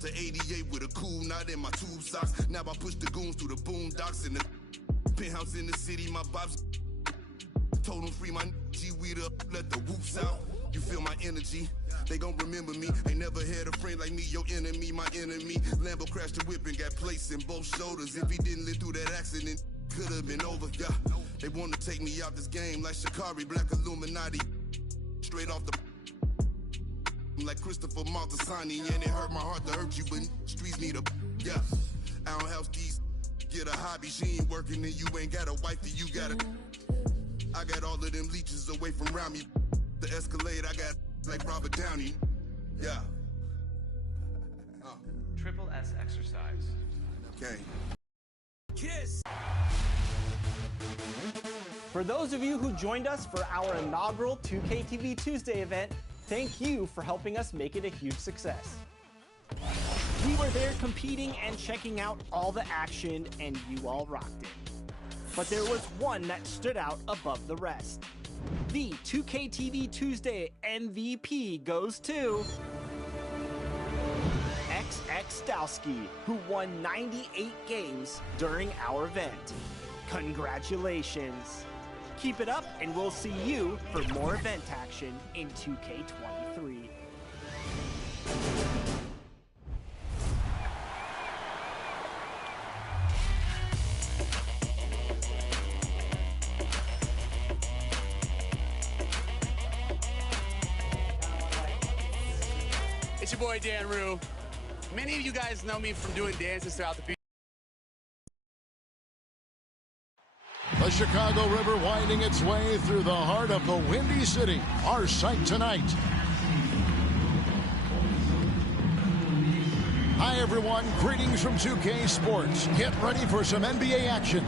Delta 88 with a cool knot in my tube socks. Now I push the goons through the boondocks in the penthouse in the city. My bops told them free my G-weed up, let the whoops out. You feel my energy, they gon' remember me. Ain't never had a friend like me, your enemy, my enemy. Lambo crashed the whip and got placed in both shoulders. If he didn't live through that accident, could've been over, yeah. They wanna take me out this game like Shikari, Black Illuminati. Straight off the like Christopher Maltasani, and it hurt my heart to hurt you, but streets need a, yeah. I don't help these, get a hobby, she ain't working and you ain't got a wifey, you got a, I got all of them leeches away from around me. The Escalade, I got like Robert Downey, yeah. Triple S exercise. Okay. Kiss. For those of you who joined us for our inaugural 2K TV Tuesday event, thank you for helping us make it a huge success. We were there competing and checking out all the action, and you all rocked it. But there was one that stood out above the rest. The 2K TV Tuesday MVP goes to XX Dowski, who won 98 games during our event. Congratulations. Keep it up, and we'll see you for more event action in 2K23. It's your boy Dan Rue. Many of you guys know me from doing dances throughout the The Chicago River winding its way through the heart of the Windy City. Our sight tonight. Hi, everyone. Greetings from 2K Sports. Get ready for some NBA action.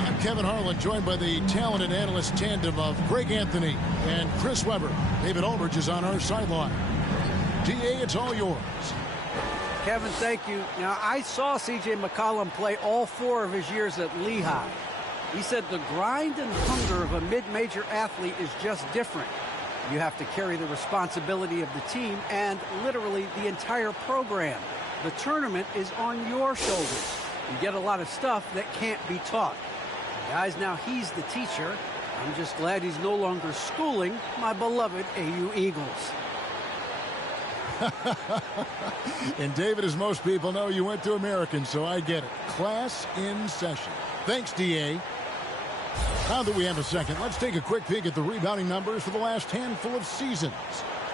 I'm Kevin Harlan, joined by the talented analyst tandem of Greg Anthony and Chris Webber. David Aldridge is on our sideline. DA, it's all yours. Kevin, thank you. Now, I saw C.J. McCollum play all 4 of his years at Lehigh. He said the grind and hunger of a mid-major athlete is just different. You have to carry the responsibility of the team and literally the entire program. The tournament is on your shoulders. You get a lot of stuff that can't be taught. Guys, now he's the teacher. I'm just glad he's no longer schooling my beloved AU Eagles. And David, as most people know, you went to American, so I get it. Class in session. Thanks, DA. Now that we have a second, let's take a quick peek at the rebounding numbers for the last handful of seasons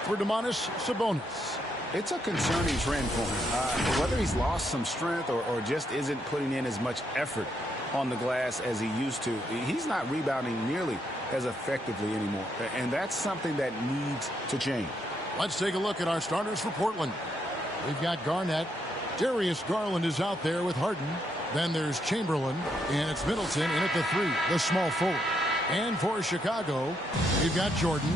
for Domantas Sabonis. It's a concerning trend for him. Whether he's lost some strength or just isn't putting in as much effort on the glass as he used to, he's not rebounding nearly as effectively anymore. And that's something that needs to change. Let's take a look at our starters for Portland. We've got Garnett. Darius Garland is out there with Harden. Then there's Chamberlain, and it's Middleton in at the 3, the small forward. And for Chicago, we've got Jordan.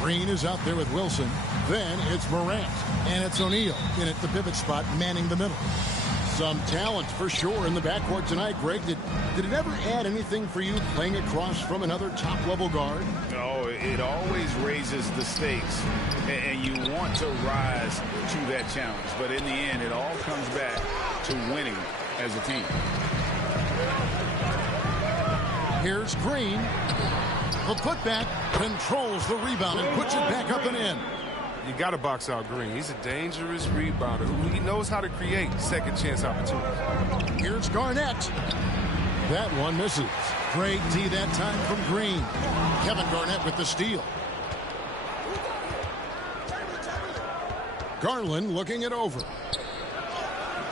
Green is out there with Wilson. Then it's Morant, and it's O'Neal in at the pivot spot, manning the middle. Some talent for sure in the backcourt tonight, Greg. Did it ever add anything for you playing across from another top-level guard? No, it always raises the stakes, and you want to rise to that challenge. But in the end, it all comes back to winning as a team. Here's Green. The putback controls the rebound and puts it back up and in. You got to box out Green. He's a dangerous rebounder. He knows how to create second chance opportunities. Here's Garnett. That one misses. Great D that time from Green. Kevin Garnett with the steal. Garland looking it over.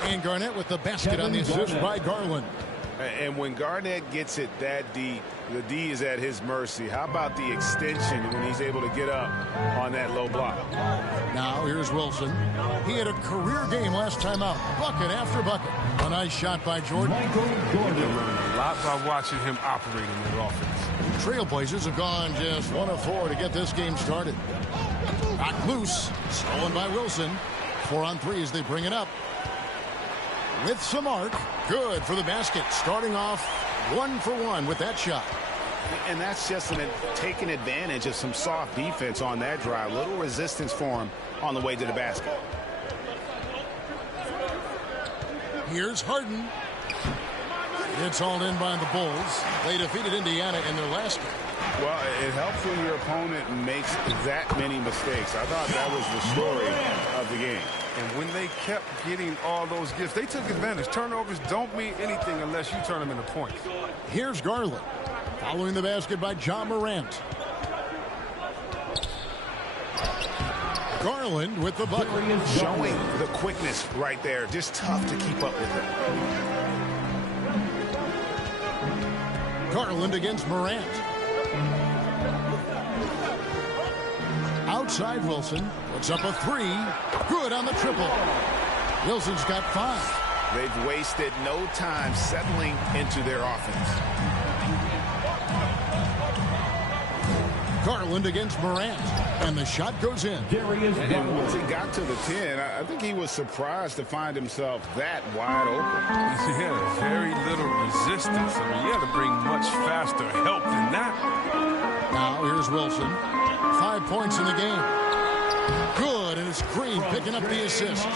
And Garnett with the basket on the assist by Garland. And when Garnett gets it that deep, the D is at his mercy. How about the extension when he's able to get up on that low block? Now here's Wilson. He had a career game last time out. Bucket after bucket. A nice shot by Jordan. A lot by watching him operate in their offense. Trailblazers have gone just 1 of 4 to get this game started. Knocked loose. Stolen by Wilson. 4 on 3 as they bring it up. With some arc. Good for the basket. Starting off 1 for 1 with that shot. And that's just taking advantage of some soft defense on that drive. Little resistance for him on the way to the basket. Here's Harden. It's hauled in by the Bulls. They defeated Indiana in their last game. Well, it helps when your opponent makes that many mistakes. I thought that was the story of the game. And when they kept getting all those gifts, they took advantage. Turnovers don't mean anything unless you turn them into points. Here's Garland. Following the basket by John Morant. Garland with the bucket. Showing the quickness right there. Just tough to keep up with it. Garland against Morant. Outside Wilson. Puts up a three. Good on the triple. Wilson's got 5. They've wasted no time settling into their offense. Garland against Morant. And the shot goes in. And once he got to the 10, I think he was surprised to find himself that wide open. Yeah, very little resistance. I mean, you had to bring much faster help than that. Now here's Wilson. 5 points in the game. Good, and it's Green picking up the assist.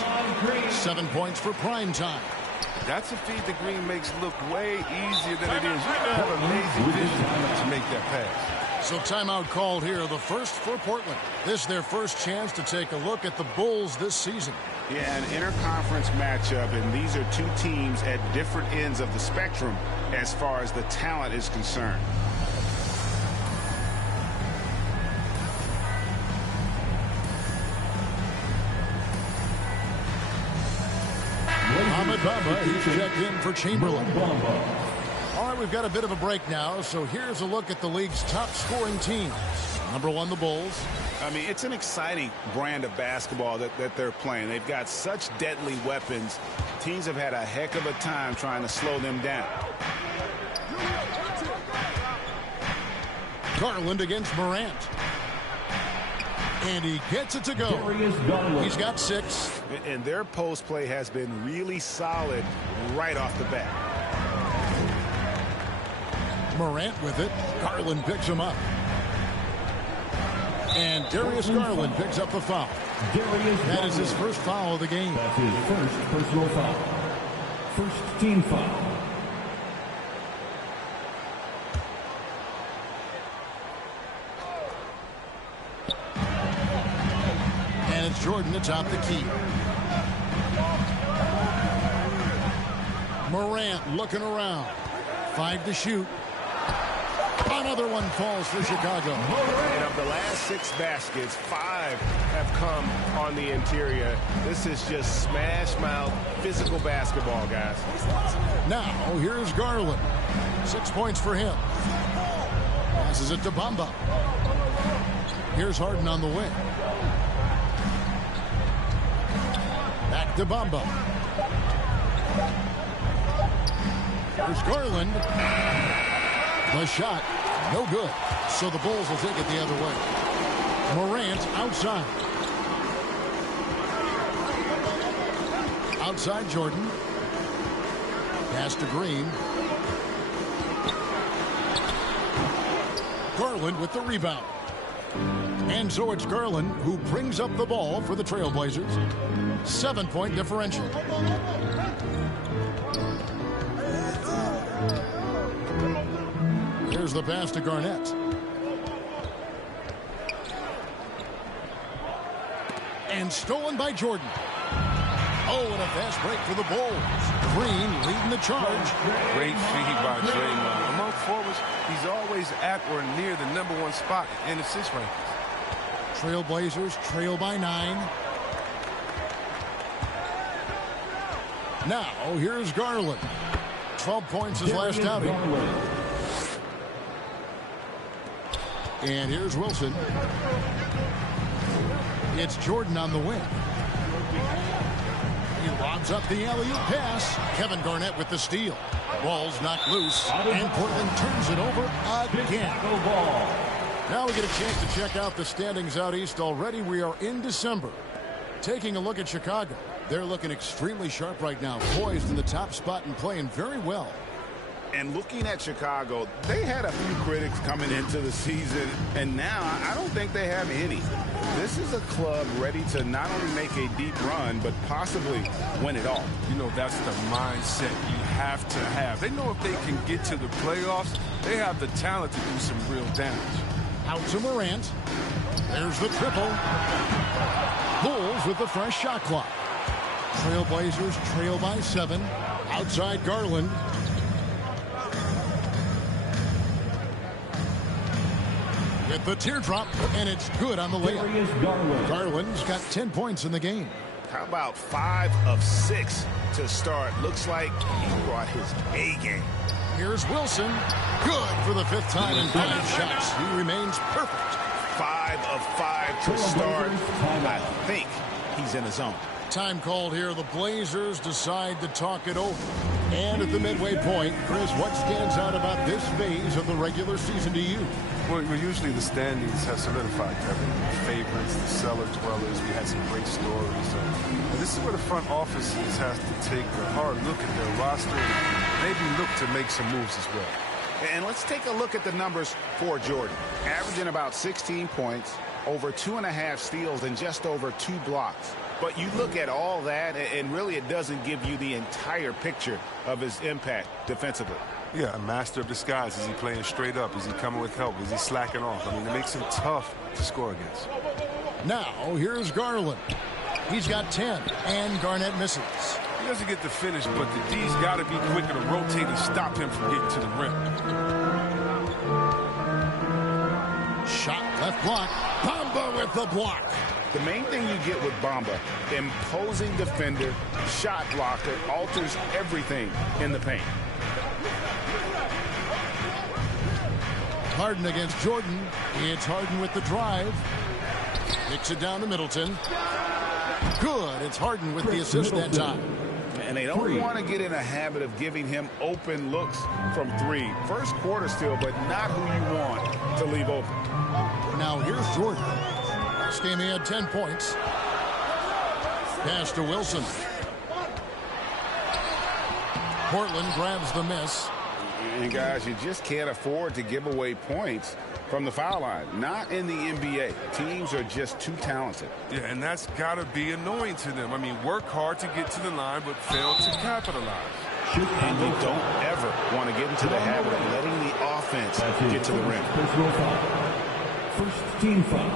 7 points for prime time. That's a feed that Green makes look way easier than it is. You have amazing vision to make that pass. So timeout called here, the first for Portland. This is their first chance to take a look at the Bulls this season. Yeah, an interconference matchup, and these are two teams at different ends of the spectrum as far as the talent is concerned. Ahmed Bamba, he's checked in for Chamberlain. All right, we've got a bit of a break now, so here's a look at the league's top scoring teams. Number 1, the Bulls. I mean, it's an exciting brand of basketball that they're playing. They've got such deadly weapons. Teams have had a heck of a time trying to slow them down. Garland against Morant. And he gets it to go. He's got 6. And their post play has been really solid right off the bat. Morant with it. Garland picks him up. And Darius Garland picks up the foul. That is his first foul of the game. That's his first personal foul. First team foul. And it's Jordan atop the key. Morant looking around. 5 to shoot. Another one falls for Chicago. And of the last 6 baskets, 5 have come on the interior. This is just smash mouth physical basketball, guys. Now here's Garland. 6 points for him. Passes it to Bamba. Here's Harden on the wing. Back to Bamba. Here's Garland. The shot, no good. So the Bulls will take it the other way. Morant outside. Outside Jordan. Pass to Green. Garland with the rebound. And so it's Garland who brings up the ball for the Trailblazers. 7-point differential. Here's the pass to Garnett. And stolen by Jordan. Oh, and a fast break for the Bulls. Green leading the charge. Great feed by Draymond. Among forwards, he's always at or near the #1 spot in assist rankings. Trailblazers trail by 9. Now, here's Garland. 12 points his last outing. And here's Wilson. It's Jordan on the wing. He lobs up the alley-oop pass. Kevin Garnett with the steal. Ball's knocked loose, and Portland turns it over again. Now we get a chance to check out the standings out east already. We are in December. Taking a look at Chicago. They're looking extremely sharp right now, poised in the top spot and playing very well. And looking at Chicago, they had a few critics coming into the season, and now I don't think they have any. This is a club ready to not only make a deep run, but possibly win it all. You know, that's the mindset you have to have. They know if they can get to the playoffs, they have the talent to do some real damage. Out to Morant. There's the triple. Bulls with the fresh shot clock. Trailblazers trail by 7. Outside Garland. With the teardrop, and it's good on the layup. Garland's got 10 points in the game. How about 5 of 6 to start? Looks like he brought his A game. Here's Wilson. Good for the 5th time in 5 shots. He remains perfect. 5 of 5 to start. I think he's in the zone. Time called here. The Blazers decide to talk it over. And at the midway point, Chris, what stands out about this phase of the regular season to you? Well, usually the standings have solidified, Kevin. The favorites, the cellar dwellers. We had some great stories. But this is where the front offices has to take a hard look at their roster and maybe look to make some moves as well. And let's take a look at the numbers for Jordan. Averaging about 16 points, over 2.5 steals, and just over 2 blocks. But you look at all that, and really it doesn't give you the entire picture of his impact defensively. Yeah, a master of disguise. Is he playing straight up? Is he coming with help? Is he slacking off? I mean, it makes him tough to score against. Now, here's Garland. He's got 10, and Garnett misses. He doesn't get the finish, but the D's got to be quicker to rotate and stop him from getting to the rim. Shot left block. Bamba with the block. The main thing you get with Bamba, imposing defender, shot blocker, alters everything in the paint. Harden against Jordan. It's Harden with the drive. Kicks it down to Middleton. Good. It's Harden with the assist that time. And they don't want to get in a habit of giving him open looks from 3. First quarter still, but not who you want to leave open. Now here's Jordan. Last game he had 10 points. Pass to Wilson. Portland grabs the miss. And guys, you just can't afford to give away points from the foul line. Not in the NBA. Teams are just too talented. Yeah, and that's got to be annoying to them. I mean, work hard to get to the line, but fail to capitalize. And you don't ever want to get into the habit of letting the offense get to the rim. First team foul.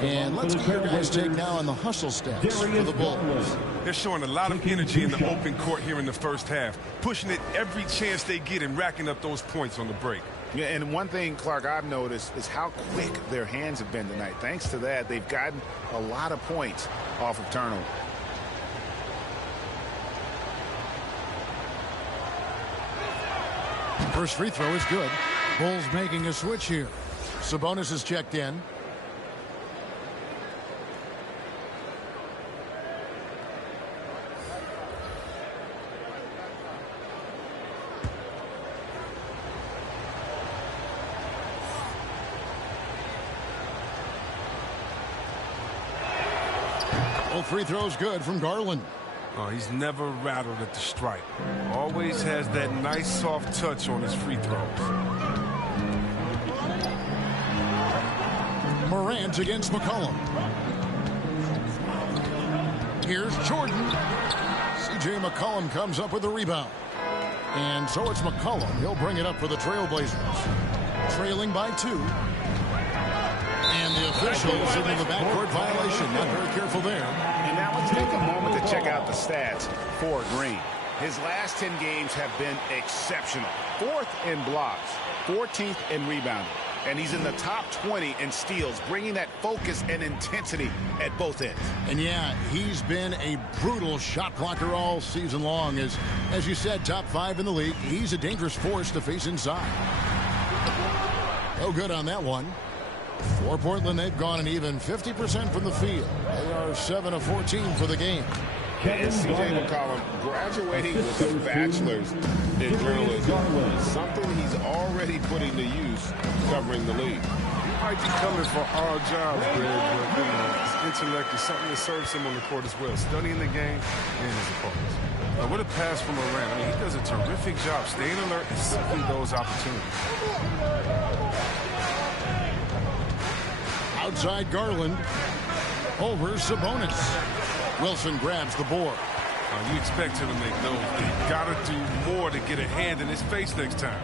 And let's get your guys' take now on the hustle stats for the Bulls. They're showing a lot of energy in the open court here in the first half, pushing it every chance they get and racking up those points on the break. Yeah, and one thing, Clark, I've noticed is how quick their hands have been tonight. Thanks to that, they've gotten a lot of points off of turnover. First free throw is good. Bulls making a switch here. Sabonis is checked in. Both free throws good from Garland. Oh, he's never rattled at the stripe. Always has that nice soft touch on his free throws. Morant against McCollum. Here's Jordan. C.J. McCollum comes up with the rebound. And so it's McCollum. He'll bring it up for the Trailblazers. Trailing by 2. And the officials signal the backcourt violation. Not very careful there. And now let's take a moment to check out the stats for Green. His last 10 games have been exceptional. 4th in blocks, 14th in rebounding. And he's in the top 20 in steals, bringing that focus and intensity at both ends. And yeah, he's been a brutal shot blocker all season long. As you said, top 5 in the league. He's a dangerous force to face inside. No good on that one. For Portland, they've gone an even 50% from the field. They are 7 of 14 for the game. And C.J. McCollum graduating with a bachelor's in journalism, something he's already putting to use covering the league. He might be coming for our jobs, Greg, but his intellect is something that serves him on the court as well, studying the game and his opponents. What a pass from Morant. I mean, he does a terrific job staying alert and seeking those opportunities. Outside Garland. Over Sabonis. Wilson grabs the board. You expect him to make those, but you got to do more to get a hand in his face next time.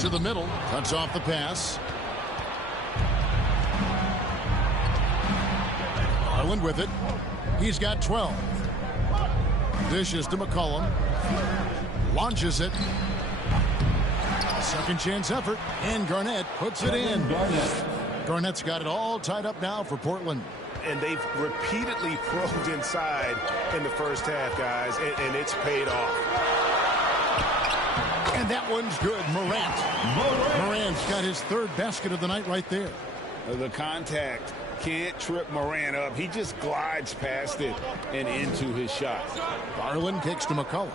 To the middle. Cuts off the pass. Garland with it. He's got 12. Dishes to McCollum. Launches it. A second chance effort. And Garnett puts it in. Garnett's got it all tied up now for Portland. And they've repeatedly probed inside in the first half, guys, and it's paid off. And that one's good. Morant's got his third basket of the night right there. The contact can't trip Morant up. He just glides past it and into his shot. Garland kicks to McCollum.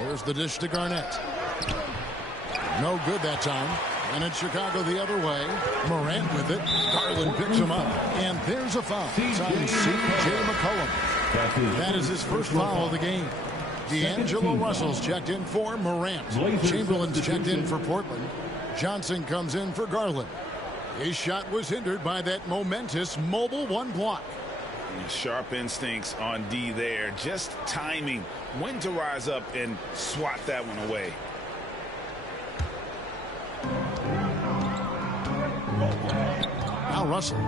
There's the dish to Garnett. No good that time. And it's Chicago the other way. Morant with it. Garland picks him up. And there's a foul. It's on C.J. McCollum. That is his first foul of the game. D'Angelo Russell's checked in for Morant. Chamberlain's checked in for Portland. Johnson comes in for Garland. His shot was hindered by that momentous mobile one block. Sharp instincts on D there. Just timing when to rise up and swat that one away. Now Russell.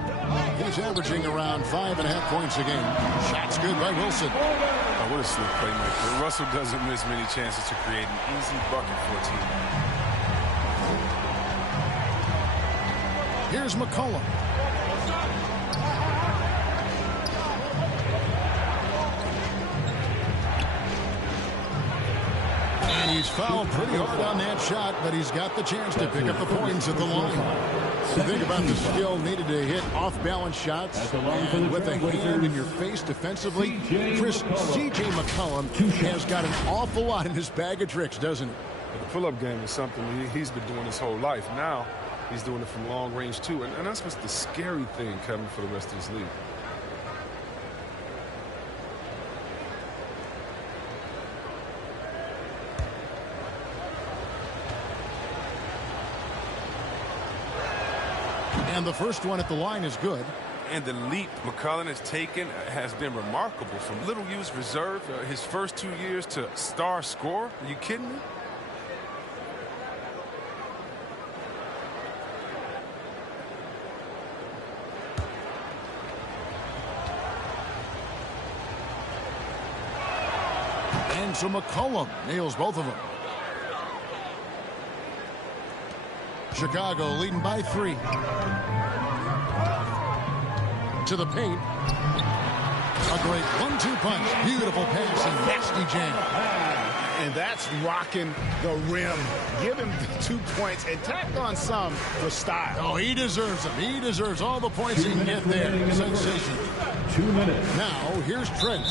He's averaging around 5.5 points a game. Shot's good by Wilson. Oh, what a slick playmaker. Russell doesn't miss many chances to create an easy bucket for a team. Here's McCollum. And he's fouled pretty hard on that shot, but he's got the chance to pick up the points at the line. You think about the skill needed to hit off-balance shots, and with a hand in your face defensively, C.J. McCollum has got an awful lot in his bag of tricks, doesn't he? The pull-up game is something he's been doing his whole life. Now he's doing it from long range too, and that's what's the scary thing, Kevin, for the rest of this league. And the first one at the line is good. And the leap McCollum has taken has been remarkable. From little used reserve his first 2 years to star scorer. Are you kidding me? And so McCollum nails both of them. Chicago leading by 3. To the paint. A great 1-2 punch. Beautiful pass and nasty jam. And that's rocking the rim. Give him the 2 points and tack on some for style. Oh, he deserves them. He deserves all the points he can get there. Sensational. 2 minutes. Now, here's Trent.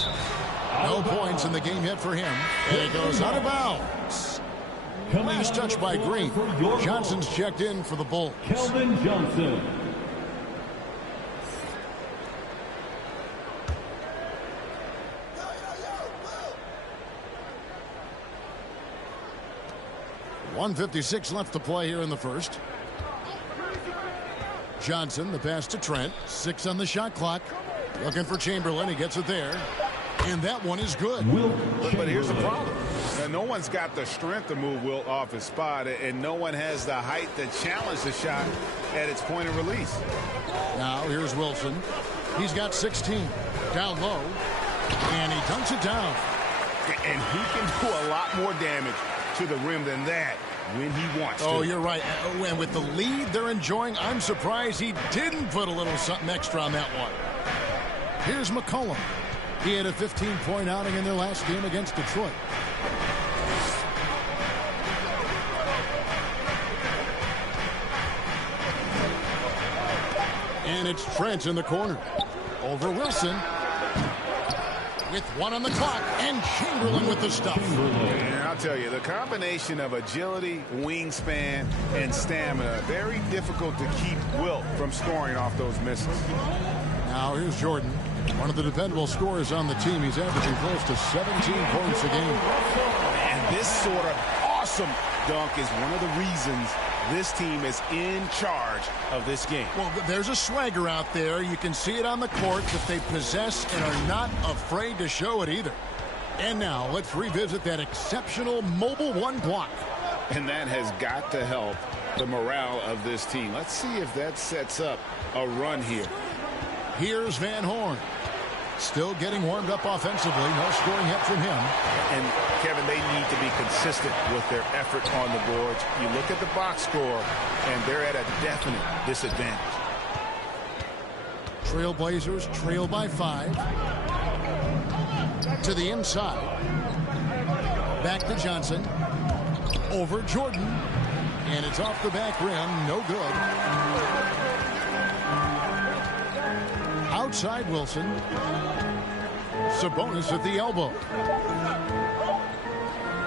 No points in the game yet for him. And it goes out of bounds. Last touch by Green. Johnson's checked in for the Bulls. Keldon Johnson. .156 left to play here in the first. Johnson, the pass to Trent. 6 on the shot clock. Looking for Chamberlain. He gets it there. And that one is good. But here's the problem. No one's got the strength to move Wilt off his spot, and no one has the height to challenge the shot at its point of release. Now here's Wilson. He's got 16. Down low. And he dunks it down. And he can do a lot more damage to the rim than that when he wants to. Oh, you're right. And with the lead they're enjoying, I'm surprised he didn't put a little something extra on that one. Here's McCollum. He had a 15-point outing in their last game against Detroit. And it's Trent in the corner. Over Wilson. With 1 on the clock. And Chamberlain with the stuff. And I'll tell you, the combination of agility, wingspan, and stamina, very difficult to keep Wilt from scoring off those misses. Now here's Jordan, one of the dependable scorers on the team. He's averaging close to 17 points a game. And this sort of awesome dunk is one of the reasons this team is in charge of this game. Well, there's a swagger out there. You can see it on the court that they possess and are not afraid to show it either. And now let's revisit that exceptional mobile one block. And that has got to help the morale of this team. Let's see if that sets up a run here. Here's Van Horn. Still getting warmed up offensively. No scoring yet from him. And, Kevin, they need to be consistent with their effort on the boards. You look at the box score, and they're at a definite disadvantage. Trailblazers trail by 5. To the inside. Back to Johnson. Over Jordan. And it's off the back rim. No good. Outside Wilson. Sabonis at the elbow.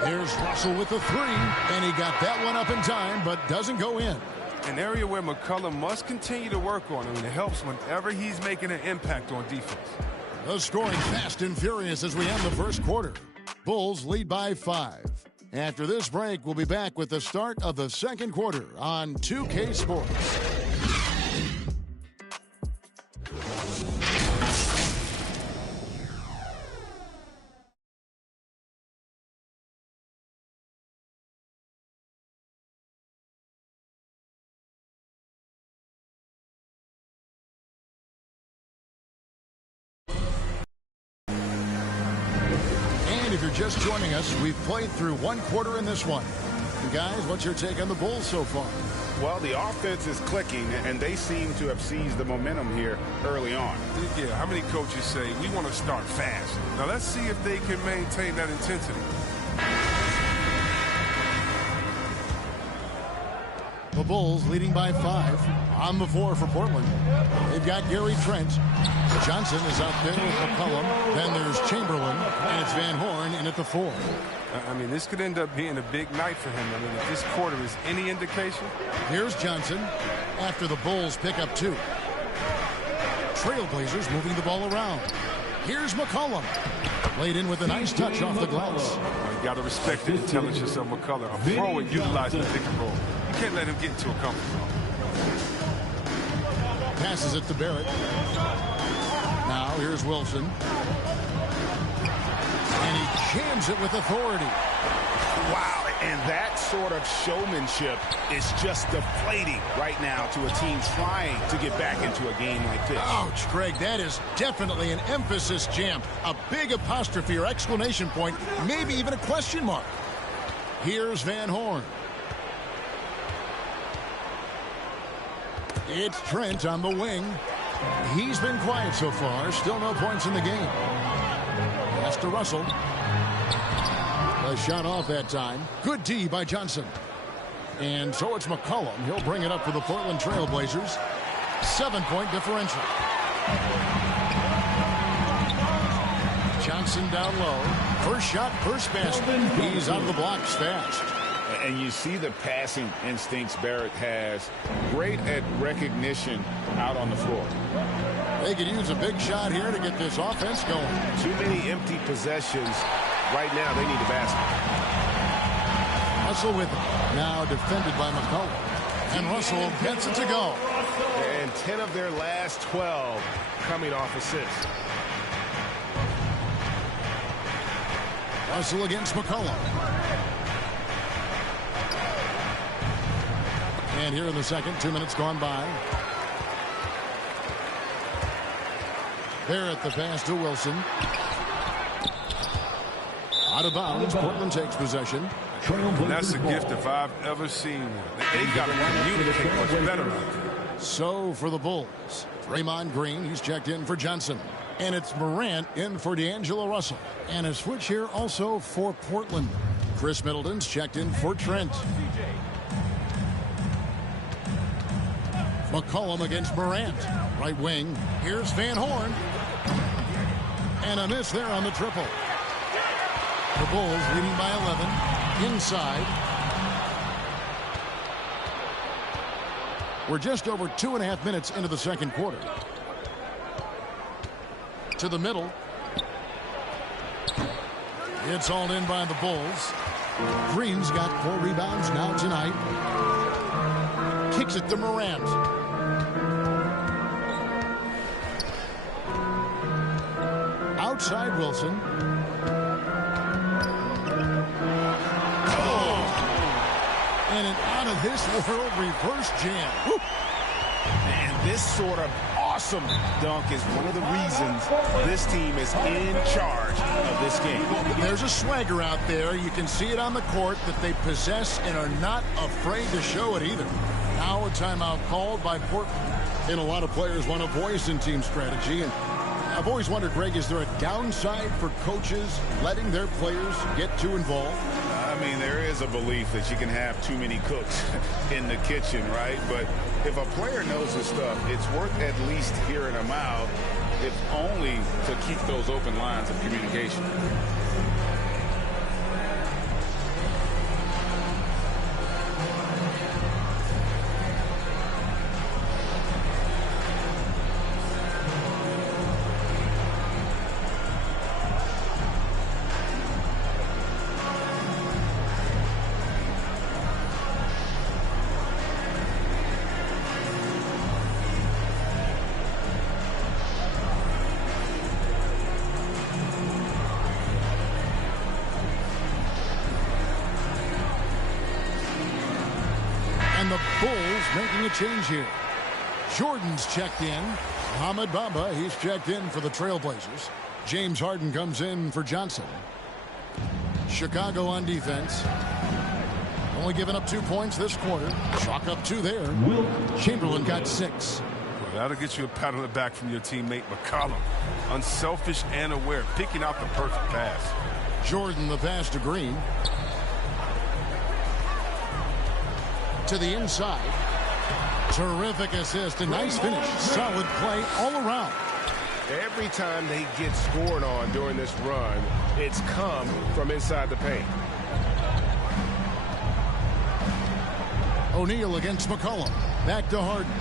Here's Russell with the 3. And he got that one up in time, but doesn't go in. An area where McCollum must continue to work on. I mean, it helps whenever he's making an impact on defense. The scoring fast and furious as we end the first quarter. Bulls lead by 5. After this break, we'll be back with the start of the second quarter on 2K Sports. If you're just joining us, we've played through one quarter in this one. And guys, what's your take on the Bulls so far? Well, the offense is clicking, and they seem to have seized the momentum here early on. Yeah, how many coaches say, we want to start fast? Now, let's see if they can maintain that intensity. The Bulls leading by 5 on the floor for Portland. They've got Gary Trent. Johnson is out there with McCollum. Then there's Chamberlain, and it's Van Horn in at the 4. I mean, this could end up being a big night for him. I mean, if this quarter is any indication. Here's Johnson after the Bulls pick up 2. Trailblazers moving the ball around. Here's McCollum. Laid in with a nice touch off the glass. You got to respect the intelligence of McCollum. A forward utilizing the pick and roll. You can't let him get into a comfort zone. Passes it to Barrett. Now here's Wilson. And he jams it with authority. Wow, and that sort of showmanship is just deflating right now to a team trying to get back into a game like this. Ouch, Greg, that is definitely an emphasis jam. A big apostrophe or exclamation point, maybe even a question mark. Here's Van Horn. It's Trent on the wing. He's been quiet so far. Still no points in the game. Pass to Russell. A shot off that time. Good D by Johnson. And so it's McCollum. He'll bring it up for the Portland Trailblazers. 7-point differential. Johnson down low. First shot, first basket. He's out of the blocks fast. And you see the passing instincts Barrett has. Great at recognition out on the floor. They could use a big shot here to get this offense going. Too many empty possessions. Right now, they need a basket. Russell with it. Now defended by McCollum. And Russell gets it to go. And 10 of their last 12 coming off assists. Russell against McCollum. And here in the second, 2 minutes gone by. Barrett the pass to Wilson. Out of bounds. Portland takes possession. That's a gift if I've ever seen one. They've got to communicate much better out there. So for the Bulls, Draymond Green, he's checked in for Johnson. And it's Morant in for D'Angelo Russell. And a switch here also for Portland. Chris Middleton's checked in for Trent. McCollum against Morant. Right wing. Here's Van Horn. And a miss there on the triple. The Bulls leading by 11. Inside. We're just over 2.5 minutes into the second quarter. to the middle. It's hauled in by the Bulls. Green's got 4 rebounds now tonight. Kicks it to Morant. Outside Wilson. Oh! And an out-of-this-world reverse jam. Woo! And this sort of awesome dunk is one of the reasons this team is in charge of this game. There's a swagger out there. You can see it on the court that they possess and are not afraid to show it either. Now a timeout called by Portland. And a lot of players want a voice in team strategy. And I've always wondered, Greg, is there a downside for coaches letting their players get too involved? I mean, there is a belief that you can have too many cooks in the kitchen, right? But if a player knows his stuff, it's worth at least hearing them out, if only to keep those open lines of communication. And the Bulls making a change here. Jordan's checked in. Mohamed Bamba, he's checked in for the Trailblazers. James Harden comes in for Johnson. Chicago on defense. Only giving up 2 points this quarter. Chalk up 2 there. Chamberlain got 6. Well, that'll get you a pat on the back from your teammate McCollum. Unselfish and aware, picking out the perfect pass. Jordan the pass to Green. To the inside. Terrific assist. A nice finish. Solid play all around. Every time they get scored on during this run, it's come from inside the paint. O'Neal against McCollum. Back to Harden.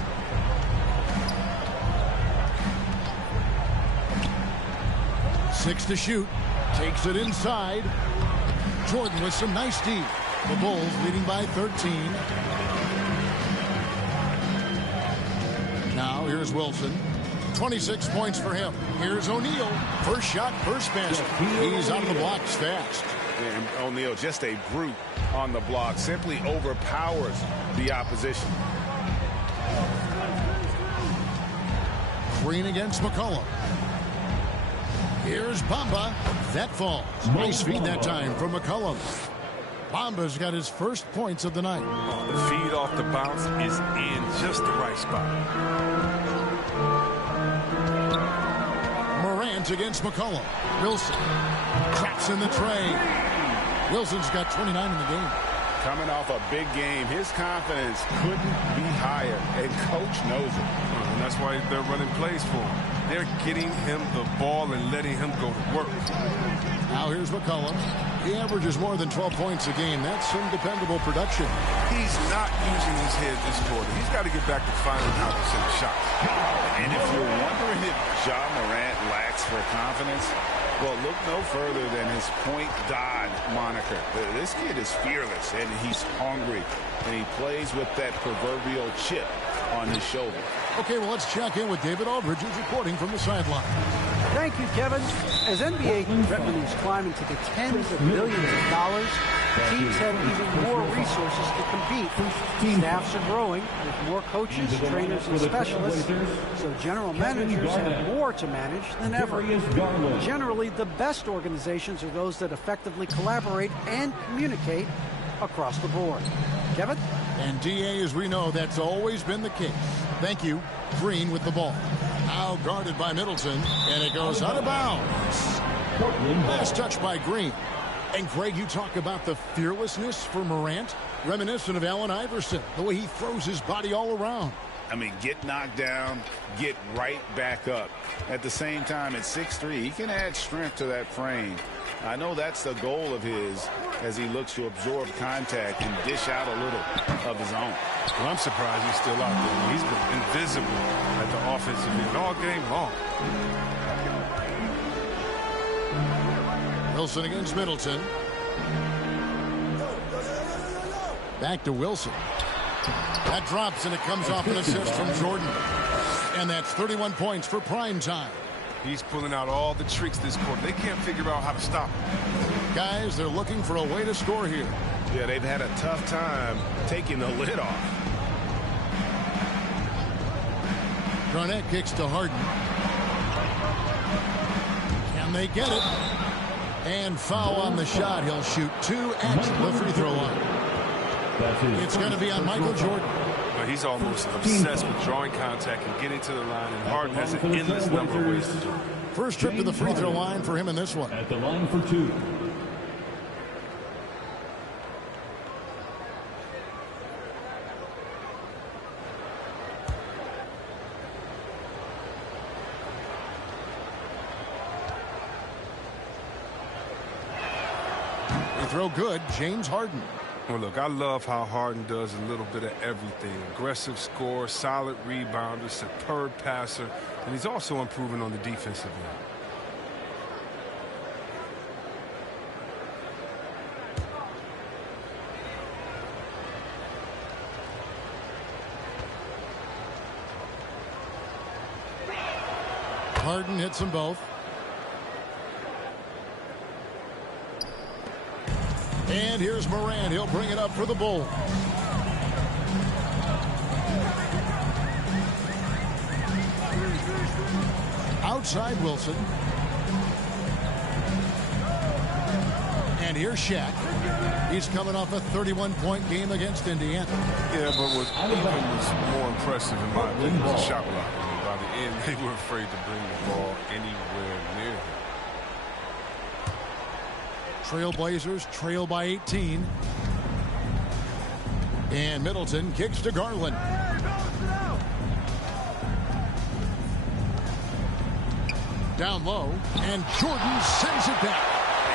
Six to shoot. Takes it inside. Jordan with some nice D. The Bulls leading by 13. Now here's Wilson. 26 points for him. Here's O'Neal. First shot, first basket. He's out of the blocks fast. And O'Neal, just a brute on the block, simply overpowers the opposition. Green against McCollum. Here's Bamba. That falls. Nice feed that time from McCollum. Bamba's got his first points of the night. The feed off the bounce is in just the right spot. Morant against McCollum. Wilson traps in the tray. Wilson's got 29 in the game. Coming off a big game, his confidence couldn't be higher, and coach knows it. And that's why they're running plays for him. They're getting him the ball and letting him go to work. Now here's McCollum. He averages more than 12 points a game. That's some dependable production. He's not using his head this quarter. He's got to get back to finding how to send shots. And if you're wondering if Ja Morant lacks for confidence, well, look no further than his Point God moniker. This kid is fearless, and he's hungry, and he plays with that proverbial chip on his shoulder. Okay, well, let's check in with David Aldridge, who's reporting from the sideline. Thank you, Kevin. As NBA revenues climbing to the tens of millions of dollars, teams have even more resources to compete. Staffs are growing with more coaches, trainers, and specialists, so general managers have more to manage than ever. Generally, the best organizations are those that effectively collaborate and communicate across the board. Kevin? And DA, as we know, that's always been the case. Thank you. Green with the ball. Now guarded by Middleton, and it goes out of bounds. Last touch by Green. And Greg, you talk about the fearlessness for Morant, reminiscent of Allen Iverson, the way he throws his body all around. I mean, get knocked down, get right back up. At the same time, at 6'3", he can add strength to that frame. I know that's the goal of his as he looks to absorb contact and dish out a little of his own. Well, I'm surprised he's still out there. He's been invisible at the offensive end all game long. Wilson against Middleton. Back to Wilson. That drops, and it comes off an assist from Jordan. And that's 31 points for prime time. He's pulling out all the tricks this quarter. They can't figure out how to stop him. Guys, they're looking for a way to score here. Yeah, they've had a tough time taking the lid off. Garnett kicks to Harden. Can they get it? And foul on the shot. He'll shoot 2 at the free throw line. It's going to be on Michael Jordan. He's almost obsessed with drawing contact and getting to the line, and Harden has an endless number of ways to do it. First trip to the free throw line for him in this one. At the line for 2. Free throw good, James Harden. Well, look, I love how Harden does a little bit of everything. Aggressive scorer, solid rebounder, superb passer, and he's also improving on the defensive end. Harden hits them both. And here's Morant. He'll bring it up for the Bulls. Outside Wilson. And here's Shaq. He's coming off a 31-point game against Indiana. Yeah, but what even was more impressive in my opinion was the shot block. By the end, they were afraid to bring the ball anywhere near him. Trailblazers trail by 18. And Middleton kicks to Garland. Down low, and Jordan sends it back.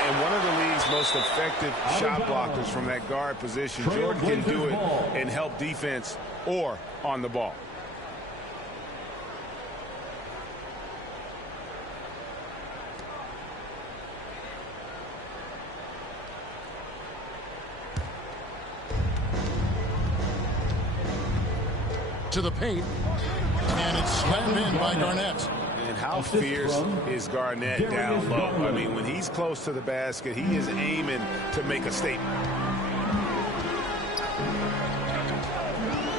And one of the league's most effective shot blockers from that guard position. Jordan can do it and help defense or on the ball. To the paint, and it's slammed in by Garnett. And how fierce is Garnett down low? I mean, when he's close to the basket, he is aiming to make a statement.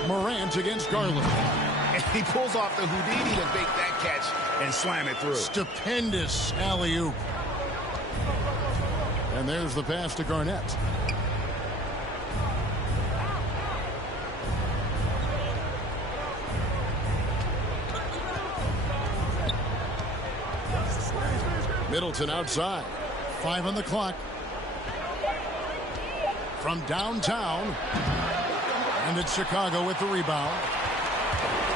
Morant against Garland. And he pulls off the Houdini to make that catch and slam it through. Stupendous alley-oop. And there's the pass to Garnett. Middleton outside. 5 on the clock. From downtown. And it's Chicago with the rebound.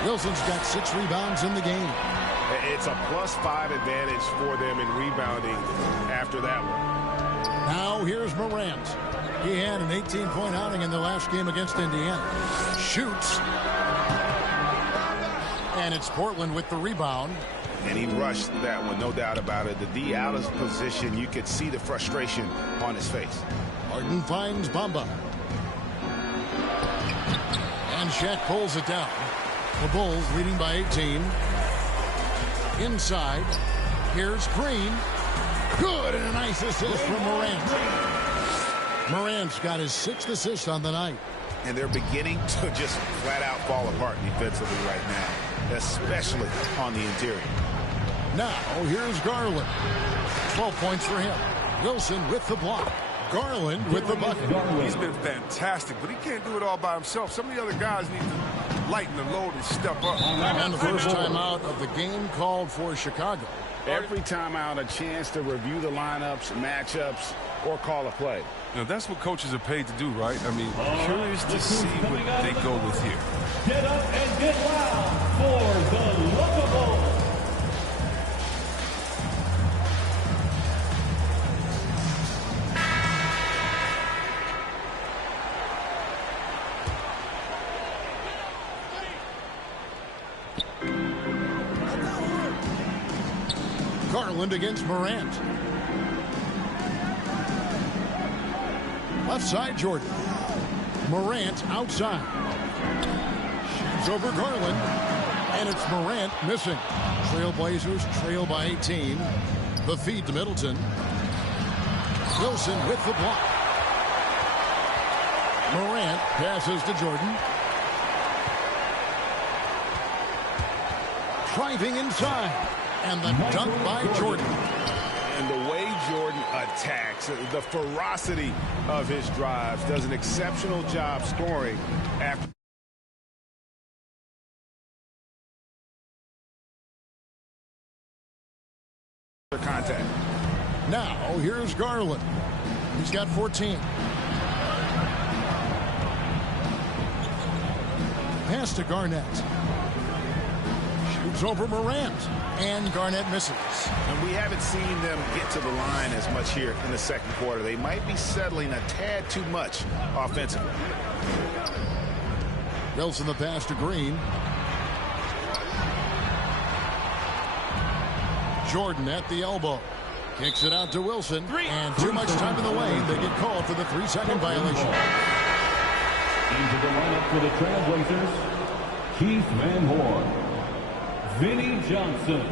Wilson's got 6 rebounds in the game. It's a +5 advantage for them in rebounding after that one. Now here's Morant. He had an 18-point outing in the last game against Indiana. Shoots. And it's Portland with the rebound. And he rushed that one, no doubt about it. The D out of position, you could see the frustration on his face. Harden finds Bamba. And Shaq pulls it down. The Bulls leading by 18. Inside. Here's Green. Good, and a nice assist from Morant. Morant's got his 6th assist on the night. And they're beginning to just flat out fall apart defensively right now, especially on the interior. Now, here's Garland. 12 points for him. Wilson with the block. Garland with the bucket. He's been fantastic, but he can't do it all by himself. Some of the other guys need to lighten the load and step up. And the first timeout of the game called for Chicago. Every timeout, a chance to review the lineups, matchups, or call a play. Now, that's what coaches are paid to do, right? I mean, curious to see what they go with here. Get up and get loud for the Locables. Garland against Morant. Left side, Jordan. Morant outside. Shoots over Garland. And it's Morant missing. Trailblazers trail by 18. The feed to Middleton. Wilson with the block. Morant passes to Jordan. Driving inside. And the dunk by Jordan. And the way Jordan attacks, the ferocity of his drives, does an exceptional job scoring after contact. Now, here's Garland. He's got 14. Pass to Garnett. Shoots over Morant. And Garnett misses. And we haven't seen them get to the line as much here in the second quarter. They might be settling a tad too much offensively. Wilson the pass to Green. Jordan at the elbow. Kicks it out to Wilson. And too much time in the lane. They get called for the 3-second violation. Into the lineup for the Trailblazers, Keith Van Horn. Vinnie Johnson.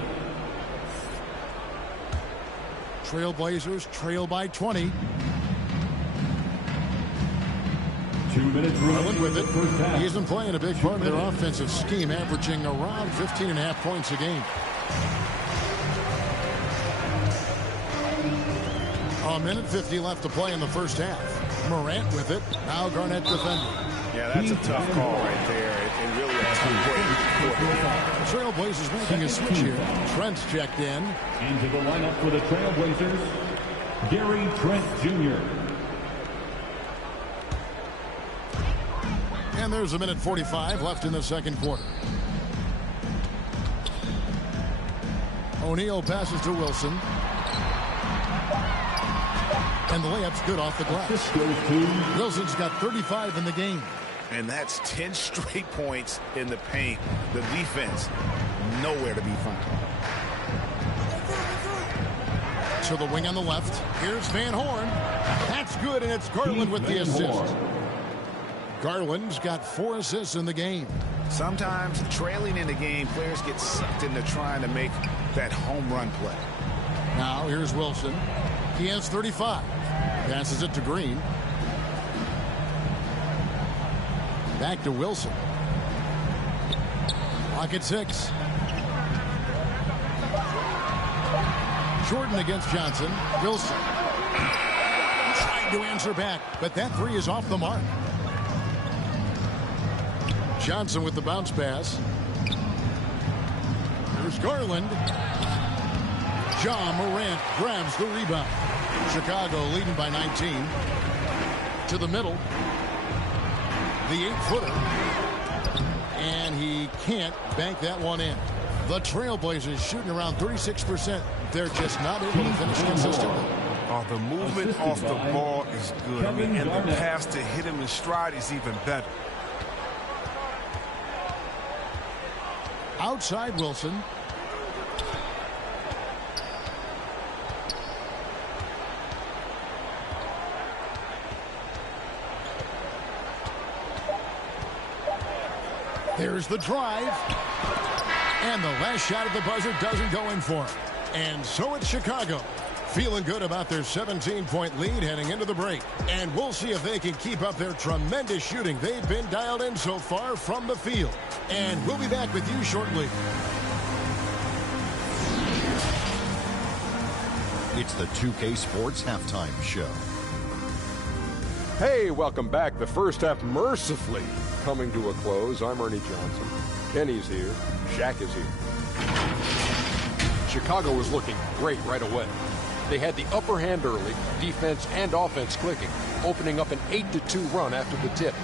Trailblazers trail by 20. 2 minutes Garland with it. First half. He isn't playing a big part of their offensive scheme, averaging around 15.5 points a game. A minute 50 left to play in the first half. Morant with it. Now Garnett defending. Yeah, that's a tough call right there. And really a tough break. The Trailblazers making a switch here. Trent's checked in. Into the lineup for the Trailblazers, Gary Trent Jr. And there's a minute 45 left in the second quarter. O'Neal passes to Wilson. And the layup's good off the glass. Wilson's got 35 in the game. And that's 10 straight points in the paint. The defense, nowhere to be found. To the wing on the left. Here's Van Horn. That's good, and it's Garland with the assist. Garland's got 4 assists in the game. Sometimes trailing in the game, players get sucked into trying to make that home run play. Now here's Wilson. He has 35. Passes it to Green. Back to Wilson. Clock at 6. Jordan against Johnson. Wilson trying to answer back, but that 3 is off the mark. Johnson with the bounce pass. Here's Garland. John Morant grabs the rebound. Chicago leading by 19. To the middle. The 8-footer. And he can't bank that one in. The Trailblazers shooting around 36%. They're just not able to finish consistently. Oh, the movement off the ball is good. I mean, and the pass to hit him in stride is even better. Outside Wilson. There's the drive. And the last shot at the buzzer doesn't go in for him. And so it's Chicago. Feeling good about their 17-point lead heading into the break. And we'll see if they can keep up their tremendous shooting they've been dialed in so far from the field. And we'll be back with you shortly. It's the 2K Sports Halftime Show. Hey, welcome back. The first half mercifully coming to a close. I'm Ernie Johnson. Kenny's here. Shaq is here. Chicago was looking great right away. They had the upper hand early, defense and offense clicking, opening up an 8-2 run after the tip.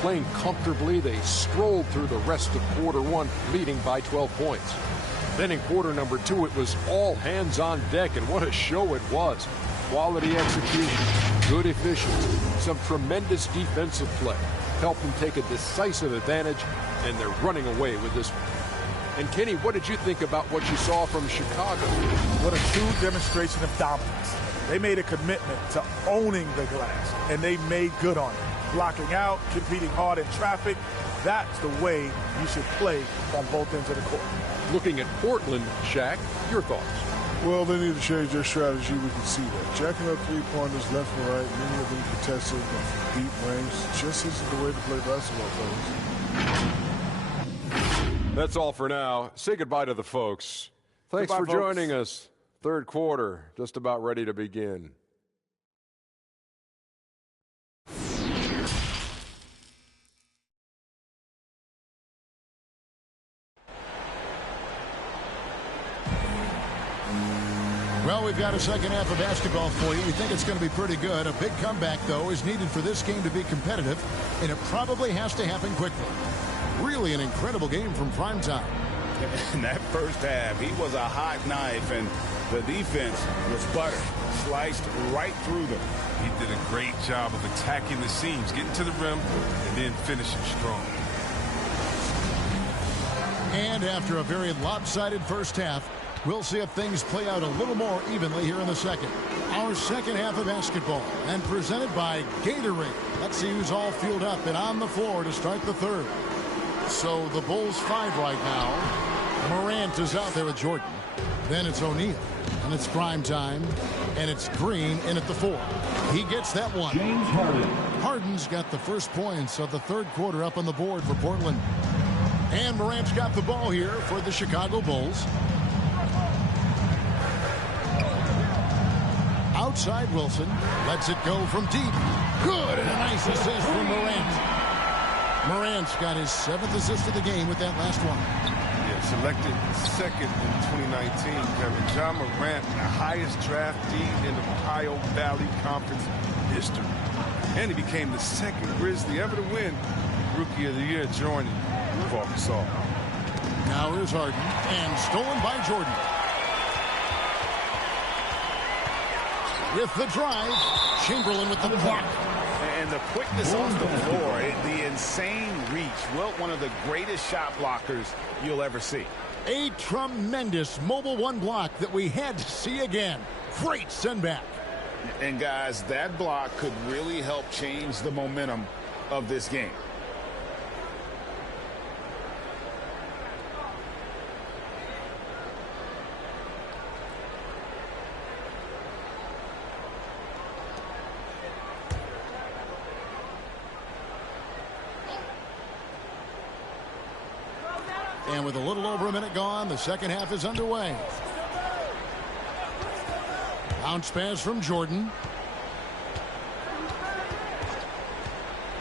Playing comfortably, they strolled through the rest of quarter one, leading by 12 points. Then in quarter number 2, it was all hands on deck, and what a show it was. Quality execution, good efficiency, some tremendous defensive play helped them take a decisive advantage, and they're running away with this one. And Kenny, what did you think about what you saw from Chicago? What a true demonstration of dominance. They made a commitment to owning the glass, and they made good on it. Blocking out, competing hard in traffic. That's the way you should play on both ends of the court. Looking at Portland, Shaq, your thoughts? Well, they need to change their strategy. We can see that. Jacking up three-pointers left and right, many of them contested from deep range. Just isn't the way to play basketball, fellas. That's all for now. Say goodbye to the folks. Thanks Goodbye, for folks. joining us. Third quarter, just about ready to begin. Well, we've got a second half of basketball for you. We think it's going to be pretty good. A big comeback, though, is needed for this game to be competitive, and it probably has to happen quickly. Really an incredible game from primetime. In that first half, he was a hot knife, and the defense was butter, sliced right through them. He did a great job of attacking the seams, getting to the rim, and then finishing strong. And after a very lopsided first half, we'll see if things play out a little more evenly here in the second. Our second half of basketball, and presented by Gatorade. Let's see who's all fueled up and on the floor to start the third. So the Bulls 5 right now. Morant is out there with Jordan. Then it's O'Neal. And it's prime time. And it's Green in at the 4. He gets that one. James Harden. Harden's got the first points of the third quarter up on the board for Portland. And Morant's got the ball here for the Chicago Bulls. Outside Wilson. Lets it go from deep. Good. And a nice assist from Morant. Morant's got his 7th assist of the game with that last one. Yeah, selected second in 2019, Kevin. John Morant, the highest draftee in Ohio Valley Conference history. And he became the second Grizzly ever to win Rookie of the Year, joining Paul Gasol. Now here's Harden, and stolen by Jordan. With the drive, Chamberlain with the block. And the quickness off the floor, the insane reach. Well, one of the greatest shot blockers you'll ever see. A tremendous mobile one block that we had to see again. Great send back. And guys, that block could really help change the momentum of this game. And with a little over a minute gone, the second half is underway. Bounce pass from Jordan.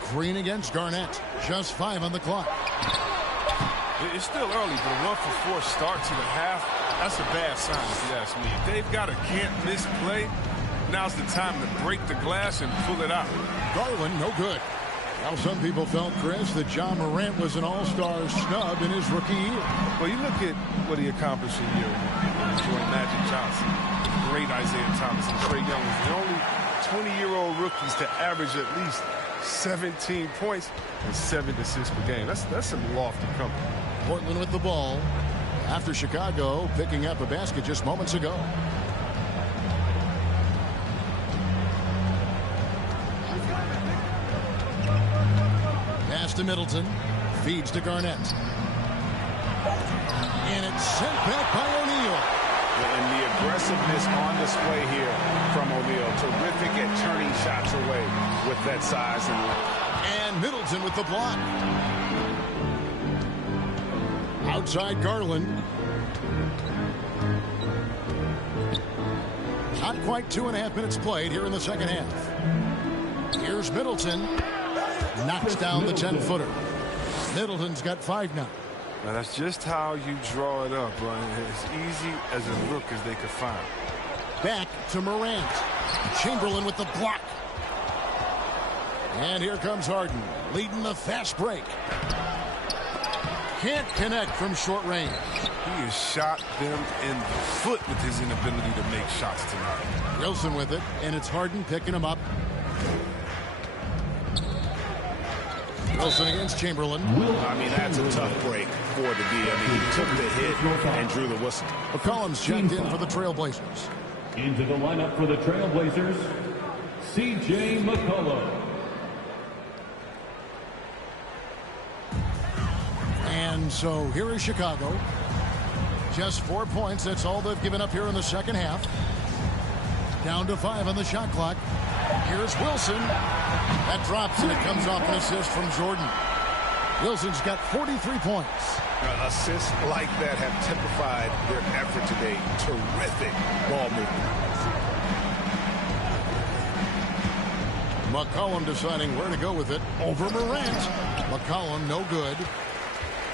Green against Garnett. Just 5 on the clock. It's still early, but a 1-for-4 start to the half, that's a bad sign if you ask me. If they've got a can't-miss play, now's the time to break the glass and pull it out. Garland, no good. Now, some people felt, Chris, that John Morant was an all-star snub in his rookie year. Well, you look at what he accomplished in year one. Joined Magic Johnson, great Isaiah Thomas, and Trae Young was the only 20-year-old rookies to average at least 17 points and 7 assists per game. That's some lofty company. Portland with the ball after Chicago picking up a basket just moments ago. Pass to Middleton. Feeds to Garnett. And it's sent back by O'Neal. And the aggressiveness on display here from O'Neal. Terrific at turning shots away with that size and length. And Middleton with the block. Outside Garland. Not quite 2.5 minutes played here in the second half. Here's Middleton. Knocks down the 10-footer. Middleton's got 5 now. Now that's just how you draw it up, Brian. As easy as a look as they could find. Back to Morant. Chamberlain with the block. And here comes Harden, leading the fast break. Can't connect from short range. He has shot them in the foot with his inability to make shots tonight. Wilson with it, and it's Harden picking him up. Wilson against Chamberlain. I mean, that's a tough break for the D. I mean, he took the hit and drew the whistle. McCollum's checked in for the Trailblazers. Into the lineup for the Trailblazers, C.J. McCollum. And so here is Chicago. Just 4 points. That's all they've given up here in the second half. Down to 5 on the shot clock. Here's Wilson. That drops, and it comes off an assist from Jordan. Wilson's got 43 points. Assists like that have typified their effort today. Terrific ball movement. McCollum deciding where to go with it. Over Morant. McCollum no good.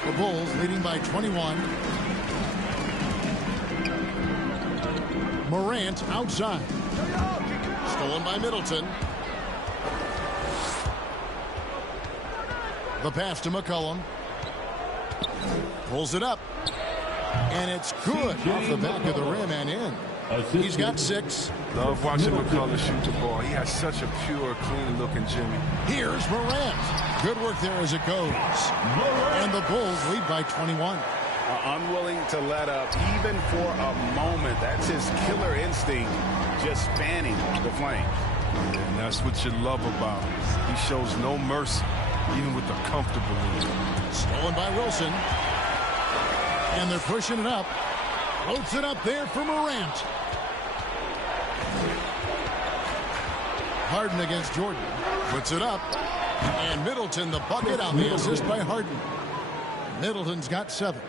The Bulls leading by 21. Morant outside. Stolen by Middleton. The pass to McCollum. Pulls it up. And it's good off the back of the rim and in. He's got 6. Love watching McCollum shoot the ball. He has such a pure, clean-looking Jimmy. Here's Morant. Good work there as it goes. And the Bulls lead by 21. Unwilling to let up even for a moment. That's his killer instinct, just fanning the flames. And that's what you love about him. He shows no mercy, even with the comfortable lead. Stolen by Wilson. And they're pushing it up. Floats it up there for Morant. Harden against Jordan. Puts it up. And Middleton the bucket on the assist by Harden. Middleton's got 7.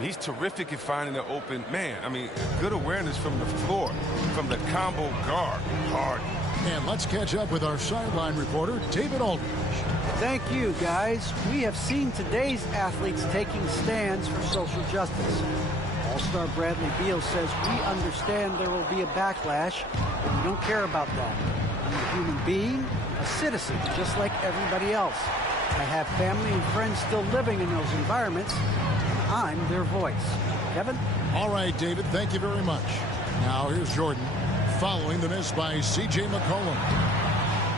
He's terrific at finding an open man. I mean, good awareness from the floor, from the combo guard. Harden. And let's catch up with our sideline reporter, David Aldridge. Thank you, guys. We have seen today's athletes taking stands for social justice. All-star Bradley Beal says, we understand there will be a backlash, but we don't care about that. I'm a human being, a citizen, just like everybody else. I have family and friends still living in those environments. I'm their voice. Kevin? All right, David, thank you very much. Now here's Jordan following the miss by C.J. McCollum.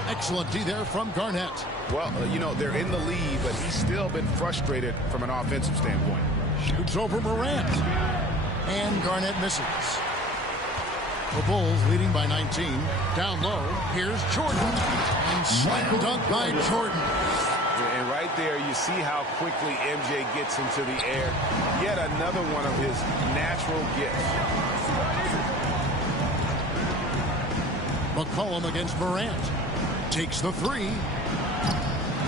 Excellent D there from Garnett. Well, you know, they're in the lead, but he's still been frustrated from an offensive standpoint. Shoots over Morant. And Garnett misses. The Bulls leading by 19. Down low, here's Jordan. And slam dunk by Jordan. And right there, you see how quickly MJ gets into the air. Yet another one of his natural gifts. McCollum against Morant. Takes the 3.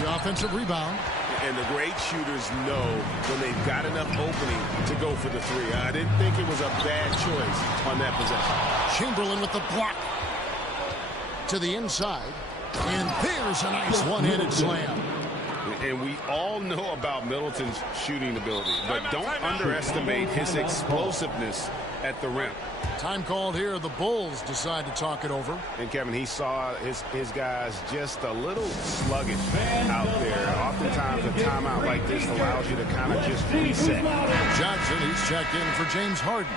The offensive rebound. And the great shooters know when they've got enough opening to go for the 3. I didn't think it was a bad choice on that possession. Chamberlain with the block. To the inside. And there's a nice one-handed slam. And we all know about Middleton's shooting ability, but don't underestimate his explosiveness at the rim. Time called here. The Bulls decide to talk it over. And Kevin, he saw his guys just a little sluggish out there. Oftentimes a timeout like this allows you to kind of just reset. Johnson, he's checked in for James Harden.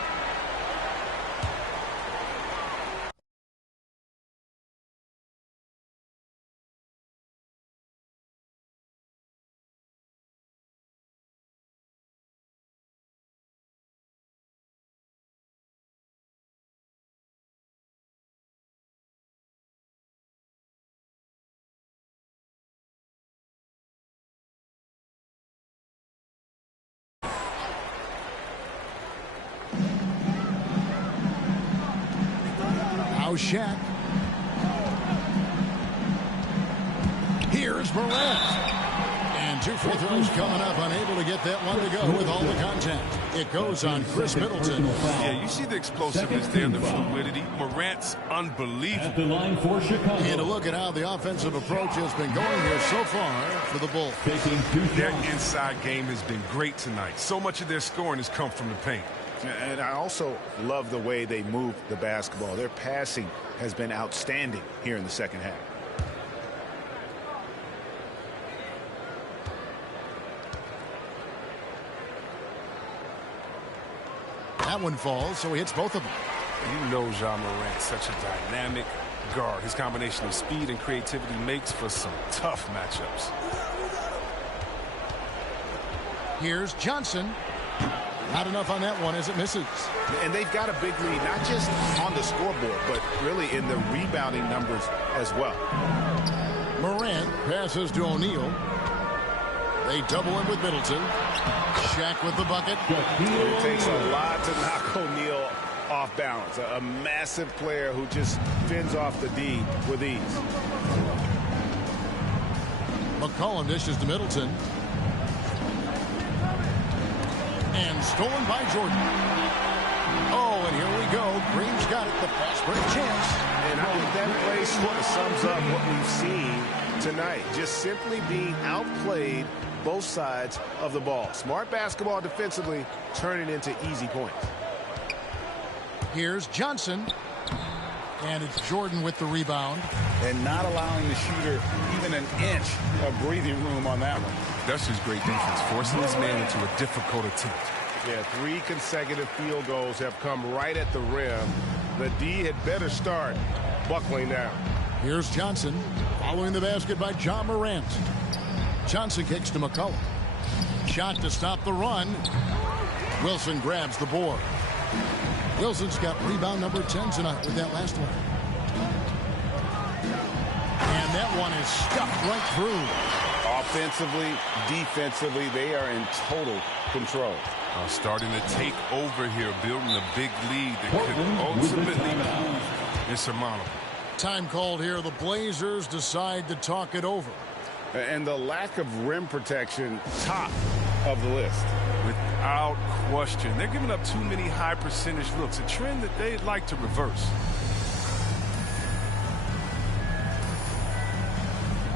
Shaq. Here's Morant. And 2 free throws coming up, unable to get that one to go with all the contact. It goes on Chris Middleton. Yeah, you see the explosiveness there, the fluidity. Morant's unbelievable. At the line for Chicago. And a look at how the offensive approach has been going here so far for the Bulls. Their inside game has been great tonight. So much of their scoring has come from the paint. And I also love the way they move the basketball. Their passing has been outstanding here in the second half. That one falls, so he hits both of them. You know John Morant, such a dynamic guard. His combination of speed and creativity makes for some tough matchups. Here's Johnson. Not enough on that one as it misses. And they've got a big lead, not just on the scoreboard, but really in the rebounding numbers as well. Morant passes to O'Neal. They double him with Middleton. Shaq with the bucket. It takes a lot to knock O'Neal off balance. A massive player who just fends off the D with ease. McCollum dishes to Middleton. And stolen by Jordan. Oh, and here we go. Green's got it. The fast break chance. And I think that play sort of sums up what we've seen tonight. Just simply being outplayed both sides of the ball. Smart basketball defensively, turning into easy points. Here's Johnson. And it's Jordan with the rebound. And not allowing the shooter even an inch of breathing room on that one. That's just great defense, forcing this man into a difficult attempt. Yeah, 3 consecutive field goals have come right at the rim. The D had better start buckling down. Here's Johnson following the basket by John Morant. Johnson kicks to McCollum. Shot to stop the run. Wilson grabs the board. Wilson's got rebound number 10 tonight with that last one. And that one is stuffed right through. Offensively, defensively, they are in total control. Starting to take over here, building a big lead that could ultimately prove insurmountable. Time called here. The Blazers decide to talk it over. And the lack of rim protection, top of the list. Without question. They're giving up too many high percentage looks, a trend that they'd like to reverse.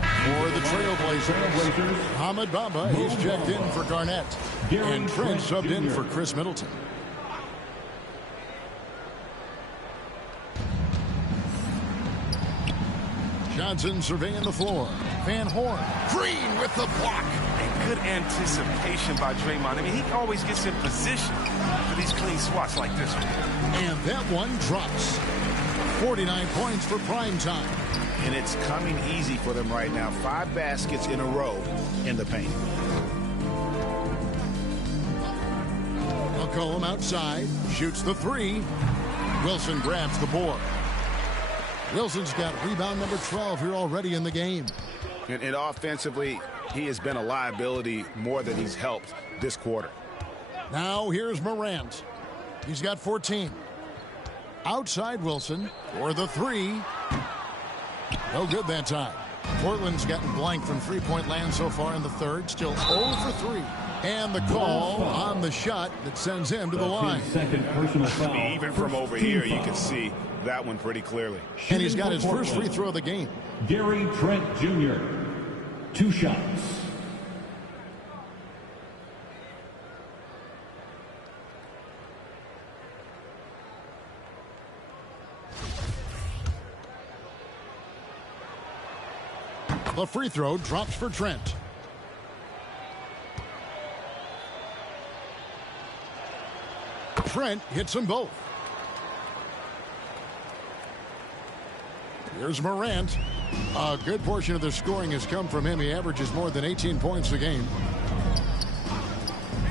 For the Trailblazers, Hamid Bamba, he's checked in for Garnett. And Trent subbed in for Chris Middleton. Johnson surveying the floor. Van Horn. Green with the block. And good anticipation by Draymond. I mean, he always gets in position for these clean swats like this one. And that one drops. 49 points for prime time. And it's coming easy for them right now. 5 baskets in a row in the paint. McCollum outside. Shoots the 3. Wilson grabs the board. Wilson's got rebound number 12 here already in the game. And offensively, he has been a liability more than he's helped this quarter. Now here's Morant. He's got 14. Outside Wilson for the 3. No good that time. Portland's gotten blank from three-point land so far in the third. Still 0 for 3. And the call on the shot that sends him to the line. Even from over here, you can see that one pretty clearly. And he's got his first free throw of the game. Gary Trent Jr. 2 shots. The free throw drops for Trent. Trent hits them both. Here's Morant. A good portion of their scoring has come from him. He averages more than 18 points a game.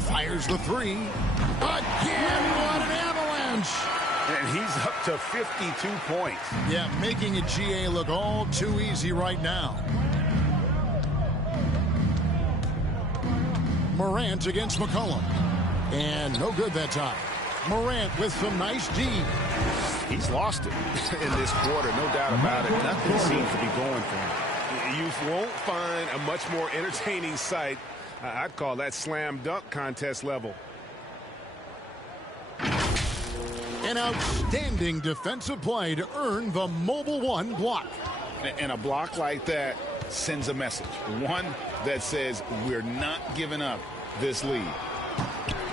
Fires the 3. Again, what an avalanche! And he's up to 52 points. Yeah, making a GA look all too easy right now. Morant against McCollum. And no good that time. Morant with some nice D. He's lost it in this quarter, no doubt about it. Nothing seems to be going for him. You won't find a much more entertaining sight. I'd call that slam dunk contest level. An outstanding defensive play to earn the Mobile One block. And a block like that sends a message. One that says we're not giving up this lead.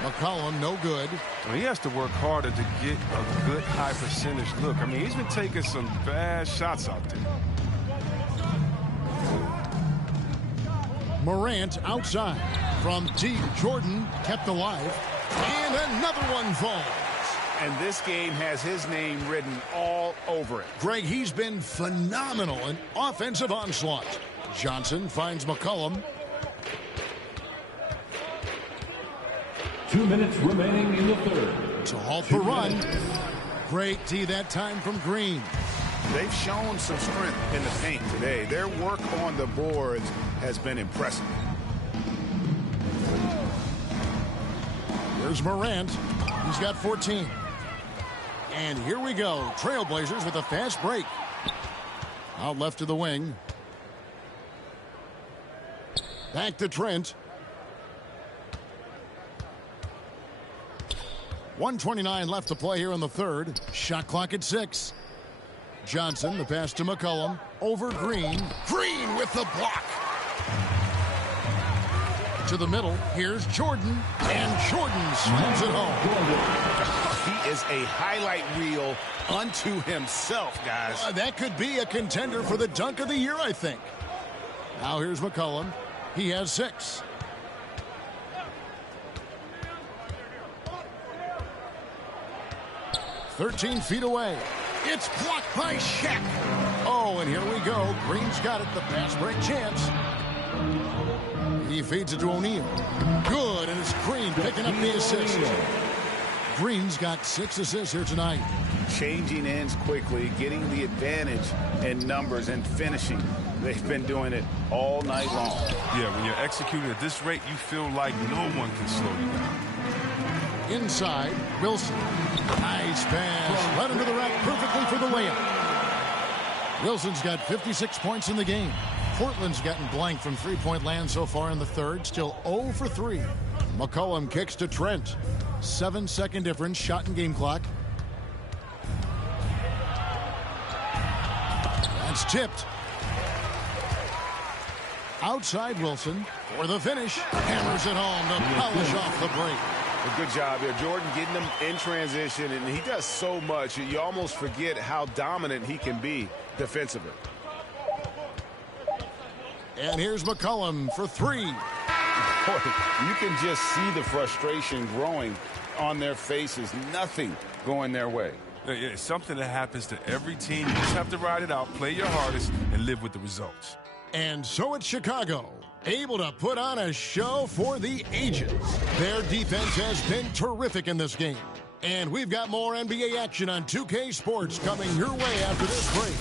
McCollum, no good. Well, he has to work harder to get a good high percentage look. I mean, he's been taking some bad shots out there. Morant outside. From deep, Jordan kept alive. And another one falls. And this game has his name written all over it. Greg, he's been phenomenal in offensive onslaught. Johnson finds McCollum. 2 minutes remaining in the third. To halt the run. Great D that time from Green. They've shown some strength in the paint today. Their work on the boards has been impressive. Here's Morant. He's got 14. And here we go. Trailblazers with a fast break. Out left to the wing. Back to Trent. 1:29 left to play here in the third. Shot clock at 6. Johnson, the pass to McCollum. Over Green. Green with the block. To the middle. Here's Jordan. And Jordan slams it home. He is a highlight reel unto himself, guys. That could be a contender for the dunk of the year, I think. Now here's McCollum. He has 6. "13 feet away. It's blocked by Shaq. Oh, and here we go. Green's got it. The pass break chance. He feeds it to O'Neal. Good, and it's Green picking up the assist. Green's got 6 assists here tonight. Changing ends quickly, getting the advantage in numbers and finishing. They've been doing it all night long. Yeah, when you're executing at this rate, you feel like no one can slow you down. Inside, Wilson. Nice pass. Led him to the rack perfectly for the layup. Wilson's got 56 points in the game. Portland's gotten blank from three-point land so far in the third. Still 0 for 3. McCollum kicks to Trent. 7-second difference. Shot and game clock. That's tipped. Outside Wilson for the finish. Hammers it home to polish off the break. A good job there. Jordan getting them in transition, and he does so much. You almost forget how dominant he can be defensively. And here's McCollum for 3. You can just see the frustration growing on their faces. Nothing going their way. It's something that happens to every team. You just have to ride it out, play your hardest, and live with the results. And so it's Chicago, able to put on a show for the ages. Their defense has been terrific in this game. And we've got more NBA action on 2K Sports coming your way after this break.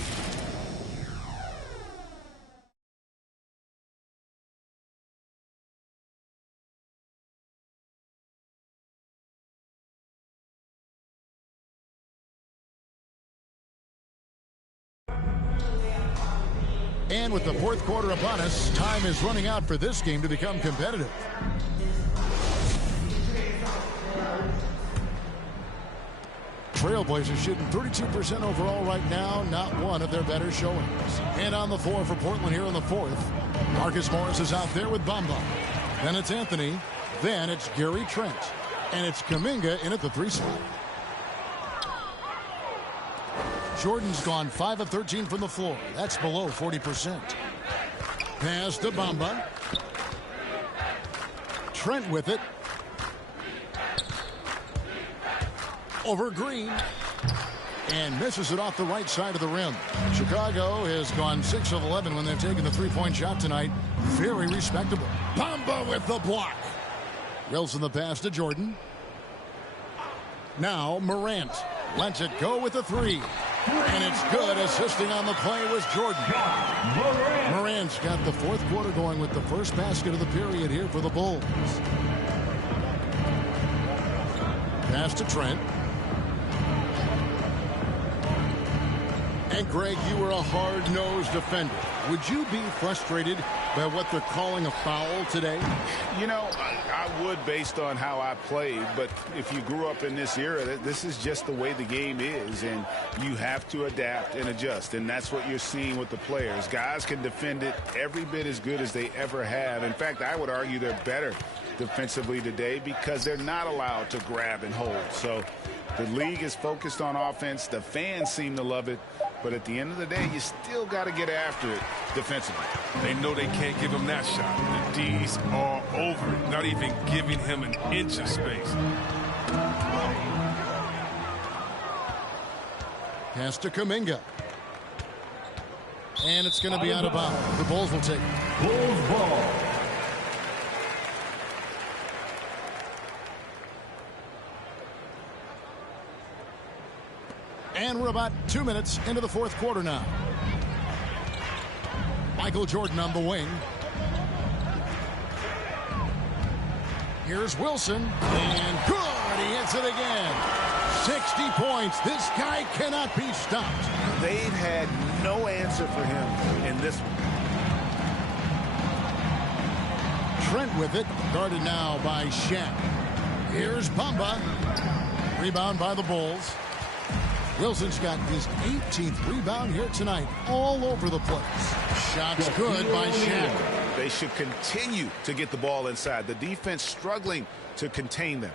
And with the fourth quarter upon us, time is running out for this game to become competitive. Trailblazers shooting 32% overall right now, not one of their better showings. And on the floor for Portland here in the fourth, Marcus Morris is out there with Bamba. Then it's Anthony. Then it's Gary Trent. And it's Kuminga in at the 3 spot. Jordan's gone 5 of 13 from the floor. That's below 40%. Pass to Bamba. Trent with it. Over Green. And misses it off the right side of the rim. Chicago has gone 6 of 11 when they've taken the three-point shot tonight. Very respectable. Bamba with the block. Wilson the pass to Jordan. Now Morant lets it go with the 3. And it's good. Assisting on the play was Jordan. Morant's got the fourth quarter going with the first basket of the period here for the Bulls. Pass to Trent. And Greg, you were a hard-nosed defender. Would you be frustrated by what they're calling a foul today? You know, I would based on how I played, but if you grew up in this era, this is just the way the game is, and you have to adapt and adjust, and that's what you're seeing with the players. Guys can defend it every bit as good as they ever have. In fact, I would argue they're better defensively today because they're not allowed to grab and hold. So the league is focused on offense. The fans seem to love it. But at the end of the day, you still got to get after it defensively. They know they can't give him that shot. The D's are over it, not even giving him an inch of space. Pass to Kuminga. And it's going to be out of bounds. The Bulls will take it. Bulls ball. And we're about 2 minutes into the fourth quarter now. Michael Jordan on the wing. Here's Wilson. And good. He hits it again. 60 points. This guy cannot be stopped. They've had no answer for him in this one. Trent with it. Guarded now by Shaq. Here's Bamba. Rebound by the Bulls. Wilson's got his 18th rebound here tonight, all over the place. Shots good by Shaq. They should continue to get the ball inside. The defense struggling to contain them.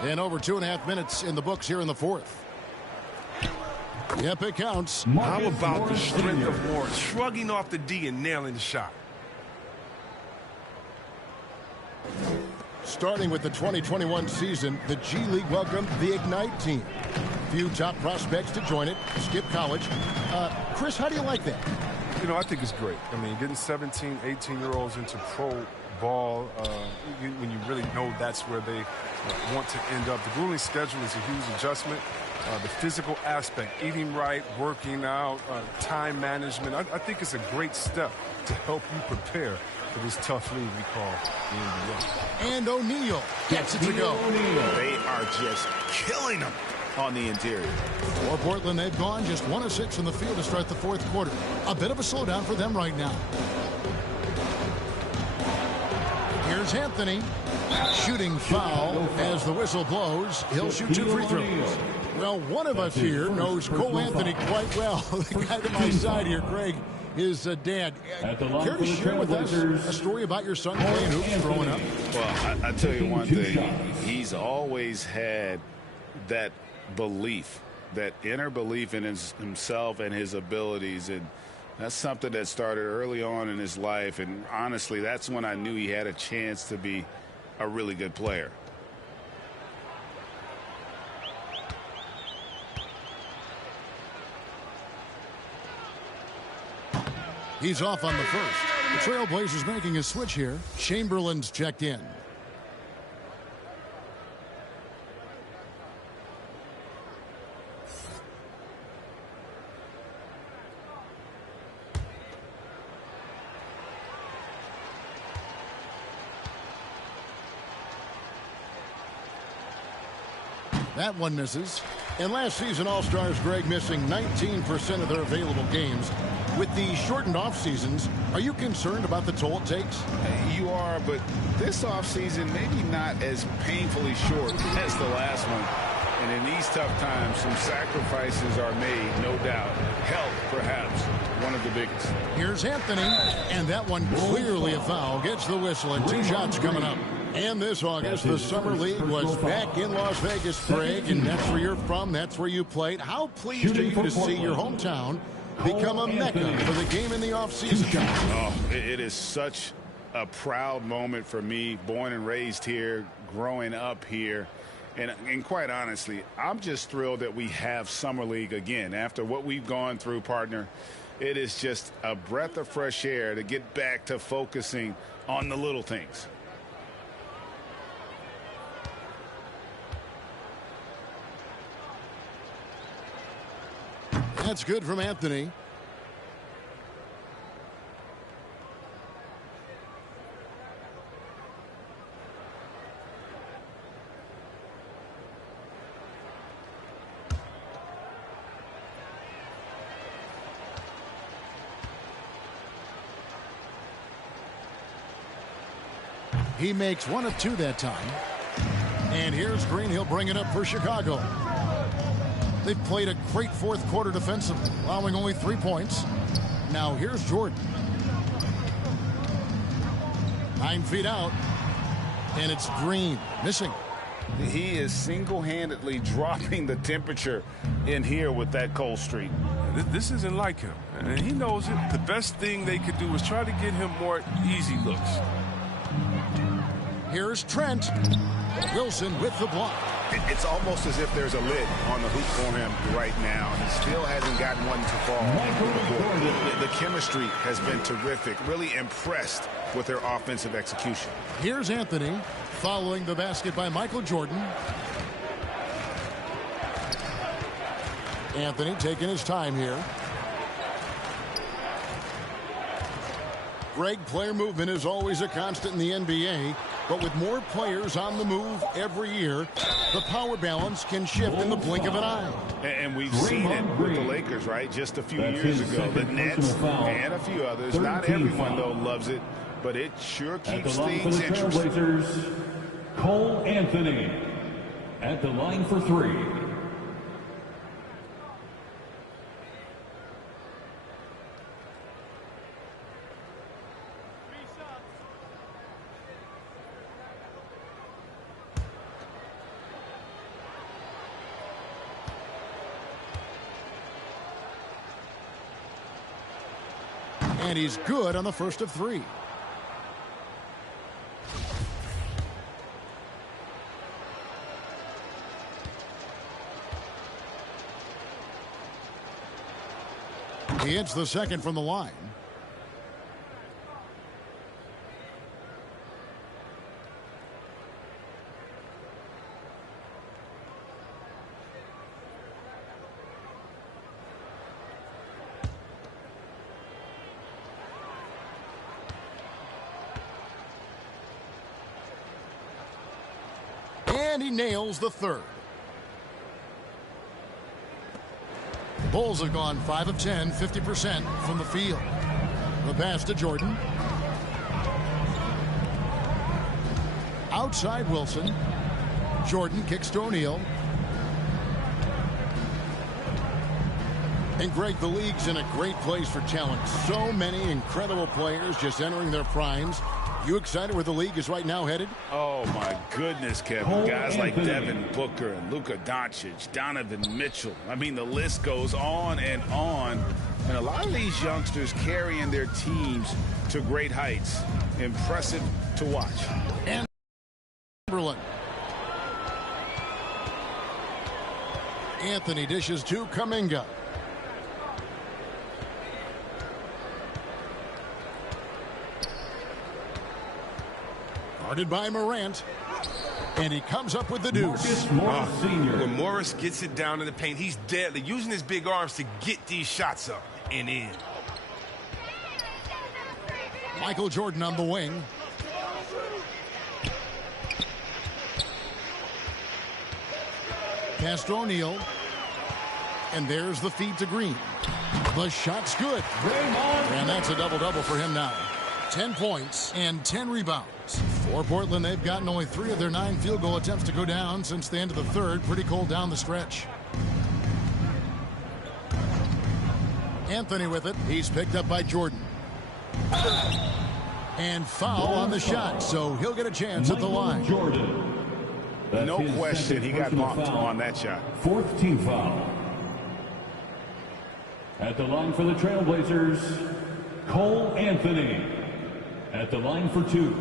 And over 2.5 minutes in the books here in the fourth. Yep, it counts. How about the strength of Warren shrugging off the D and nailing the shot? Starting with the 2021 season, the G League welcomed the Ignite team. Few top prospects to join it. Skip college. Chris, how do you like that? You know, I think it's great. I mean, getting 17, 18-year-olds into pro ball, when you really know that's where they want to end up. The grueling schedule is a huge adjustment. The physical aspect, eating right, working out, time management, I think it's a great step to help you prepare for this tough league we call the NBA. And O'Neal gets it to go. They are just killing them on the interior. For Portland, they've gone just 1 of 6 from the field to start the fourth quarter. A bit of a slowdown for them right now. Here's Anthony. Shooting foul as the whistle blows. He'll shoot 2 free throws. Well, one of us here knows Cole Anthony quite well. The guy to my side here, Greg, is dad. Care to share with us a story about your son playing hoops growing up? Well, I tell you one thing. He's always had that belief, that inner belief in himself and his abilities. And that's something that started early on in his life. And honestly, that's when I knew he had a chance to be a really good player. He's off on the first. The Trailblazers making a switch here. Chamberlain's checked in. That one misses. And last season, All-Stars, Greg, missing 19% of their available games. With the shortened off seasons, are you concerned about the toll it takes? You are, but this offseason maybe not as painfully short as the last one. And in these tough times, some sacrifices are made, no doubt. Health, perhaps, one of the biggest. Here's Anthony, and that one clearly a foul. Gets the whistle, and 2 shots coming up. And this August, the Summer League was back in Las Vegas, Greg, and that's where you're from, that's where you played. How pleased are you to see your hometown become a mecca for the game in the offseason? Oh, it is such a proud moment for me, born and raised here, growing up here. And quite honestly, I'm just thrilled that we have Summer League again. After what we've gone through, partner, it is just a breath of fresh air to get back to focusing on the little things. That's good from Anthony. He makes 1 of 2 that time. And here's Green. He'll bring it up for Chicago. They've played a great fourth quarter defensively, allowing only 3 points. Now here's Jordan. 9 feet out. And it's Green missing. He is single-handedly dropping the temperature in here with that cold streak. This isn't like him, and he knows it. The best thing they could do is try to get him more easy looks. Here's Trent. Wilson with the block. It's almost as if there's a lid on the hoop for him right now. He still hasn't gotten one to fall. The chemistry has been terrific. Really impressed with their offensive execution. Here's Anthony following the basket by Michael Jordan. Anthony taking his time here. Greg, player movement is always a constant in the NBA, but with more players on the move every year, the power balance can shift in the blink of an eye. And we've seen it with the Lakers, right? Just a few years ago. The Nets and a few others. Not everyone, though, loves it, but it sure keeps things interesting. Cole Anthony at the line for three. And he's good on the first of three. He hits the second from the line. And he nails the third. Bulls have gone 5 of 10, 50% from the field. The pass to Jordan. Outside Wilson. Jordan kicks to O'Neal. And Greg, the league's in a great place for talent. So many incredible players just entering their primes. You excited where the league is right now headed? Oh, my goodness, Kevin. Guys like Devin Booker and Luka Doncic, Donovan Mitchell. I mean, the list goes on and on. And a lot of these youngsters carrying their teams to great heights. Impressive to watch. And Chamberlain. Anthony dishes to Kuminga. Guarded by Morant. And he comes up with the deuce. When Morris gets it down in the paint, he's deadly, using his big arms to get these shots up and in. Michael Jordan on the wing. Pass to O'Neal. And there's the feed to Green. The shot's good. And that's a double-double for him now. 10 points and 10 rebounds. For Portland, they've gotten only 3 of their 9 field goal attempts to go down since the end of the third. Pretty cold down the stretch. Anthony with it. He's picked up by Jordan. And foul on the shot, so he'll get a chance at the line. Jordan. No question he got bumped on that shot. 4th team foul. At the line for the Trailblazers, Cole Anthony. At the line for 2.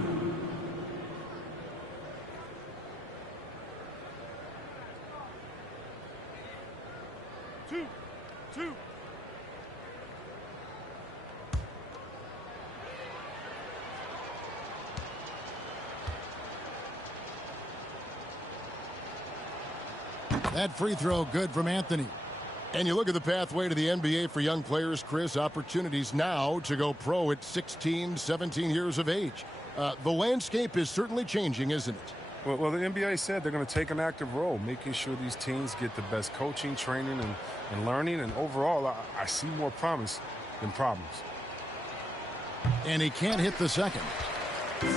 Two. That free throw good from Anthony. And you look at the pathway to the NBA for young players, Chris, opportunities now to go pro at 16, 17 years of age. The landscape is certainly changing, isn't it? Well, the NBA said they're going to take an active role, making sure these teams get the best coaching, training, and learning. And overall, I see more promise than problems. And he can't hit the second.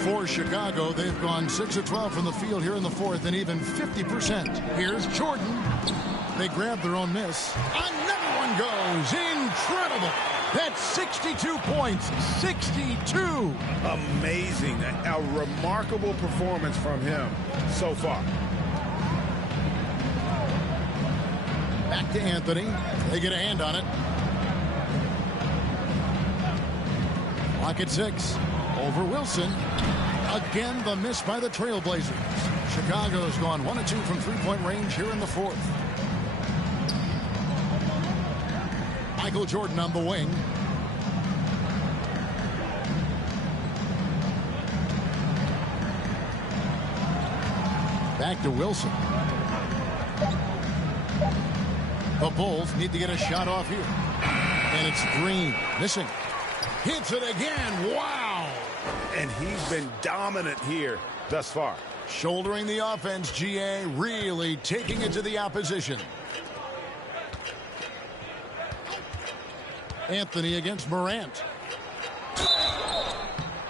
For Chicago, they've gone 6 of 12 from the field here in the fourth and even 50%. Here's Jordan. They grab their own miss. Another one goes. Incredible. That's 62 points. 62. Amazing. A remarkable performance from him so far. Back to Anthony. They get a hand on it. Clock at 6. Over Wilson. Again, the miss by the Trailblazers. Chicago's gone 1 of 2 from three-point range here in the fourth. Michael Jordan on the wing. Back to Wilson. The Bulls need to get a shot off here. And it's Green missing. Hits it again. Wow. And he's been dominant here thus far. Shouldering the offense, GA, really taking it to the opposition. Anthony against Morant.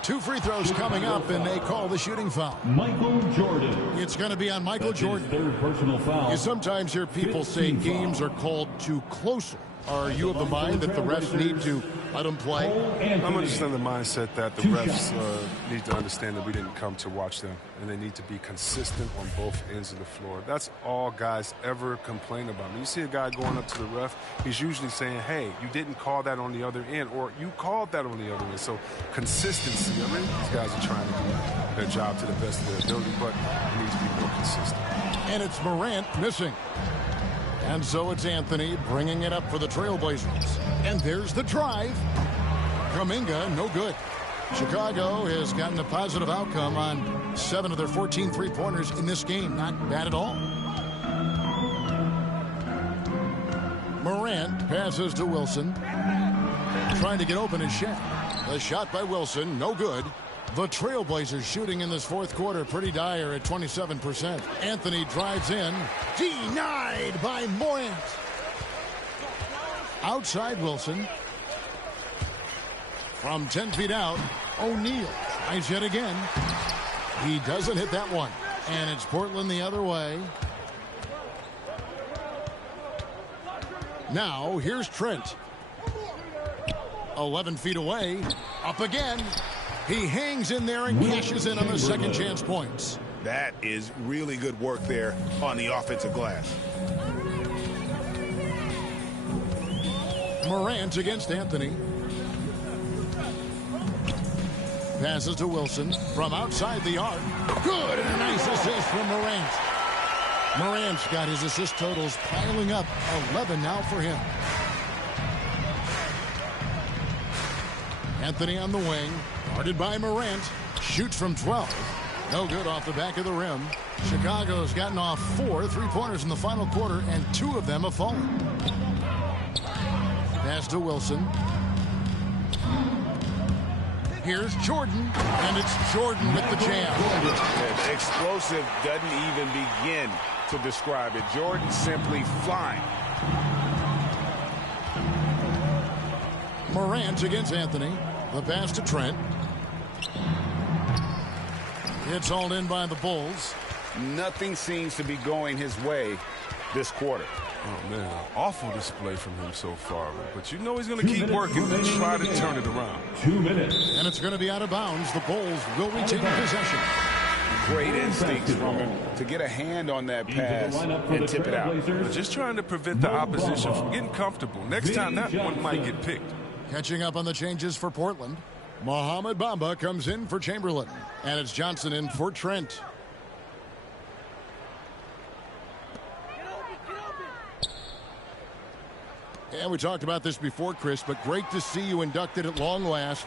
2 free throws coming up, and they call the shooting foul. Michael Jordan. It's going to be on Michael Jordan. Third personal foul. You sometimes hear people say games are called too closer. Are you of the mind that the refs need to let them play? I'm understanding the mindset that the refs need to understand that we didn't come to watch them, and they need to be consistent on both ends of the floor. That's all guys ever complain about. When you see a guy going up to the ref, he's usually saying, hey, you didn't call that on the other end, or you called that on the other end. So consistency, I mean, these guys are trying to do their job to the best of their ability, but it needs to be more consistent. And it's Morant missing. And so it's Anthony bringing it up for the Trailblazers. And there's the drive. Kuminga, no good. Chicago has gotten a positive outcome on 7 of their 14 three-pointers in this game. Not bad at all. Morant passes to Wilson. Trying to get open is Shaq. The shot by Wilson, no good. The Trailblazers shooting in this fourth quarter pretty dire at 27%. Anthony drives in. Denied by Morant. Outside Wilson. From 10 feet out, O'Neal tries yet again. He doesn't hit that one. And it's Portland the other way. Now, here's Trent. 11 feet away. Up again. He hangs in there and cashes in on the second chance points. That is really good work there on the offensive glass. Morant against Anthony. Passes to Wilson from outside the arc. Good, and a nice assist from Morant. Morant's got his assist totals piling up. 11 now for him. Anthony on the wing. Guarded by Morant. Shoots from 12. No good off the back of the rim. Chicago's gotten off 4 three-pointers in the final quarter, and 2 of them have fallen. Pass to Wilson. Here's Jordan, and it's Jordan with the jam. Yeah, explosive doesn't even begin to describe it. Jordan simply flying. Morant against Anthony. The pass to Trent. It's hauled in by the Bulls. Nothing seems to be going his way this quarter. Oh, man, awful display from him so far. But you know he's going to keep working to try to turn it around. 2 minutes. And it's going to be out of bounds. The Bulls will retain possession. Great instincts from him to get a hand on that pass and tip it out. But just trying to prevent the opposition from getting comfortable. Next time, that one might get picked. Catching up on the changes for Portland. Mohamed Bamba comes in for Chamberlain. And it's Johnson in for Trent. And we talked about this before, Chris, but great to see you inducted at long last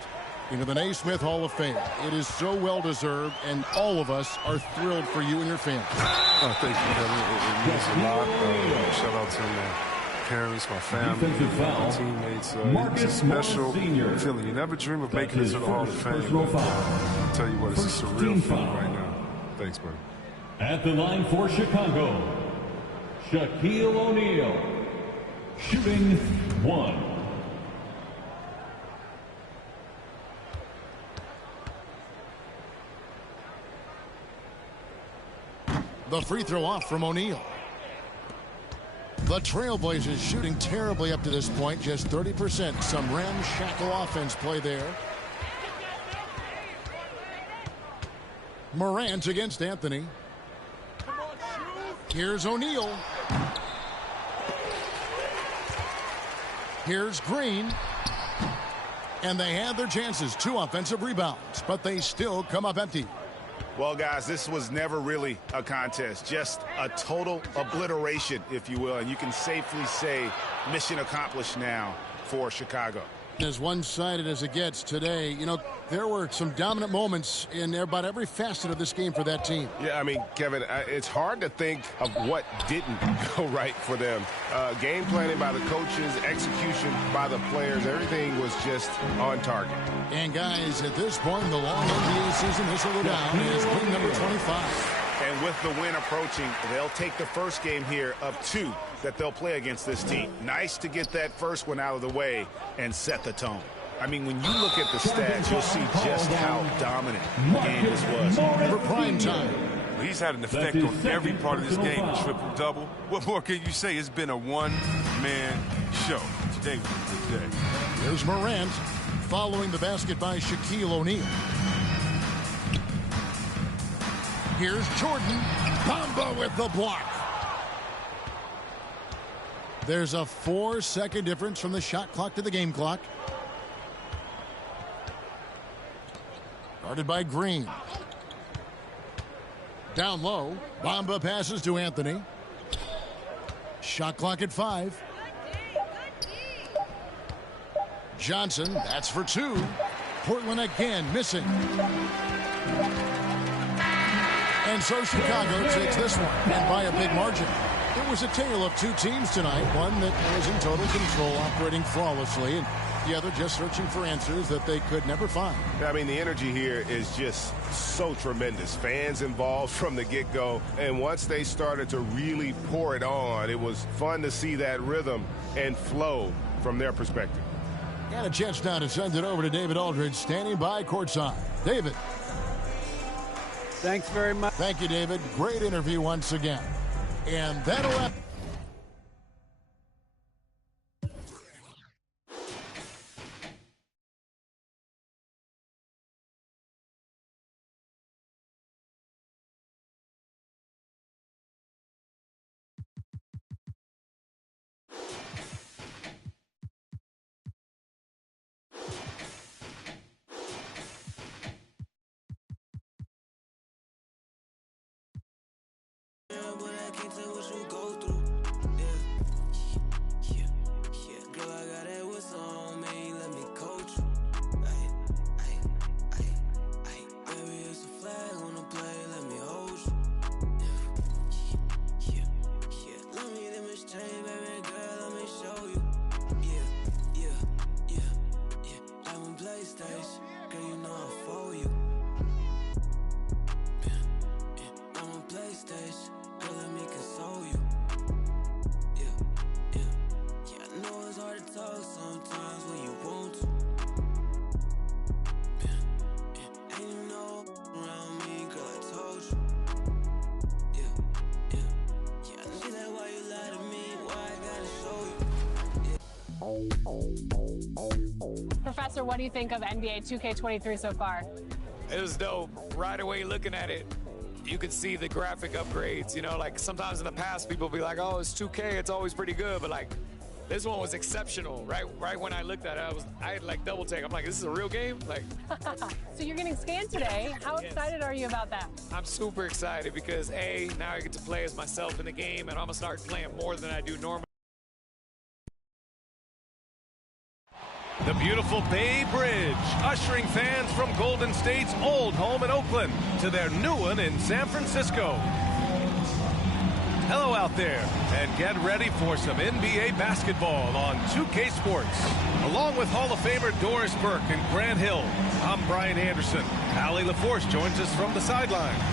into the Naismith Hall of Fame. It is so well-deserved, and all of us are thrilled for you and your family. Oh, thank you, Kevin. It means a lot. Shout out to my parents, my family, my teammates. It's a special feeling. You never dream of making it to the Hall of Fame. I'll tell you what, it's a surreal feeling right now. Thanks, buddy. At the line for Chicago, Shaquille O'Neal. Shooting 1. The free throw off from O'Neal. The Trailblazers shooting terribly up to this point, just 30%. Some ramshackle offense play there. Morant against Anthony. Here's O'Neal. Here's Green. And they had their chances. 2 offensive rebounds, but they still come up empty. Well, guys, this was never really a contest, just a total obliteration, if you will. And you can safely say mission accomplished now for Chicago. As one-sided as it gets today, you know, there were some dominant moments in about every facet of this game for that team. Yeah, I mean, Kevin, it's hard to think of what didn't go right for them. Game planning by the coaches, execution by the players, everything was just on target. And guys, at this point in the long NBA season, this will go down as win number 25. And with the win approaching, they'll take the first game here of 2 that they'll play against this team. Nice to get that first one out of the way and set the tone. I mean, when you look at the stats, you'll see just how dominant the game this was. For prime time. He's had an effect on every part of this game, a triple-double. What more can you say? It's been a one-man show. Today was a good day. Here's Morant following the basket by Shaquille O'Neal. Here's Jordan. Bamba with the block. There's a 4-second difference from the shot clock to the game clock. Guarded by Green. Down low. Bamba passes to Anthony. Shot clock at 5. Johnson, that's for 2. Portland again missing. And so Chicago takes this one, and by a big margin. It was a tale of 2 teams tonight, one that was in total control, operating flawlessly, and the other just searching for answers that they could never find. I mean, the energy here is just so tremendous. Fans involved from the get-go, and once they started to really pour it on, it was fun to see that rhythm and flow from their perspective. And a chance now to send it over to David Aldridge, standing by courtside. David. Thanks very much. Thank you, David. Great interview once again. And that'll wrap. Professor, what do you think of NBA 2K23 so far? It was dope. Right away looking at it, you could see the graphic upgrades. You know, like sometimes in the past people be like, oh, it's 2K, it's always pretty good, but like this one was exceptional. Right when I looked at it, I had like double take. I'm like, this is a real game? Like So you're getting scanned today. How excited are you about that? I'm super excited because now I get to play as myself in the game, and I'm gonna start playing more than I do normally. The beautiful Bay Bridge, ushering fans from Golden State's old home in Oakland to their new one in San Francisco. Hello out there, and get ready for some NBA basketball on 2K Sports. Along with Hall of Famer Doris Burke and Grant Hill, I'm Brian Anderson. Allie LaForce joins us from the sidelines.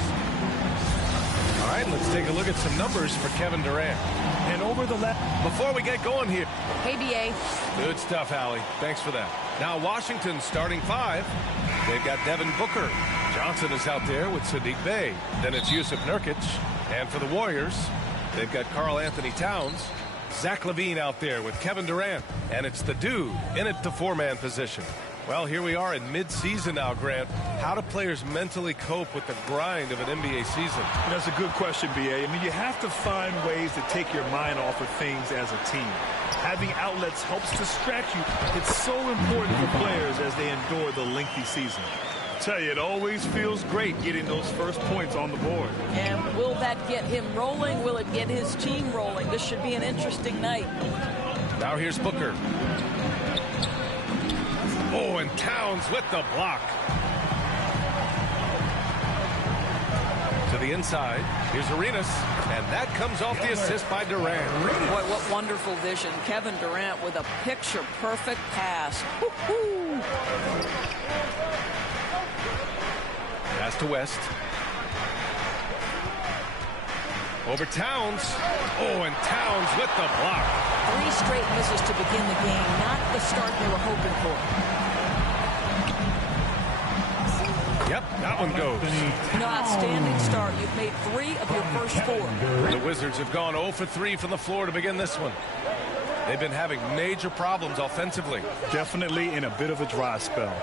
All right, let's take a look at some numbers for Kevin Durant. And over the left. Before we get going here. Hey, BA. Good stuff, Allie. Thanks for that. Now, Washington starting 5. They've got Devin Booker. Johnson is out there with Sadiq Bey. Then it's Yusuf Nurkic. And for the Warriors, they've got Karl Anthony Towns. Zach LaVine out there with Kevin Durant. And it's the dude in at the 4-man position. Well, here we are in mid-season now, Grant. How do players mentally cope with the grind of an NBA season? That's a good question, B.A. I mean, you have to find ways to take your mind off of things as a team. Having outlets helps distract you. It's so important for players as they endure the lengthy season. tell you, it always feels great getting those first points on the board. And will that get him rolling? Will it get his team rolling? This should be an interesting night. Now here's Booker. Oh, and Towns with the block. To the inside. Here's Arenas. And that comes off the assist by Durant. Boy, what wonderful vision. Kevin Durant with a picture-perfect pass. Woo-hoo. Pass to West. Over Towns. Oh, and Towns with the block. 3 straight misses to begin the game. Not the start they were hoping for. Yep, that one goes. An outstanding start. You've made 3 of your first 4. The Wizards have gone 0 for 3 from the floor to begin this one. They've been having major problems offensively. Definitely in a bit of a dry spell.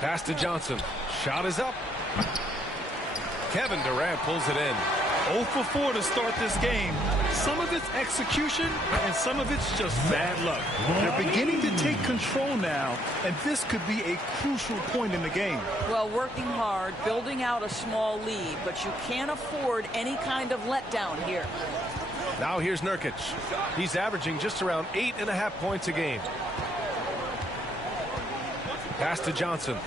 Pass to Johnson. Shot is up. Kevin Durant pulls it in. 0 for 4 to start this game. Some of it's execution, and some of it's just bad luck. They're beginning to take control now, and this could be a crucial point in the game. Well, working hard, building out a small lead, but you can't afford any kind of letdown here. Now here's Nurkic. He's averaging just around 8.5 points a game. Pass to Johnson.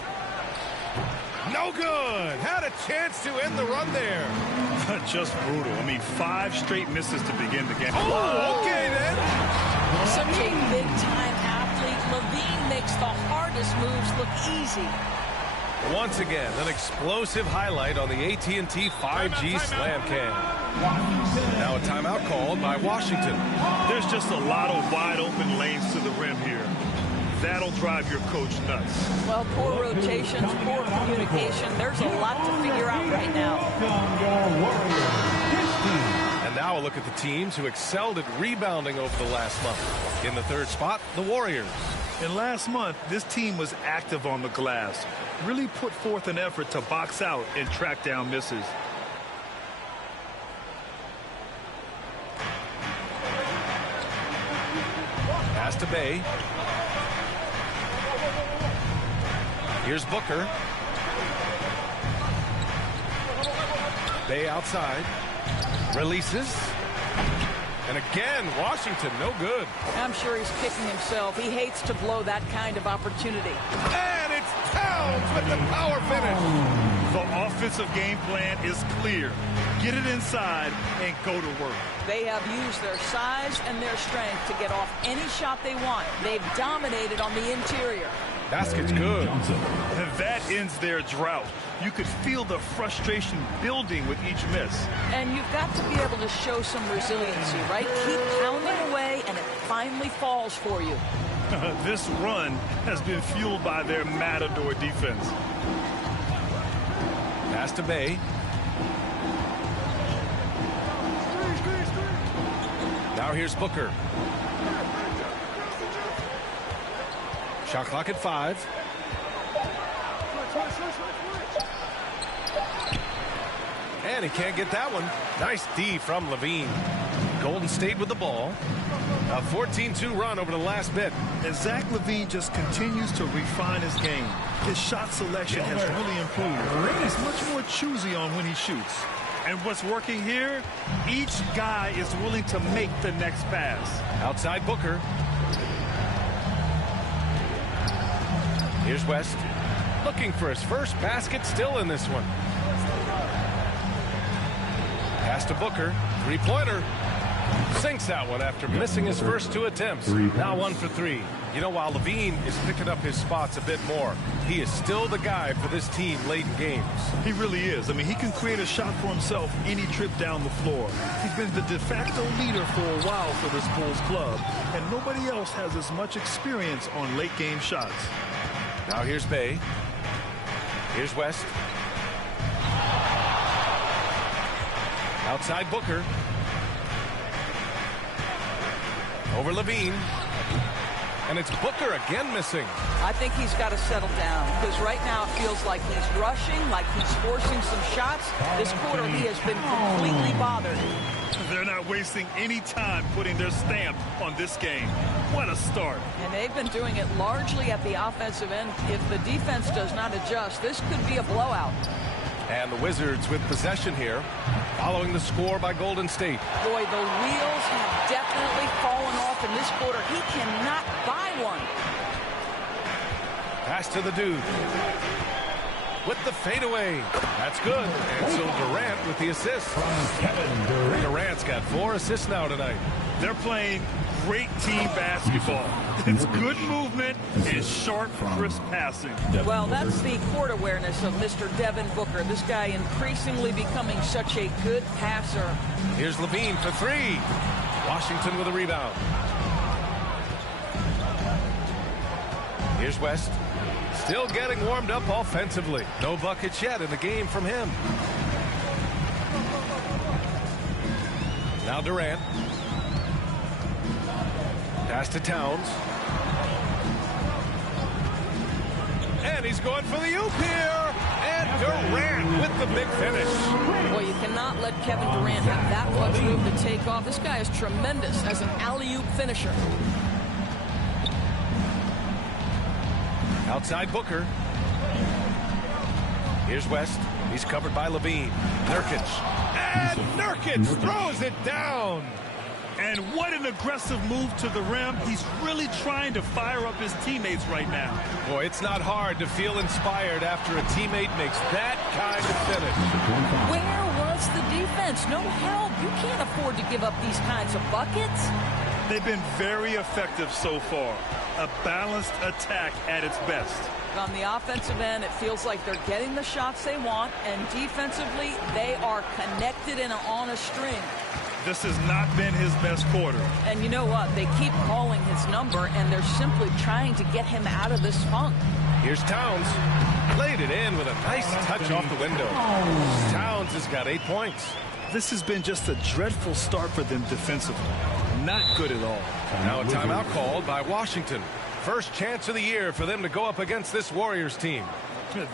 No good. Had a chance to end the run there. Just brutal. I mean, 5 straight misses to begin the game. Oh, okay then. Such a big-time athlete. LaVine makes the hardest moves look easy. Once again, an explosive highlight on the AT&T 5G Slam Cam. Now a timeout called by Washington. There's just a lot of wide-open lanes to the rim here. That'll drive your coach nuts. Well, poor rotations, poor communication. There's a lot to figure out right now. And now a look at the teams who excelled at rebounding over the last month. In the 3rd spot, the Warriors. And last month, this team was active on the glass. Really put forth an effort to box out and track down misses. Pass to Bay. Here's Booker. Bay outside. Releases. And again, Washington, no good. I'm sure he's kicking himself. He hates to blow that kind of opportunity. And it's Towns with the power finish. The offensive game plan is clear. Get it inside and go to work. They have used their size and their strength to get off any shot they want. They've dominated on the interior. Basket's good. And that ends their drought. You could feel the frustration building with each miss. And you've got to be able to show some resiliency, right? Keep pounding away, and it finally falls for you. This run has been fueled by their matador defense. Pass to Bay. Now here's Booker. Shot clock at 5. And he can't get that one. Nice D from LaVine. Golden State with the ball. A 14-2 run over the last bit. And Zach LaVine just continues to refine his game. His shot selection has really improved. He's much more choosy on when he shoots. And what's working here, each guy is willing to make the next pass. Outside Booker. Here's West. Looking for his first basket, still in this one. Pass to Booker. 3-pointer. Sinks that one after missing his first 2 attempts. Now 1 for 3. You know, while LaVine is picking up his spots a bit more, he is still the guy for this team late in games. He really is. I mean, he can create a shot for himself any trip down the floor. He's been the de facto leader for a while for this Bulls club, and nobody else has as much experience on late game shots. Now here's Bay. Here's West. Outside Booker. Over LaVine. And it's Booker again missing. I think he's got to settle down because right now it feels like he's rushing, like he's forcing some shots. This quarter he has been completely bothered. They're not wasting any time putting their stamp on this game. What a start. And they've been doing it largely at the offensive end. If the defense does not adjust, this could be a blowout. And the Wizards with possession here, following the score by Golden State. Boy, the wheels have definitely fallen off in this quarter. He cannot buy one. Pass to the dude. With the fadeaway. That's good. And so Durant with the assist. Durant's got 4 assists now tonight. They're playing great team basketball. It's good movement and sharp, crisp passing. Well, that's the court awareness of Mr. Devin Booker. This guy increasingly becoming such a good passer. Here's Levine for 3. Washington with a rebound. Here's West. Still getting warmed up offensively. No buckets yet in the game from him. Now Durant. Pass to Towns. And he's going for the oop here. And Durant with the big finish. Well, you cannot let Kevin Durant have that much room to take off. This guy is tremendous as an alley-oop finisher. Outside Booker. Here's West. He's covered by Levine. Nurkic. And Nurkic throws it down. And what an aggressive move to the rim. He's really trying to fire up his teammates right now. Boy, it's not hard to feel inspired after a teammate makes that kind of finish. Where was the defense? No help. You can't afford to give up these kinds of buckets. They've been very effective so far. A balanced attack at its best. On the offensive end, it feels like they're getting the shots they want, and defensively, they are connected and on a string. This has not been his best quarter. And you know what? They keep calling his number, and they're simply trying to get him out of this funk. Here's Towns. Played it in with a nice touch off the window. Towns has got 8 points. This has been just a dreadful start for them defensively. Not good at all. Now a timeout called by Washington. First chance of the year for them to go up against this Warriors team.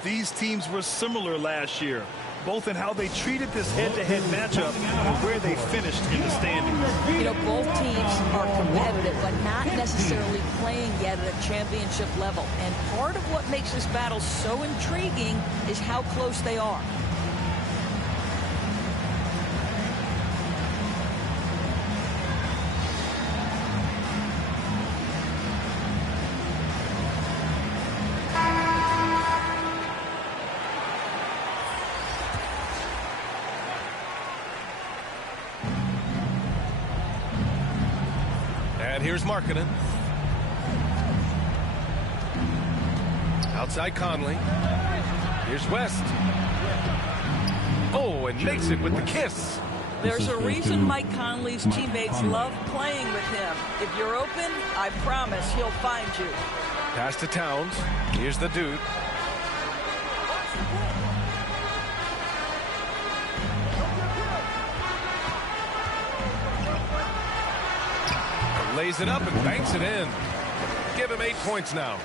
These teams were similar last year, both in how they treated this head-to-head matchup and where they finished in the standings. You know, both teams are competitive, but not necessarily playing yet at a championship level. And part of what makes this battle so intriguing is how close they are. Here's Markkanen. Outside Conley. Here's West. Oh, and makes it with the kiss. There's a reason Mike Conley's teammates love playing with him. If you're open, I promise he'll find you. Pass to Towns. Here's the dude. Lays it up and banks it in. Give him 8 points now.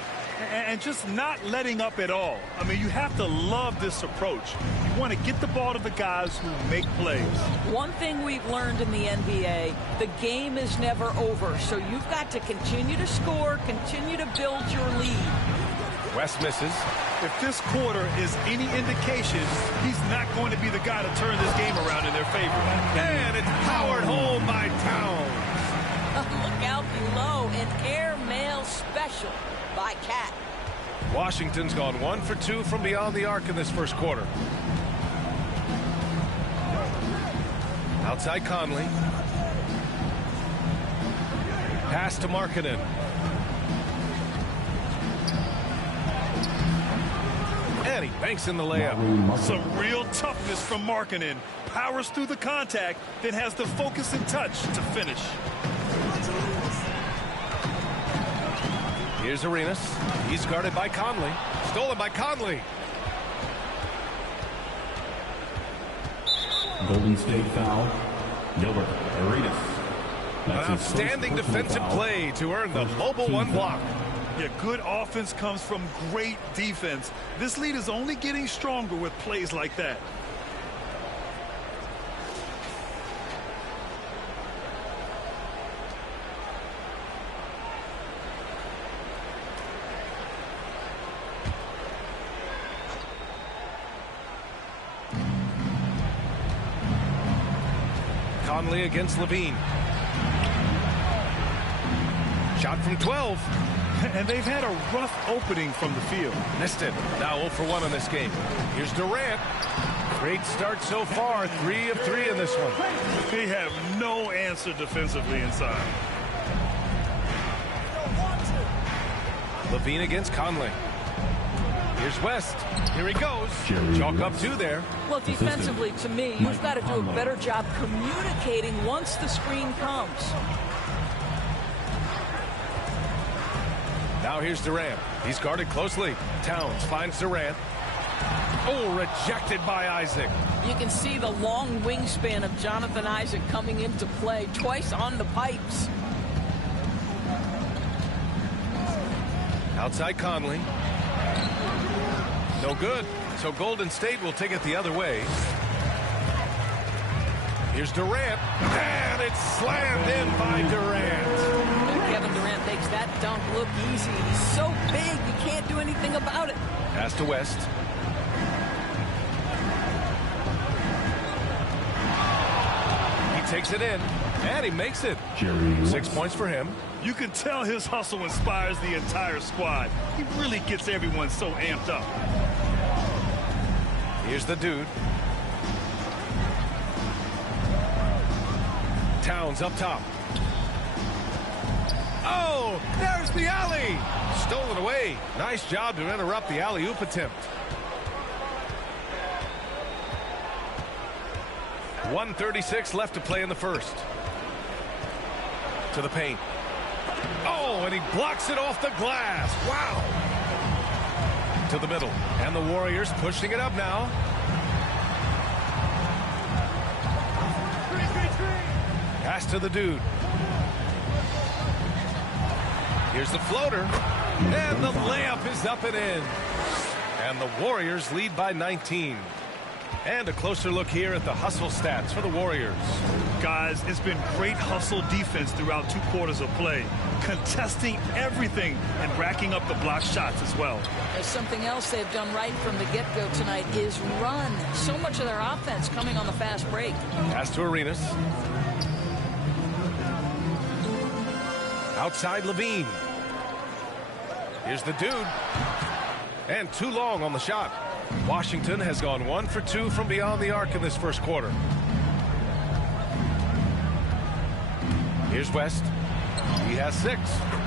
And just not letting up at all. I mean, you have to love this approach. You want to get the ball to the guys who make plays. One thing we've learned in the NBA, the game is never over. So you've got to continue to score, continue to build your lead. West misses. If this quarter is any indication, he's not going to be the guy to turn this game around in their favor. And it's powered home by Towns. Look out below, an airmail special by Cat. Washington's gone 1 for 2 from beyond the arc in this first quarter. Outside Conley. Pass to Markkanen. And he banks in the layup. Some real toughness from Markkanen. Powers through the contact, then has the focus and touch to finish. Here's Arenas. He's guarded by Conley. Stolen by Conley. Golden State foul. Gilbert Arenas. An outstanding defensive play to earn the mobile 1 block. Yeah, good offense comes from great defense. This lead is only getting stronger with plays like that. Conley against Levine. Shot from 12. And they've had a rough opening from the field. Missed it. Now 0 for 1 in this game. Here's Durant. Great start so far. 3 of 3 in this one. They have no answer defensively inside. Levine against Conley. Here's West. Here he goes. Chalk up 2 there. Well, defensively, to me, you've got to do a better job communicating once the screen comes. Now here's Durant. He's guarded closely. Towns finds Durant. Oh, rejected by Isaac. You can see the long wingspan of Jonathan Isaac coming into play twice on the pipes. Outside Conley. No good. So Golden State will take it the other way. Here's Durant. And it's slammed in by Durant. Kevin Durant makes that dunk look easy. He's so big, you can't do anything about it. Pass to West. He takes it in, and he makes it. 6 points for him. You can tell his hustle inspires the entire squad. He really gets everyone so amped up. Here's the dude. Towns up top. Oh, there's the alley. Stolen away. Nice job to interrupt the alley-oop attempt. 1:36 left to play in the first. To the paint. Oh, and he blocks it off the glass. Wow. To the middle. And the Warriors pushing it up now. Pass to the dude. Here's the floater. And the layup is up and in. And the Warriors lead by 19. And a closer look here at the hustle stats for the Warriors. Guys, it's been great hustle defense throughout 2 quarters of play. Contesting everything and racking up the block shots as well. There's something else they've done right from the get-go tonight is run. So much of their offense coming on the fast break. Pass to Arenas. Outside Levine. Here's the dude. And too long on the shot. Washington has gone 1 for 2 from beyond the arc in this first quarter. Here's West. He has 6.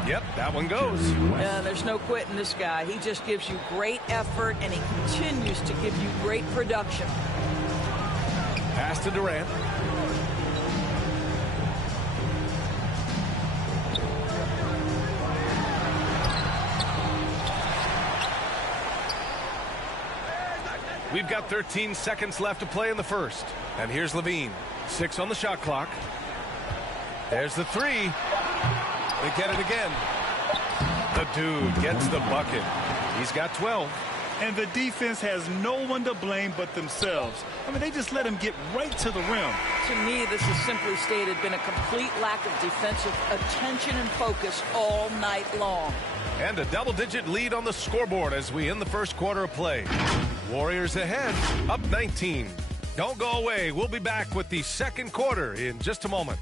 Yep, that one goes. Yeah, there's no quitting this guy. He just gives you great effort, and he continues to give you great production. Pass to Durant. We've got 13 seconds left to play in the first. And here's Levine. 6 on the shot clock. There's the 3. They get it again. The dude gets the bucket. He's got 12. And the defense has no one to blame but themselves. I mean, they just let him get right to the rim. To me, this has simply stated been a complete lack of defensive attention and focus all night long. And a double-digit lead on the scoreboard as we end the first quarter of play. Warriors ahead, up 19. Don't go away. We'll be back with the second quarter in just a moment.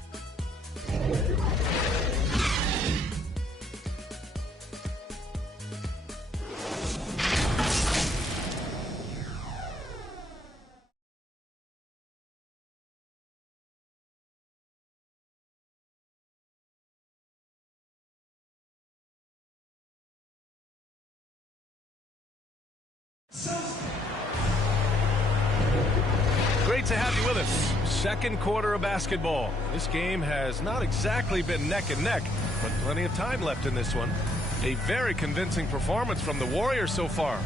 Great to have you with us. Second quarter of basketball. This game has not exactly been neck and neck, but plenty of time left in this one. A very convincing performance from the Warriors so far.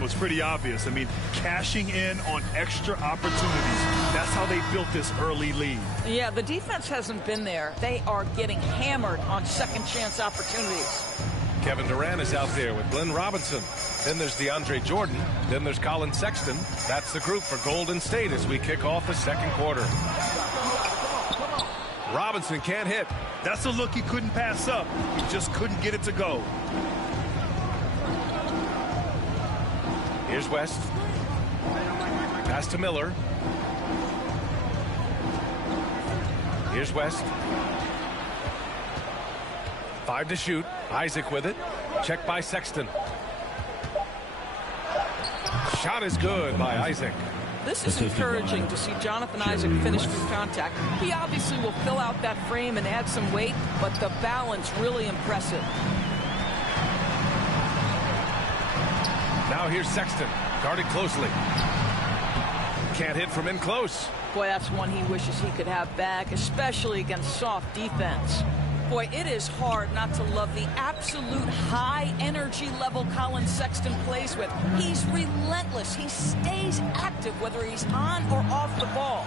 was pretty obvious. I mean, cashing in on extra opportunities. That's how they built this early lead. Yeah, the defense hasn't been there. They are getting hammered on second chance opportunities. Kevin Durant is out there with Glenn Robinson. Then there's DeAndre Jordan. Then there's Colin Sexton. That's the group for Golden State as we kick off the second quarter. Robinson can't hit. That's a look he couldn't pass up. He just couldn't get it to go. Here's West. Pass to Miller. Here's West. 5 to shoot. Isaac with it. Check by Sexton. Shot is good by Isaac. This is encouraging to see Jonathan Isaac finish through contact. He obviously will fill out that frame and add some weight, but the balance really impressive. Now here's Sexton, guarded closely. Can't hit from in close. Boy, that's one he wishes he could have back, especially against soft defense. Boy, it is hard not to love the absolute high energy level Colin Sexton plays with. He's relentless. He stays active whether he's on or off the ball.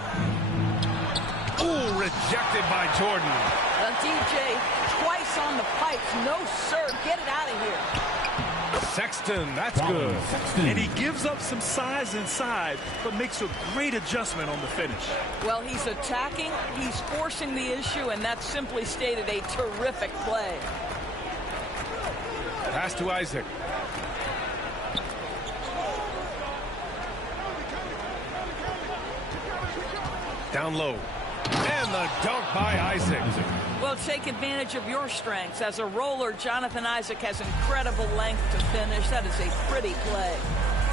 Ooh, rejected by Jordan. DJ twice on the pipes. No, sir. Get it out of here. Sexton, that's good. And he gives up some size inside, but makes a great adjustment on the finish. Well, he's attacking, he's forcing the issue, and that simply stated a terrific play. Pass to Isaac. Down low. And the dunk by Isaac. Well, take advantage of your strengths. As a roller, Jonathan Isaac has incredible length to finish. That is a pretty play.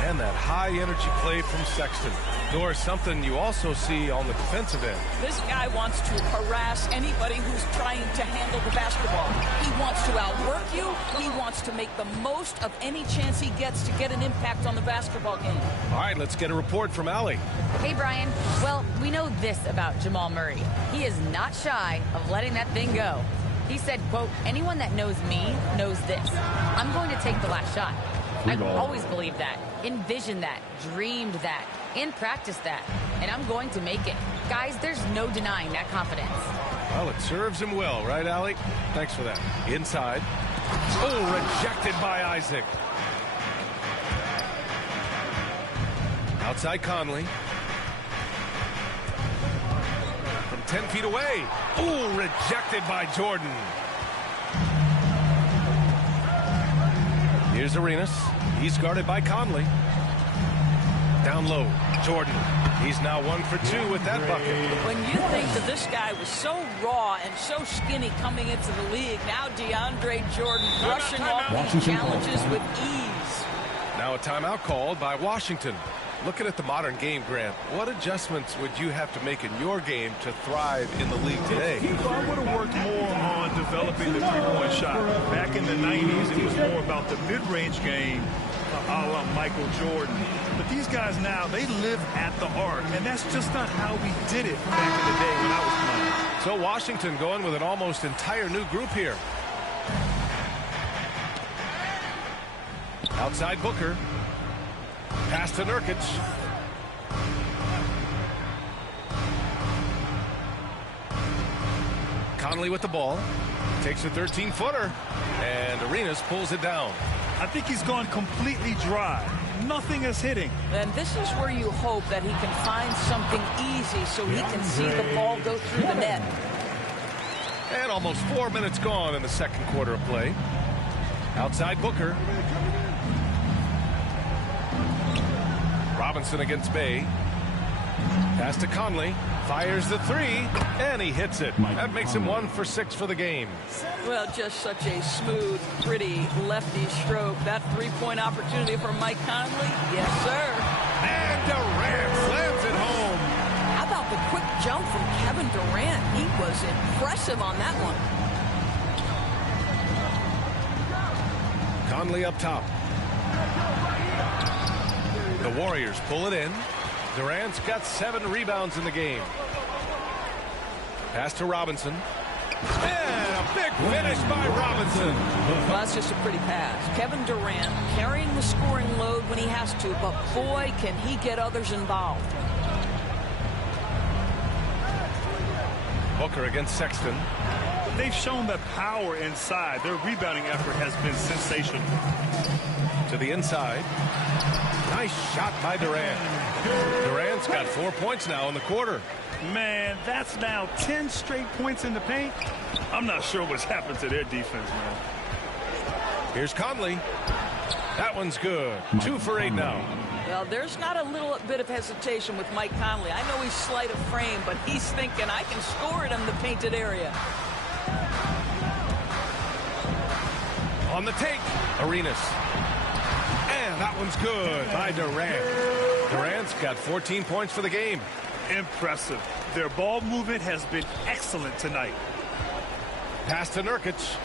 And that high energy play from Sexton. Nor something you also see on the defensive end. This guy wants to harass anybody who's trying to handle the basketball. He wants to outwork you. He wants to make the most of any chance he gets to get an impact on the basketball game. All right, let's get a report from Allie. Hey, Brian. Well, we know this about Jamal Murray. He is not shy of letting that thing go. He said, quote, anyone that knows me knows this. I'm going to take the last shot. I've always believed that, envisioned that, dreamed that, and practiced that. And I'm going to make it. Guys, there's no denying that confidence. Well, it serves him well, right, Allie? Thanks for that. Inside. Oh, rejected by Isaac. Outside Conley. From 10 feet away. Oh, rejected by Jordan. Here's Arenas. He's guarded by Conley. Down low, Jordan. He's now 1 for 2 with that bucket. When you think that this guy was so raw and so skinny coming into the league, now DeAndre Jordan brushing off these challenges with ease. Now a timeout called by Washington. Looking at the modern game, Grant, what adjustments would you have to make in your game to thrive in the league today? I would have worked more on developing the three-point shot. Back in the 90s, it was more about the mid-range game, a la Michael Jordan. But these guys now, they live at the arc, and that's just not how we did it back in the day when I was playing. So Washington going with an almost entire new group here. Outside Booker. Pass to Nurkic. Conley with the ball. Takes a 13-footer. And Arenas pulls it down. I think he's gone completely dry. Nothing is hitting. And this is where you hope that he can find something easy so he can see the ball go through the net. And almost 4 minutes gone in the second quarter of play. Outside Booker. Robinson against Bay. Pass to Conley. Fires the three, and he hits it. That makes him 1 for 6 for the game. Well, just such a smooth, pretty lefty stroke. That three-point opportunity for Mike Conley? Yes, sir. And Durant slams it home. How about the quick jump from Kevin Durant? He was impressive on that one. Conley up top. The Warriors pull it in. Durant's got 7 rebounds in the game. Pass to Robinson. And a big finish by Robinson. Well, that's just a pretty pass. Kevin Durant carrying the scoring load when he has to, but boy, can he get others involved. Booker against Sexton. They've shown that power inside. Their rebounding effort has been sensational. To the inside. Nice shot by Durant. Durant's got 4 points now in the quarter. Man, that's now 10 straight points in the paint. I'm not sure what's happened to their defense, man. Here's Conley. That one's good. 2 for 8 now. Well, there's not a little bit of hesitation with Mike Conley. I know he's slight of frame, but he's thinking, I can score it in the painted area. On the take, Arenas. And that one's good by Durant. Durant's got 14 points for the game. Impressive. Their ball movement has been excellent tonight. Pass to Nurkic.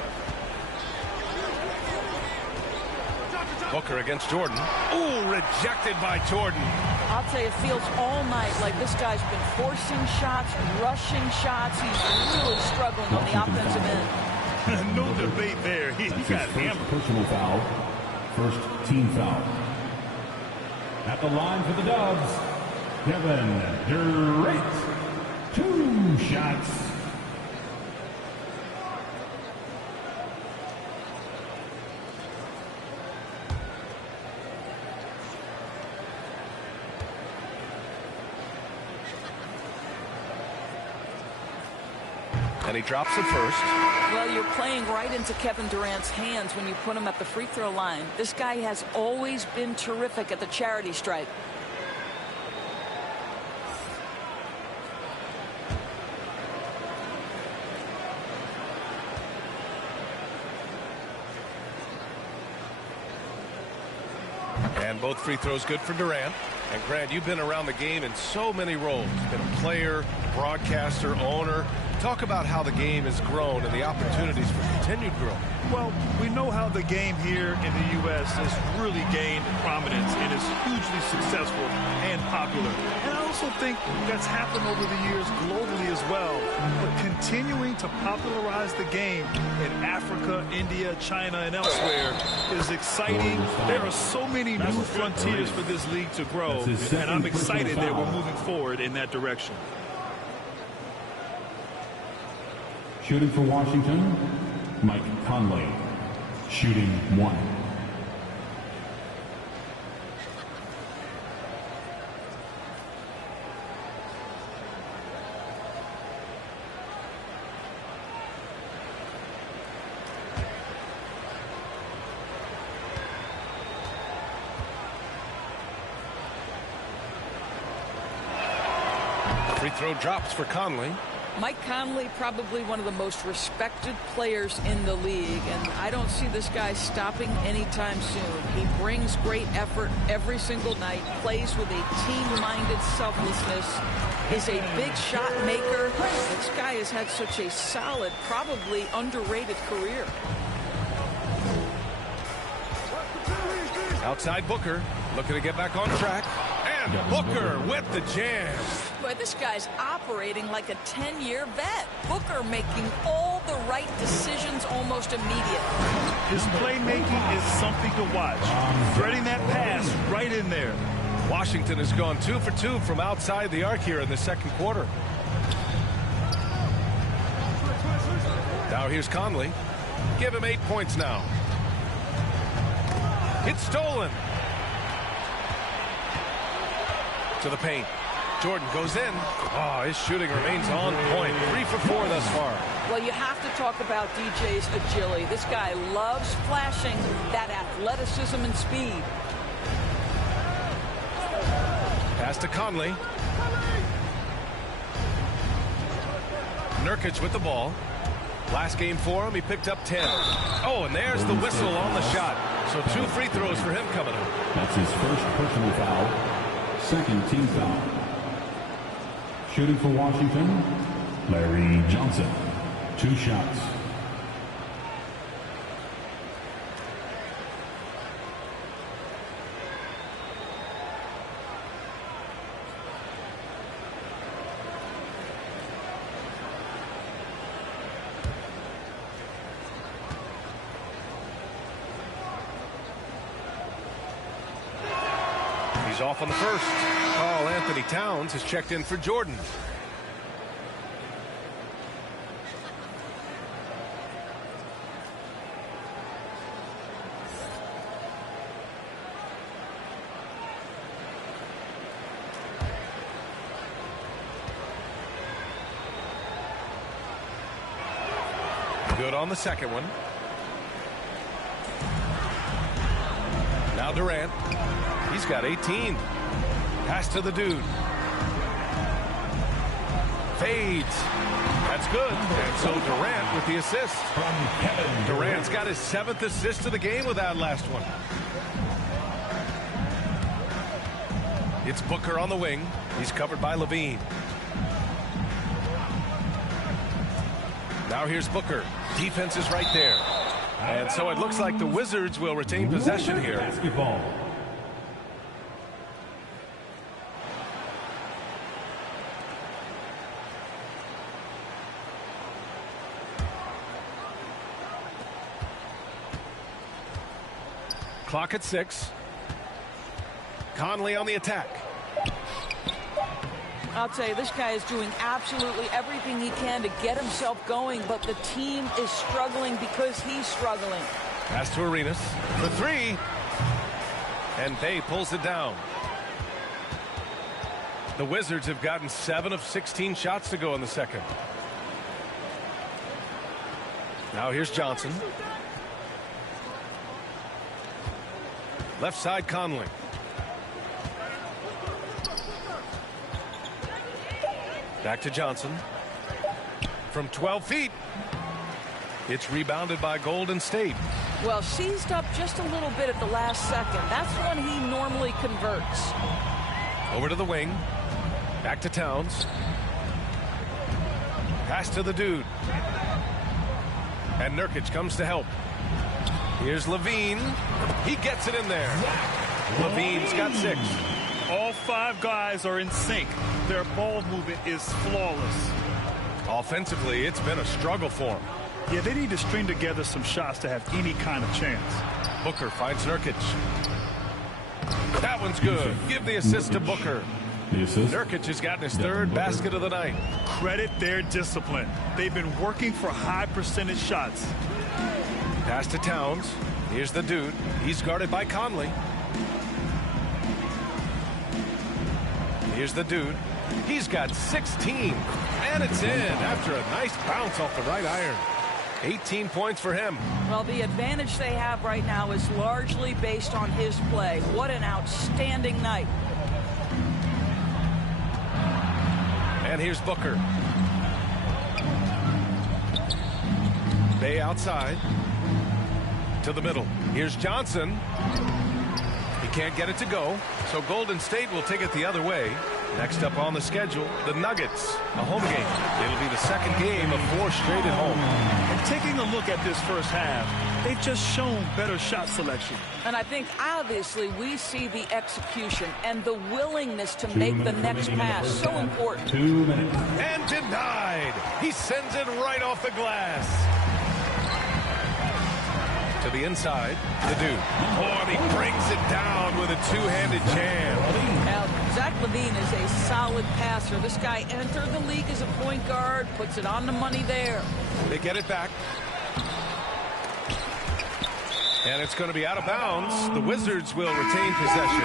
Booker against Jordan. Ooh, rejected by Jordan. I'll tell you, it feels all night like this guy's been forcing shots, rushing shots. He's really struggling on the offensive end. No debate there. He got hammered. Personal foul. First team foul. At the line for the Dubs, Kevin Durant. 2 shots. And he drops it first. Well, you're playing right into Kevin Durant's hands when you put him at the free throw line. This guy has always been terrific at the charity stripe. And both free throws good for Durant. And Grant, you've been around the game in so many roles. Been a player, broadcaster, owner. Talk about how the game has grown and the opportunities for continued growth. Well, we know how the game here in the U.S. has really gained prominence and is hugely successful and popular. And I also think that's happened over the years globally as well. But continuing to popularize the game in Africa, India, China, and elsewhere is exciting. There are so many new frontiers for this league to grow, and I'm excited that we're moving forward in that direction. Shooting for Washington, Mike Conley. Shooting 1. Free throw drops for Conley. Mike Conley, probably one of the most respected players in the league, and I don't see this guy stopping anytime soon. He brings great effort every single night, plays with a team-minded selflessness, is a big shot maker. This guy has had such a solid, probably underrated career. Outside Booker, looking to get back on track. And Booker with the jam. Boy, this guy's operating like a 10-year vet. Booker making all the right decisions almost immediately. His playmaking is something to watch. Threading that pass right in there. Washington has gone 2 for 2 from outside the arc here in the second quarter. Now here's Conley. Give him 8 points now. It's stolen. To the paint. Jordan goes in. Oh, his shooting remains on point. 3 for 4 thus far. Well, you have to talk about DJ's agility. This guy loves flashing that athleticism and speed. Pass to Conley. Nurkic with the ball. Last game for him, he picked up 10. Oh, and there's the whistle on the shot. So 2 free throws for him coming up. That's his first personal foul. Second team foul. Shooting for Washington, Larry Johnson. 2 shots. He's off on the first. Karl Anthony Towns has checked in for Jordan. Good on the second one. Now Durant. He's got 18. Pass to the dude. Fades. That's good. And so Durant with the assist. Durant's got his 7th assist of the game with that last one. It's Booker on the wing. He's covered by Levine. Now here's Booker. Defense is right there. And so it looks like the Wizards will retain possession here. Basketball. Clock at 6. Conley on the attack. I'll tell you, this guy is doing absolutely everything he can to get himself going, but the team is struggling because he's struggling. Pass to Arenas for 3. And Bay pulls it down. The Wizards have gotten 7 of 16 shots to go in the second. Now here's Johnson. Left side Conley. Back to Johnson. From 12 feet. It's rebounded by Golden State. Well, seized up just a little bit at the last second. That's when he normally converts. Over to the wing. Back to Towns. Pass to the dude. And Nurkic comes to help. Here's Levine. He gets it in there. Levine's got 6. All 5 guys are in sync. Their ball movement is flawless. Offensively, it's been a struggle for them. Yeah, they need to string together some shots to have any kind of chance. Booker finds Nurkic. That one's good. Give the assist to Booker. Nurkic has gotten his 3rd basket of the night. Credit their discipline. They've been working for high percentage shots. Pass to Towns. Here's the dude. He's guarded by Conley. Here's the dude. He's got 16. And it's in after a nice bounce off the right iron. 18 points for him. Well, the advantage they have right now is largely based on his play. What an outstanding night. And here's Booker. Bay outside. To the middle. Here's Johnson. He can't get it to go, so Golden State will take it the other way. Next up on the schedule, the Nuggets, a home game. It'll be the second game of 4 straight at home. And taking a look at this first half, they've just shown better shot selection. And I think obviously we see the execution and the willingness to make the next pass so important. 2 minutes. And denied. He sends it right off the glass. To the inside, the dude. Oh, and he brings it down with a 2-handed jam. Now, Zach LaVine is a solid passer. This guy entered the league as a point guard, puts it on the money there. They get it back. And it's going to be out of bounds. The Wizards will retain possession.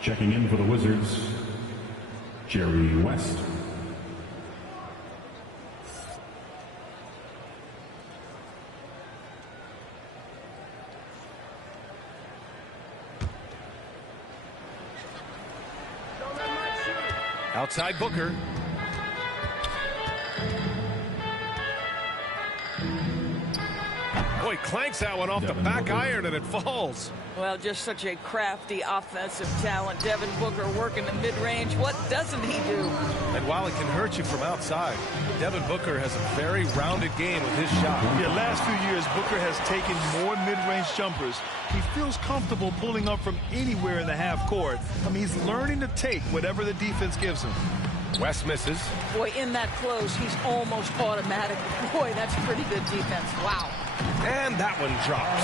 Checking in for the Wizards, Jerry West. Outside Booker. Boy, clanks that one off the back iron and it falls. Well, just such a crafty offensive talent. Devin Booker working the mid-range. What doesn't he do? And while it can hurt you from outside, Devin Booker has a very rounded game with his shot. Yeah, last few years, Booker has taken more mid-range jumpers. He feels comfortable pulling up from anywhere in the half court. I mean, he's learning to take whatever the defense gives him. West misses. Boy, in that close, he's almost automatic. Boy, that's pretty good defense. Wow. And that one drops.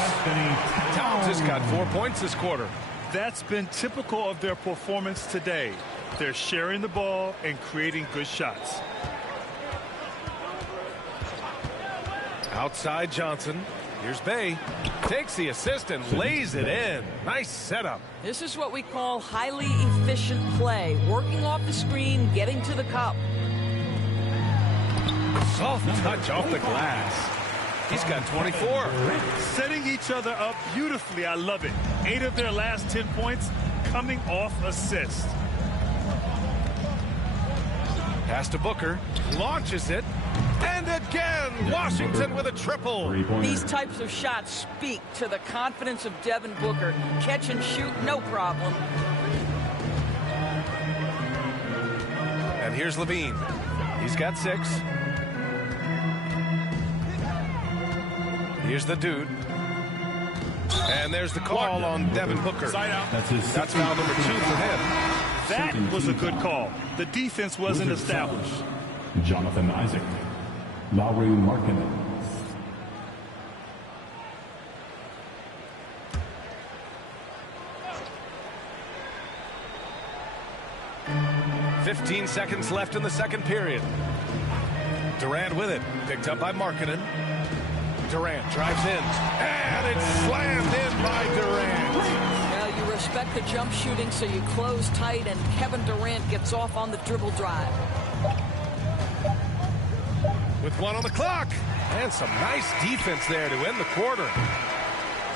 Towns has got 4 points this quarter. That's been typical of their performance today. They're sharing the ball and creating good shots. Outside Johnson. Here's Bay. Takes the assist and lays it in. Nice setup. This is what we call highly efficient play. Working off the screen, getting to the cup. Soft touch off the glass. He's got 24. Setting each other up beautifully. I love it. 8 of their last 10 points coming off assist. Pass to Booker. Launches it. And again, Washington with a triple. These types of shots speak to the confidence of Devin Booker. Catch and shoot, no problem. And here's Levine. He's got 6. Here's the dude. And there's the call on Devin Booker. Side out. That's foul number 2 for him. That was a good call. The defense wasn't established. Jonathan Isaac. Lauri Markkinen. "15 seconds left in the second period. Durant with it. Picked up by Markkinen. Durant drives in. And it's slammed in by Durant. Now you respect the jump shooting, so you close tight, and Kevin Durant gets off on the dribble drive. With 1 on the clock. And some nice defense there to end the quarter.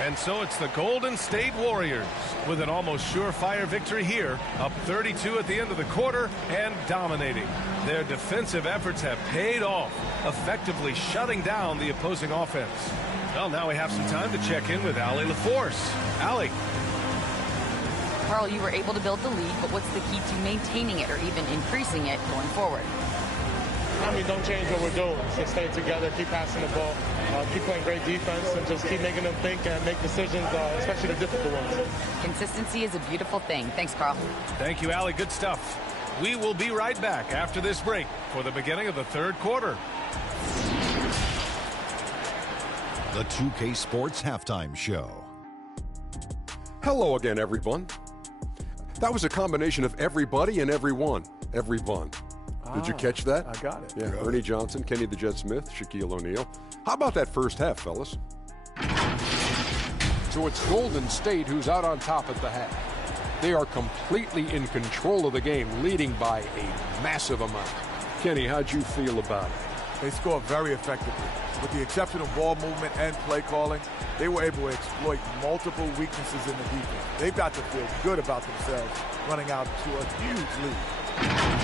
And so it's the Golden State Warriors with an almost surefire victory here, up 32 at the end of the quarter and dominating. Their defensive efforts have paid off, effectively shutting down the opposing offense. Well, now we have some time to check in with Allie LaForce. Allie. Carl, you were able to build the lead, but what's the key to maintaining it or even increasing it going forward? I mean, don't change what we're doing. Just stay together, keep passing the ball, keep playing great defense, and just keep making them think and make decisions, especially the difficult ones. Consistency is a beautiful thing. Thanks, Carl. Thank you, Allie. Good stuff. We will be right back after this break for the beginning of the third quarter. The 2K Sports Halftime Show. Hello again, everyone. That was a combination of everybody and everyone. Everyone. Did you catch that? I got it. Yeah, Ernie Johnson, Kenny the Jet Smith, Shaquille O'Neal. How about that first half, fellas? So it's Golden State who's out on top at the half. They are completely in control of the game, leading by a massive amount. Kenny, how'd you feel about it? They scored very effectively. With the exception of ball movement and play calling, they were able to exploit multiple weaknesses in the defense. They've got to feel good about themselves running out to a huge lead.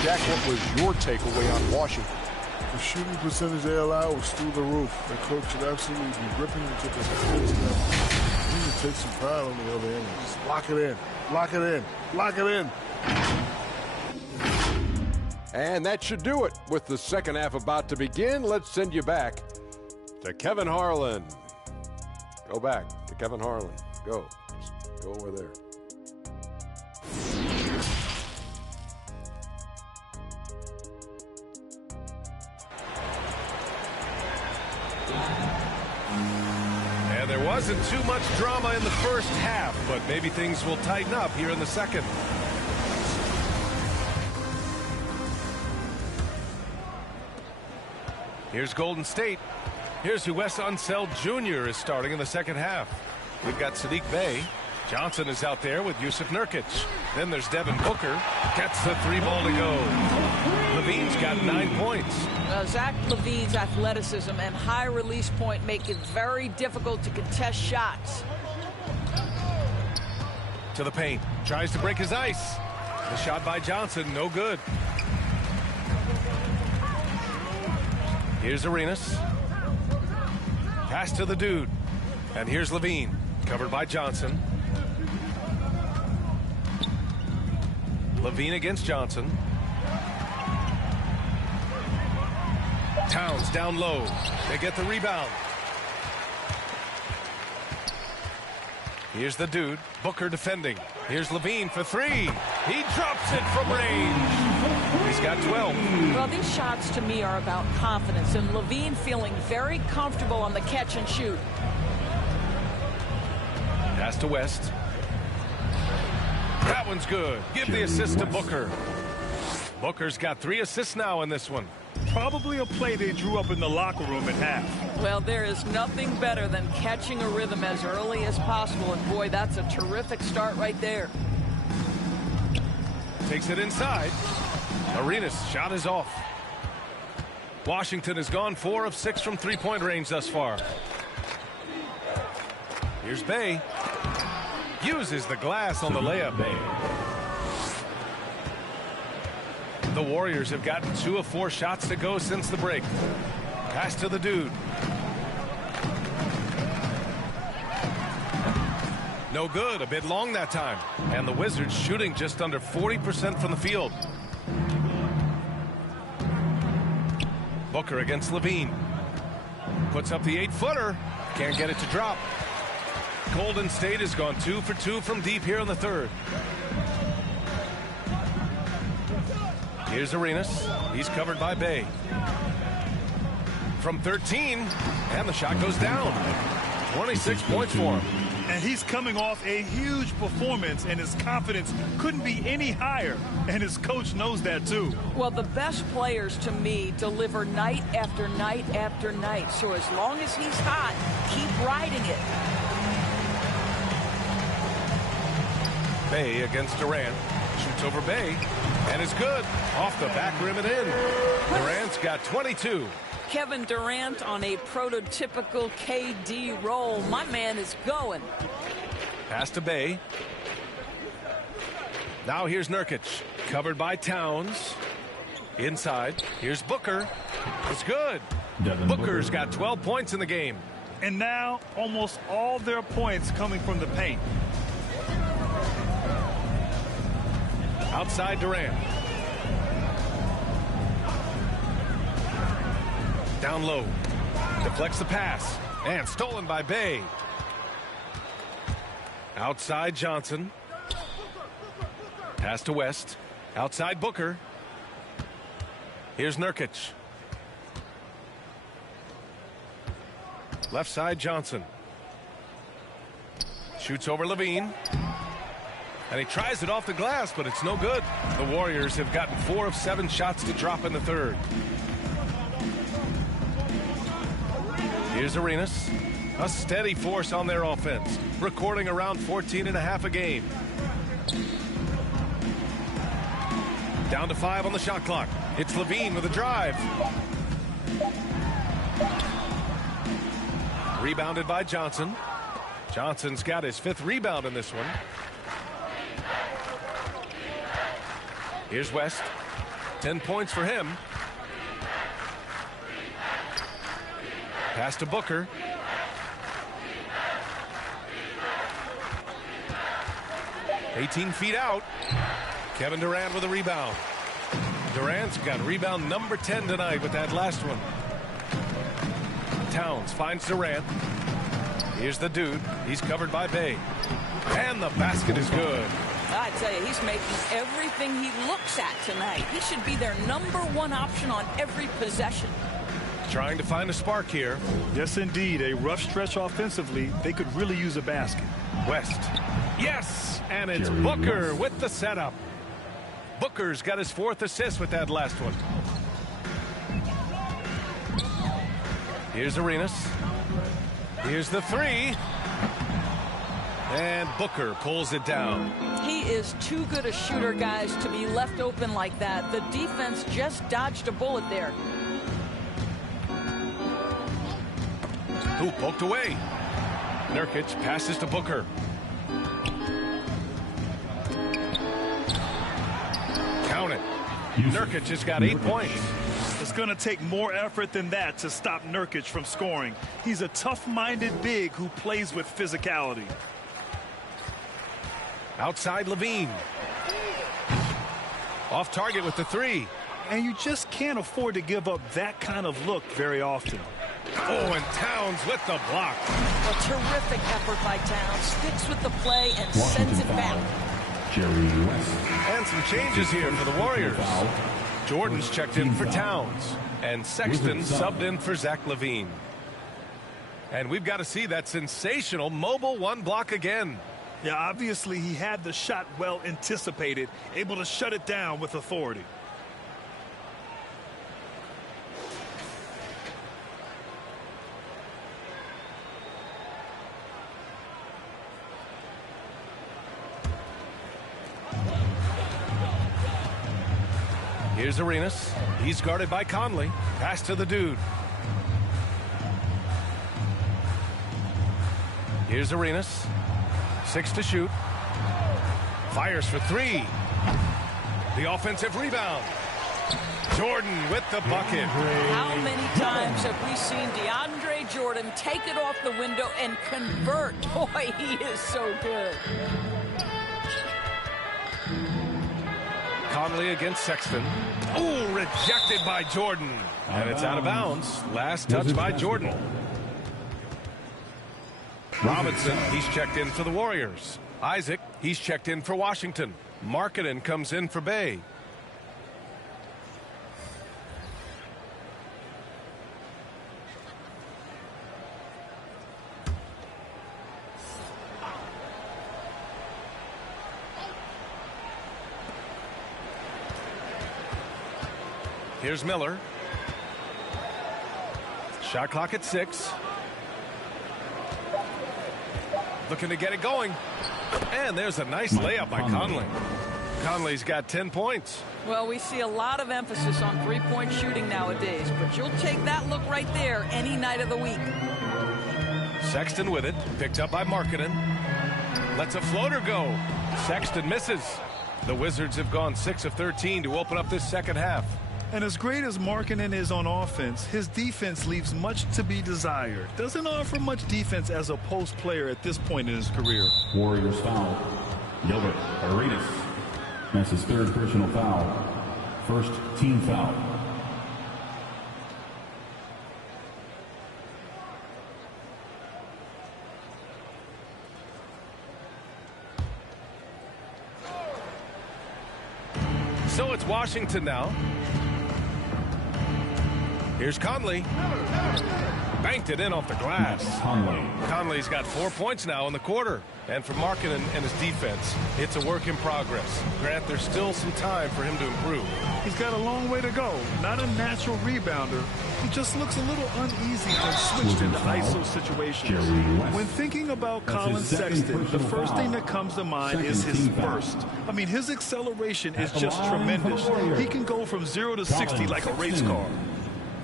Jack, what was your takeaway on Washington? The shooting percentage they allowed was through the roof. The coach should absolutely be gripping into the defense now. He need to take some pride on the other end. Just lock it in. Lock it in. Lock it in. And that should do it. With the second half about to begin, let's send you back to Kevin Harlan. Go back to Kevin Harlan. Go. Just go over there. And there wasn't too much drama in the first half, but maybe things will tighten up here in the second. Here's Golden State. Here's who Wes Unseld Jr. is starting in the second half. We've got Saddiq Bey. Johnson is out there with Yusuf Nurkic. Then there's Devin Booker. Gets the 3-ball to go. Levine's got 9 points. Zach Levine's athleticism and high release point make it very difficult to contest shots. To the paint. Tries to break his ice. The shot by Johnson, no good. Here's Arenas. Pass to the dude. And here's Levine. Covered by Johnson. Levine against Johnson. Towns down low. They get the rebound. Here's the dude. Booker defending. Here's Levine for 3. He drops it from range. He's got 12. Well, these shots to me are about confidence, and Levine feeling very comfortable on the catch and shoot. Pass to West. one's good. Give the assist to Booker. Booker's got 3 assists now in this one. Probably a play they drew up in the locker room at half. Well, there is nothing better than catching a rhythm as early as possible, and boy, that's a terrific start right there. Takes it inside. Arenas' shot is off. Washington has gone 4 of 6 from three-point range thus far. Here's Bay. Uses the glass on the layup. The Warriors have gotten 2 of 4 shots to go since the break. Pass to the dude. No good, a bit long that time. And the Wizards shooting just under 40% from the field. Booker against Levine. Puts up the 8-footer. Can't get it to drop. Golden State has gone 2 for 2 from deep here in the third. Here's Arenas. He's covered by Bay. From 13, and the shot goes down. 26 points for him. And he's coming off a huge performance, and his confidence couldn't be any higher. And his coach knows that, too. Well, the best players, to me, deliver night after night after night. So as long as he's hot, keep riding it. Bay against Durant. Shoots over Bay, and is good. Off the back rim and in. Durant's got 22. Kevin Durant on a prototypical KD roll. My man is going. Pass to Bay. Now here's Nurkic. Covered by Towns. Inside. Here's Booker. It's good. Booker's got 12 points in the game. And now almost all their points coming from the paint. Outside Durant. Down low. Deflects the pass. And stolen by Bay. Outside Johnson. Pass to West. Outside Booker. Here's Nurkic. Left side Johnson. Shoots over Levine. And he tries it off the glass, but it's no good. The Warriors have gotten 4 of 7 shots to drop in the third. Here's Arenas. A steady force on their offense, recording around 14.5 a game. Down to 5 on the shot clock. It's Levine with a drive. Rebounded by Johnson. Johnson's got his 5th rebound in this one. Here's West. 10 points for him. Pass to Booker. "18 feet out. Kevin Durant with a rebound. Durant's got rebound number 10 tonight with that last one. Towns finds Durant. Here's the dude. He's covered by Bay. And the basket is good. I tell you, he's making everything he looks at tonight. He should be their #1 option on every possession. Trying to find a spark here. Yes, indeed. A rough stretch offensively. They could really use a basket. West. Yes! And it's Booker with the setup. Booker's got his 4th assist with that last one. Here's Arenas. Here's the 3. And Booker pulls it down. He is too good a shooter, guys, to be left open like that. The defense just dodged a bullet there. Who poked away? Nurkic passes to Booker. Count it. Nurkic has got 8 points. It's going to take more effort than that to stop Nurkic from scoring. He's a tough-minded big who plays with physicality. Outside Levine. Off target with the 3. And you just can't afford to give up that kind of look very often. Oh, and Towns with the block. A terrific effort by Towns. Sticks with the play and sends it back. And some changes here for the Warriors. Jordan's checked in for Towns. And Sexton subbed in for Zach LaVine. And we've got to see that sensational mobile 1 block again. Yeah, obviously he had the shot well anticipated, able to shut it down with authority. Here's Arenas. He's guarded by Conley. Pass to the dude. Here's Arenas. 6 to shoot. Fires for 3. The offensive rebound. Jordan with the bucket. How many times have we seen DeAndre Jordan take it off the window and convert? Boy, he is so good. Conley against Sexton. Ooh, rejected by Jordan. And it's out of bounds. Last touch by Jordan. Robinson, he's checked in for the Warriors. Isaac, he's checked in for Washington. Markkanen comes in for Bay. Here's Miller. Shot clock at 6. Looking to get it going. And there's a nice layup by Conley. Conley's got 10 points. Well, we see a lot of emphasis on three-point shooting nowadays, but you'll take that look right there any night of the week. Sexton with it. Picked up by Markkanen. Lets a floater go. Sexton misses. The Wizards have gone 6 of 13 to open up this second half. And as great as Markkanen is on offense, his defense leaves much to be desired. Doesn't offer much defense as a post player at this point in his career. Warriors foul. Gilbert Arenas. That's his 3rd personal foul. First team foul. So it's Washington now. Here's Conley. Banked it in off the glass. Conley's got 4 points now in the quarter. And for Markkanen and his defense, it's a work in progress. Grant, there's still some time for him to improve. He's got a long way to go. Not a natural rebounder. He just looks a little uneasy when switched into ISO situations. When thinking about Colin Sexton, the first thing that comes to mind is his burst. I mean, his acceleration is just tremendous. He can go from 0 to 60 like a race car.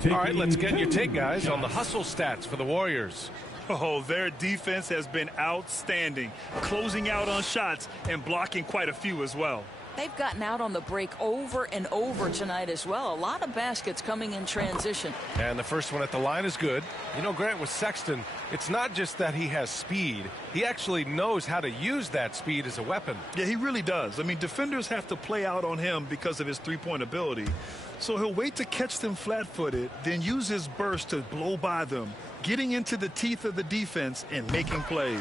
All right, let's get your take, guys, on the hustle stats for the Warriors. Oh, their defense has been outstanding, closing out on shots and blocking quite a few as well. They've gotten out on the break over and over tonight as well. A lot of baskets coming in transition. And the first one at the line is good. You know, Grant, with Sexton, it's not just that he has speed. He actually knows how to use that speed as a weapon. Yeah, he really does. I mean, defenders have to play out on him because of his three-point ability. So he'll wait to catch them flat-footed, then use his burst to blow by them, getting into the teeth of the defense and making plays.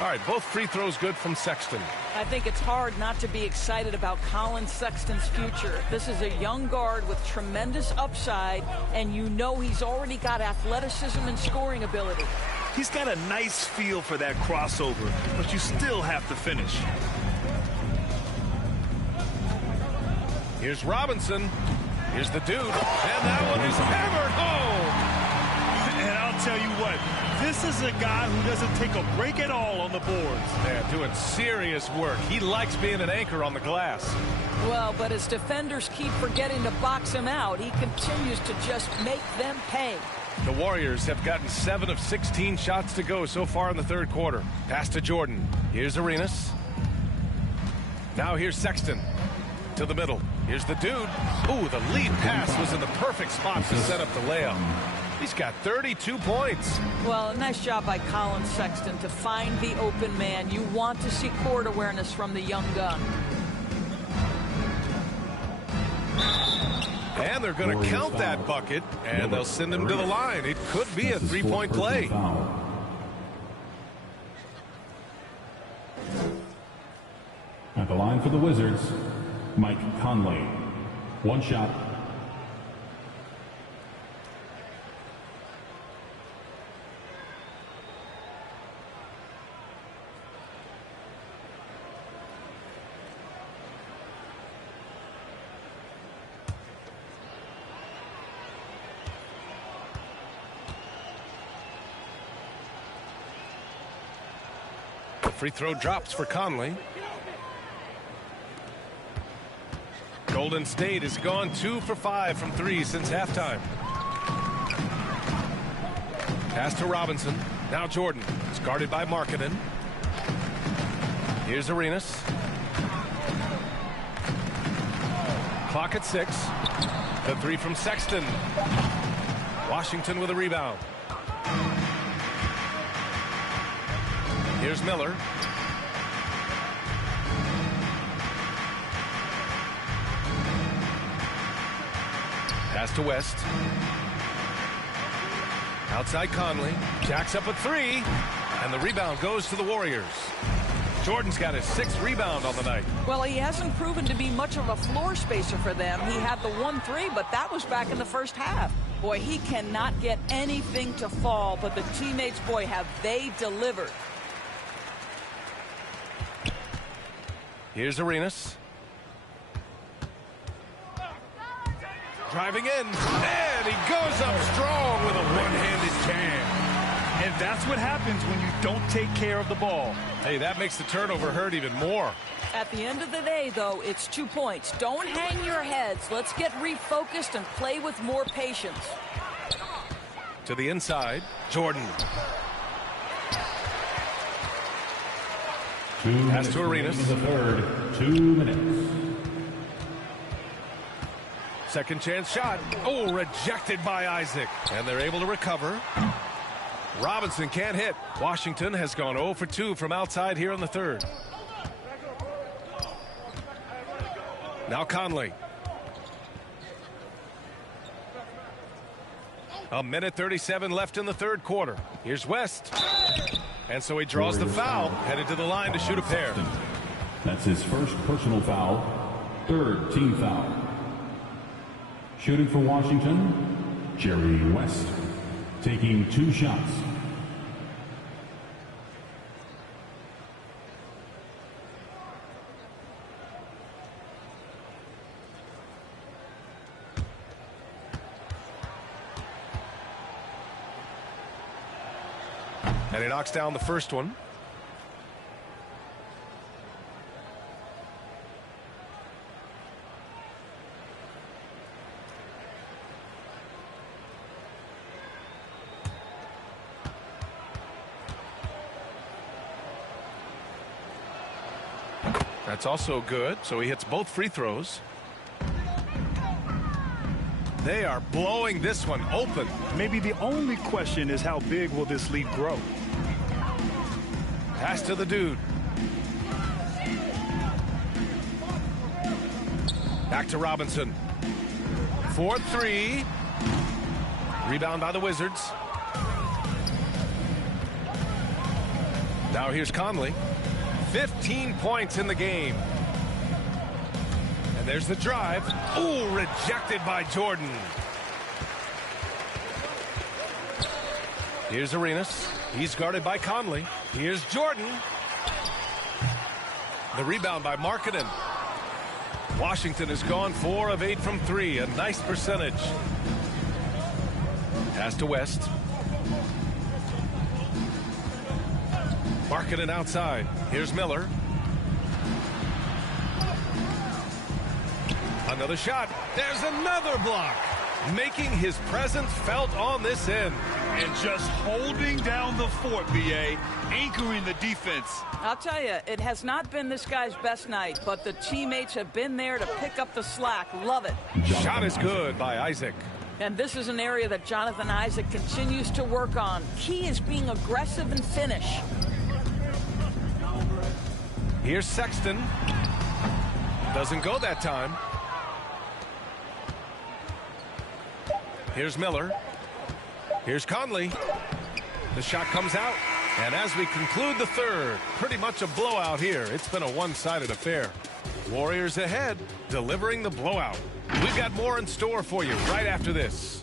All right, both free throws good from Sexton. I think it's hard not to be excited about Colin Sexton's future. This is a young guard with tremendous upside, and you know he's already got athleticism and scoring ability. He's got a nice feel for that crossover, but you still have to finish. Here's Robinson. Here's the dude. And that one is hammered home. And I'll tell you what, this is a guy who doesn't take a break at all on the boards. Yeah, doing serious work. He likes being an anchor on the glass. Well, but as defenders keep forgetting to box him out, he continues to just make them pay. The Warriors have gotten 7 of 16 shots to go so far in the third quarter. Pass to Jordan. Here's Arenas. Now here's Sexton. To the middle. Here's the dude. Ooh, the lead pass was in the perfect spot to set up the layup. He's got 32 points. Well, a nice job by Colin Sexton to find the open man. You want to see court awareness from the young gun. And they're going to count that bucket, and they'll send him to the line. It could be a three-point play. At the line for the Wizards, Mike Conley. One shot. Free throw drops for Conley. Golden State has gone 2 for 5 from 3 since halftime. Pass to Robinson. Now Jordan. It's guarded by Markkanen. Here's Arenas. Clock at 6. The 3 from Sexton. Washington with a rebound. Here's Miller. Pass to West. Outside Conley. Jacks up a 3. And the rebound goes to the Warriors. Jordan's got his 6th rebound on the night. Well, he hasn't proven to be much of a floor spacer for them. He had the 1-3, but that was back in the first half. Boy, he cannot get anything to fall, but the teammates, boy, have they delivered. Here's Arenas. Driving in, and he goes up strong with a one-handed jam. And that's what happens when you don't take care of the ball. Hey, that makes the turnover hurt even more. At the end of the day, though, it's 2 points. Don't hang your heads. Let's get refocused and play with more patience. To the inside, Jordan. Pass to Arenas. The third, 2 minutes. Second chance shot. Oh, rejected by Isaac. And they're able to recover. Robinson can't hit. Washington has gone 0 for 2 from outside here in the third. Now Conley. A minute 37 left in the third quarter. Here's West. And so he draws the foul, headed to the line to shoot a pair. That's his first personal foul, 3rd team foul. Shooting for Washington, Jerry West, taking 2 shots. And he knocks down the first one. That's also good, so he hits both free throws. They are blowing this one open. Maybe the only question is how big will this lead grow? Pass to the dude. Back to Robinson. 4-3. Rebound by the Wizards. Now here's Conley. 15 points in the game. And there's the drive. Ooh, rejected by Jordan. Here's Arenas. He's guarded by Conley. Here's Jordan. The rebound by Markkanen. Washington has gone 4 of 8 from 3. A nice percentage. Pass to West. Markkanen outside. Here's Miller. Another shot. There's another block. Making his presence felt on this end. And just holding down the fort, B.A., anchoring the defense. I'll tell you, it has not been this guy's best night, but the teammates have been there to pick up the slack. Love it. Shot is good by Isaac. And this is an area that Jonathan Isaac continues to work on. Key is being aggressive and finish. Here's Sexton. Doesn't go that time. Here's Miller. Here's Conley. The shot comes out. And as we conclude the third, pretty much a blowout here. It's been a one-sided affair. Warriors ahead, delivering the blowout. We've got more in store for you right after this.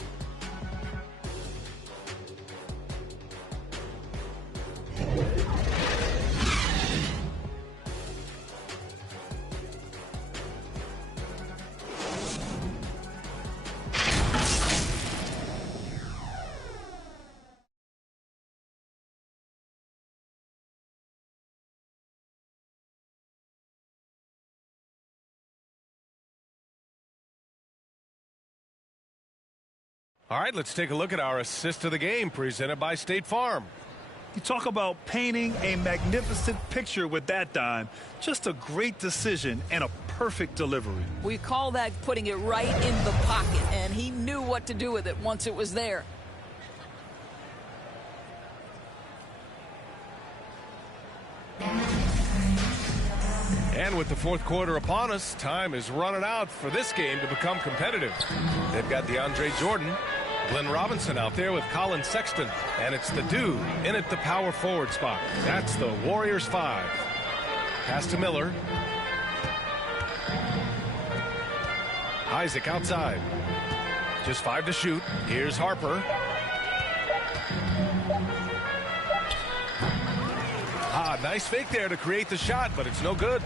All right, let's take a look at our assist of the game presented by State Farm. You talk about painting a magnificent picture with that dime. Just a great decision and a perfect delivery. We call that putting it right in the pocket, and he knew what to do with it once it was there. And with the fourth quarter upon us, time is running out for this game to become competitive. They've got DeAndre Jordan, Glenn Robinson out there with Colin Sexton, and it's the dude in at the power forward spot. That's the Warriors 5. Pass to Miller. Isaac outside. Just 5 to shoot. Here's Harper. Nice fake there to create the shot, but it's no good.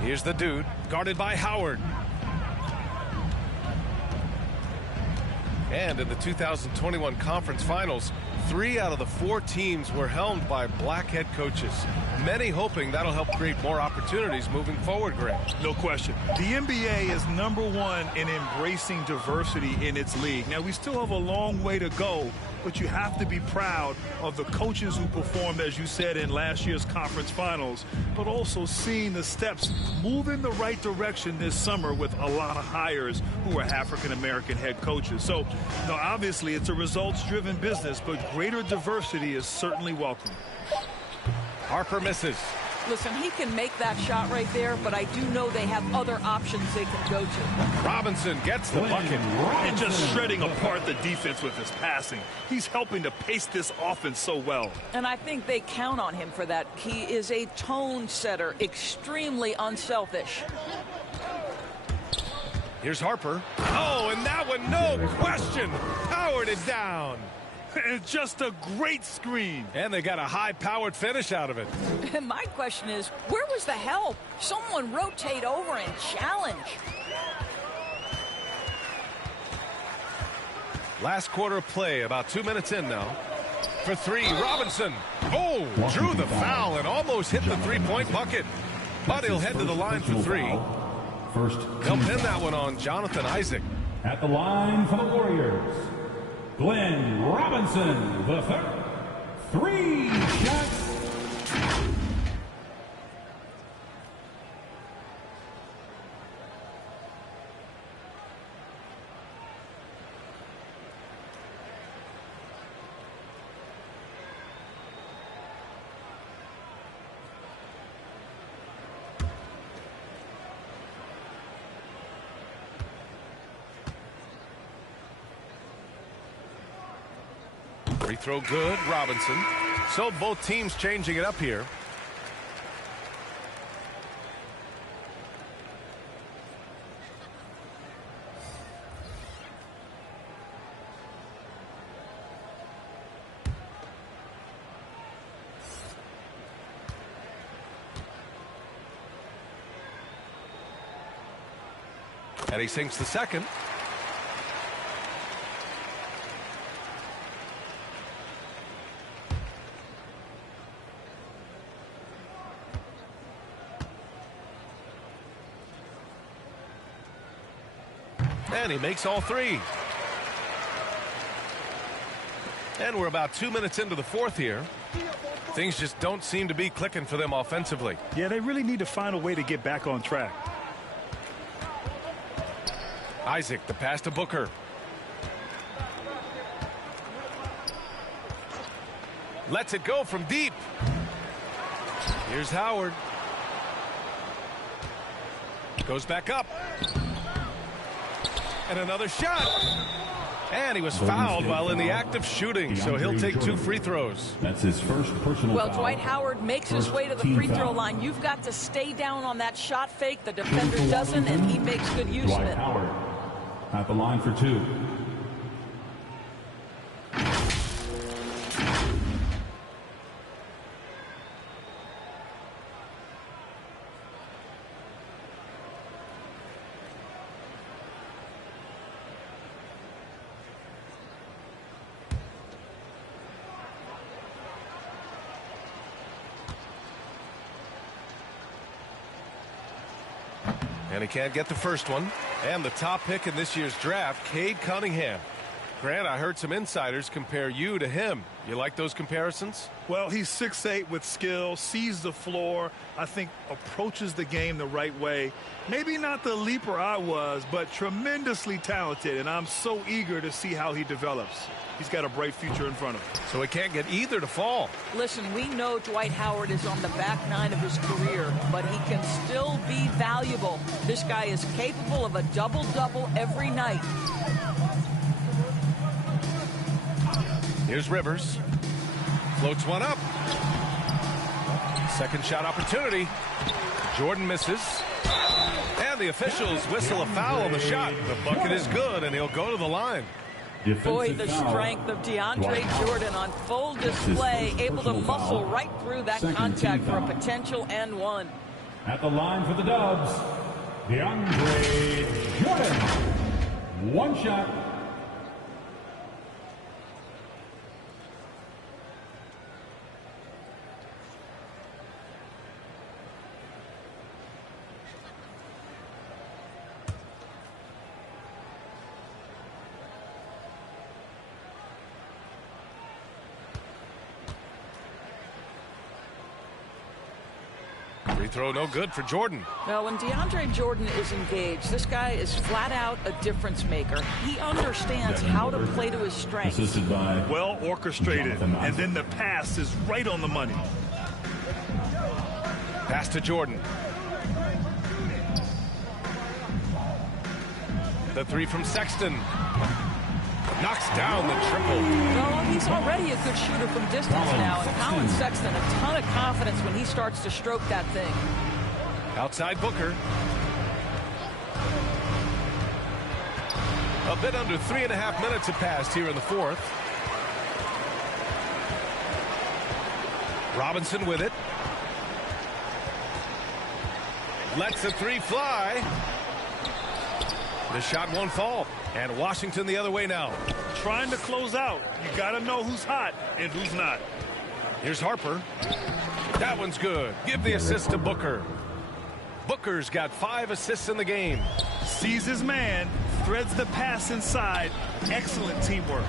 Here's the dude, guarded by Howard. And in the 2021 conference finals, 3 out of the 4 teams were helmed by black head coaches. Many hoping that'll help create more opportunities moving forward, Greg. No question. The NBA is #1 in embracing diversity in its league. Now, we still have a long way to go, but you have to be proud of the coaches who performed, as you said, in last year's conference finals, but also seeing the steps move in the right direction this summer with a lot of hires who are African-American head coaches. So, obviously, it's a results-driven business, but greater diversity is certainly welcome. Harper misses. Listen, he can make that shot right there, but I do know they have other options they can go to. Robinson gets the bucket. And just shredding apart the defense with his passing. He's helping to pace this offense so well. And I think they count on him for that. He is a tone setter, extremely unselfish. Here's Harper. Oh, and that one, no question. Howard is down. And just a great screen. And they got a high-powered finish out of it. And my question is, where was the help? Someone rotate over and challenge. Last quarter of play, about 2 minutes in now. For 3, Robinson. Oh, drew the foul and almost hit the three-point bucket. But he'll head to the line for 3. They'll pin that one on Jonathan Isaac. At the line for the Warriors, Glenn Robinson, the third. 3 shots. Free throw good, Robinson. So both teams changing it up here. And he sinks the second. And he makes all 3. And we're about 2 minutes into the fourth here. Things just don't seem to be clicking for them offensively. Yeah, they really need to find a way to get back on track. Isaac, the pass to Booker. Lets it go from deep. Here's Howard. Goes back up. And another shot. And he was fouled while in the act of shooting, so he'll take 2 free throws. That's his first personal Well, foul. Dwight Howard makes his way to the free throw line. You've got to stay down on that shot fake. The defender doesn't, and he makes good use of Dwight it. Howard at the line for 2. And he can't get the first one. And the top pick in this year's draft, Cade Cunningham. Grant, I heard some insiders compare you to him. You like those comparisons? Well, he's 6'8" with skill, sees the floor, I think approaches the game the right way. Maybe not the leaper I was, but tremendously talented, and I'm so eager to see how he develops. He's got a bright future in front of him. So he can't get either to fall. Listen, we know Dwight Howard is on the back nine of his career, but he can still be valuable. This guy is capable of a double-double every night. Here's Rivers. Floats one up. Second shot opportunity. Jordan misses. And the officials whistle a foul on the shot. The bucket is good, and he'll go to the line. Boy, the strength of DeAndre Jordan on full display, able to muscle right through that contact for a potential and one. At the line for the Dubs, DeAndre Jordan. One shot. Free throw no good for Jordan. Now, when DeAndre Jordan is engaged, this guy is flat out a difference maker. He understands how to play to his strengths. Well orchestrated, and then the pass is right on the money. Pass to Jordan. The three from Sexton. Knocks down the triple. No, he's already a good shooter from distance now, and Colin Sexton, a ton of confidence when he starts to stroke that thing. Outside Booker. A bit under 3.5 minutes have passed here in the fourth. Robinson with it. Lets the three fly. The shot won't fall. And Washington the other way now. Trying to close out. You got to know who's hot and who's not. Here's Harper. That one's good. Give the assist to Booker. Booker's got 5 assists in the game. Sees his man, threads the pass inside. Excellent teamwork.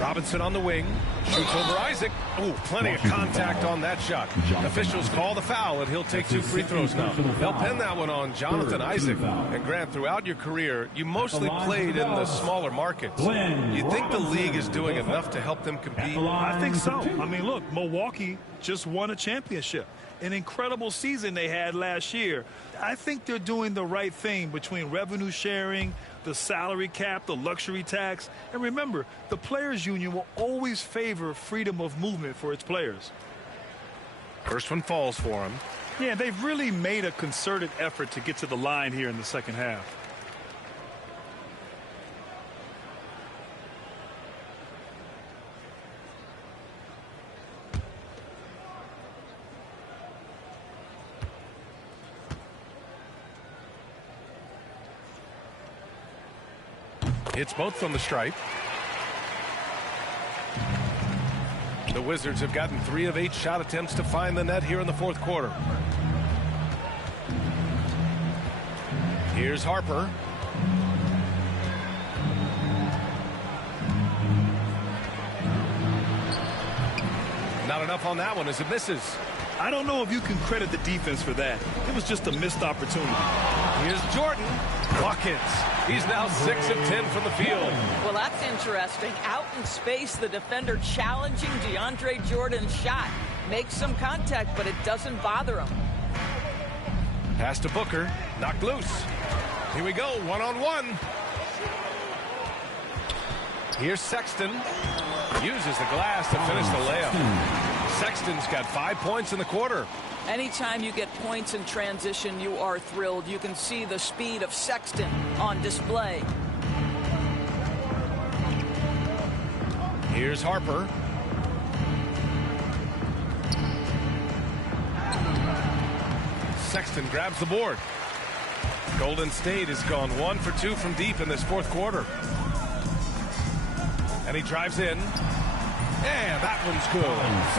Robinson on the wing. Shoots over Isaac. Ooh, plenty of contact on that shot. Officials call the foul, and he'll take 2 free throws now. They'll pin that one on Jonathan Isaac. And Grant, throughout your career, you mostly played in the smaller markets. You think the league is doing enough to help them compete? I think so. I mean, look, Milwaukee just won a championship. An incredible season they had last year. I think they're doing the right thing between revenue sharing, the salary cap, the luxury tax. And remember, the players union will always favor freedom of movement for its players. First one falls for him. Yeah, they've really made a concerted effort to get to the line here in the second half. Hits both from the stripe. The Wizards have gotten 3 of 8 shot attempts to find the net here in the fourth quarter. Here's Harper. Not enough on that one as it misses. I don't know if you can credit the defense for that. It was just a missed opportunity. Here's Jordan. Buckets. He's now 6 of 10 from the field. Well, that's interesting. Out in space, the defender challenging DeAndre Jordan's shot. Makes some contact, but it doesn't bother him. Pass to Booker. Knocked loose. Here we go. 1-on-1. Here's Sexton. Uses the glass to finish the layup. Sexton's got 5 points in the quarter. Anytime you get points in transition, you are thrilled. You can see the speed of Sexton on display. Here's Harper. Sexton grabs the board. Golden State has gone 1 for 2 from deep in this fourth quarter. And he drives in. And that one's good.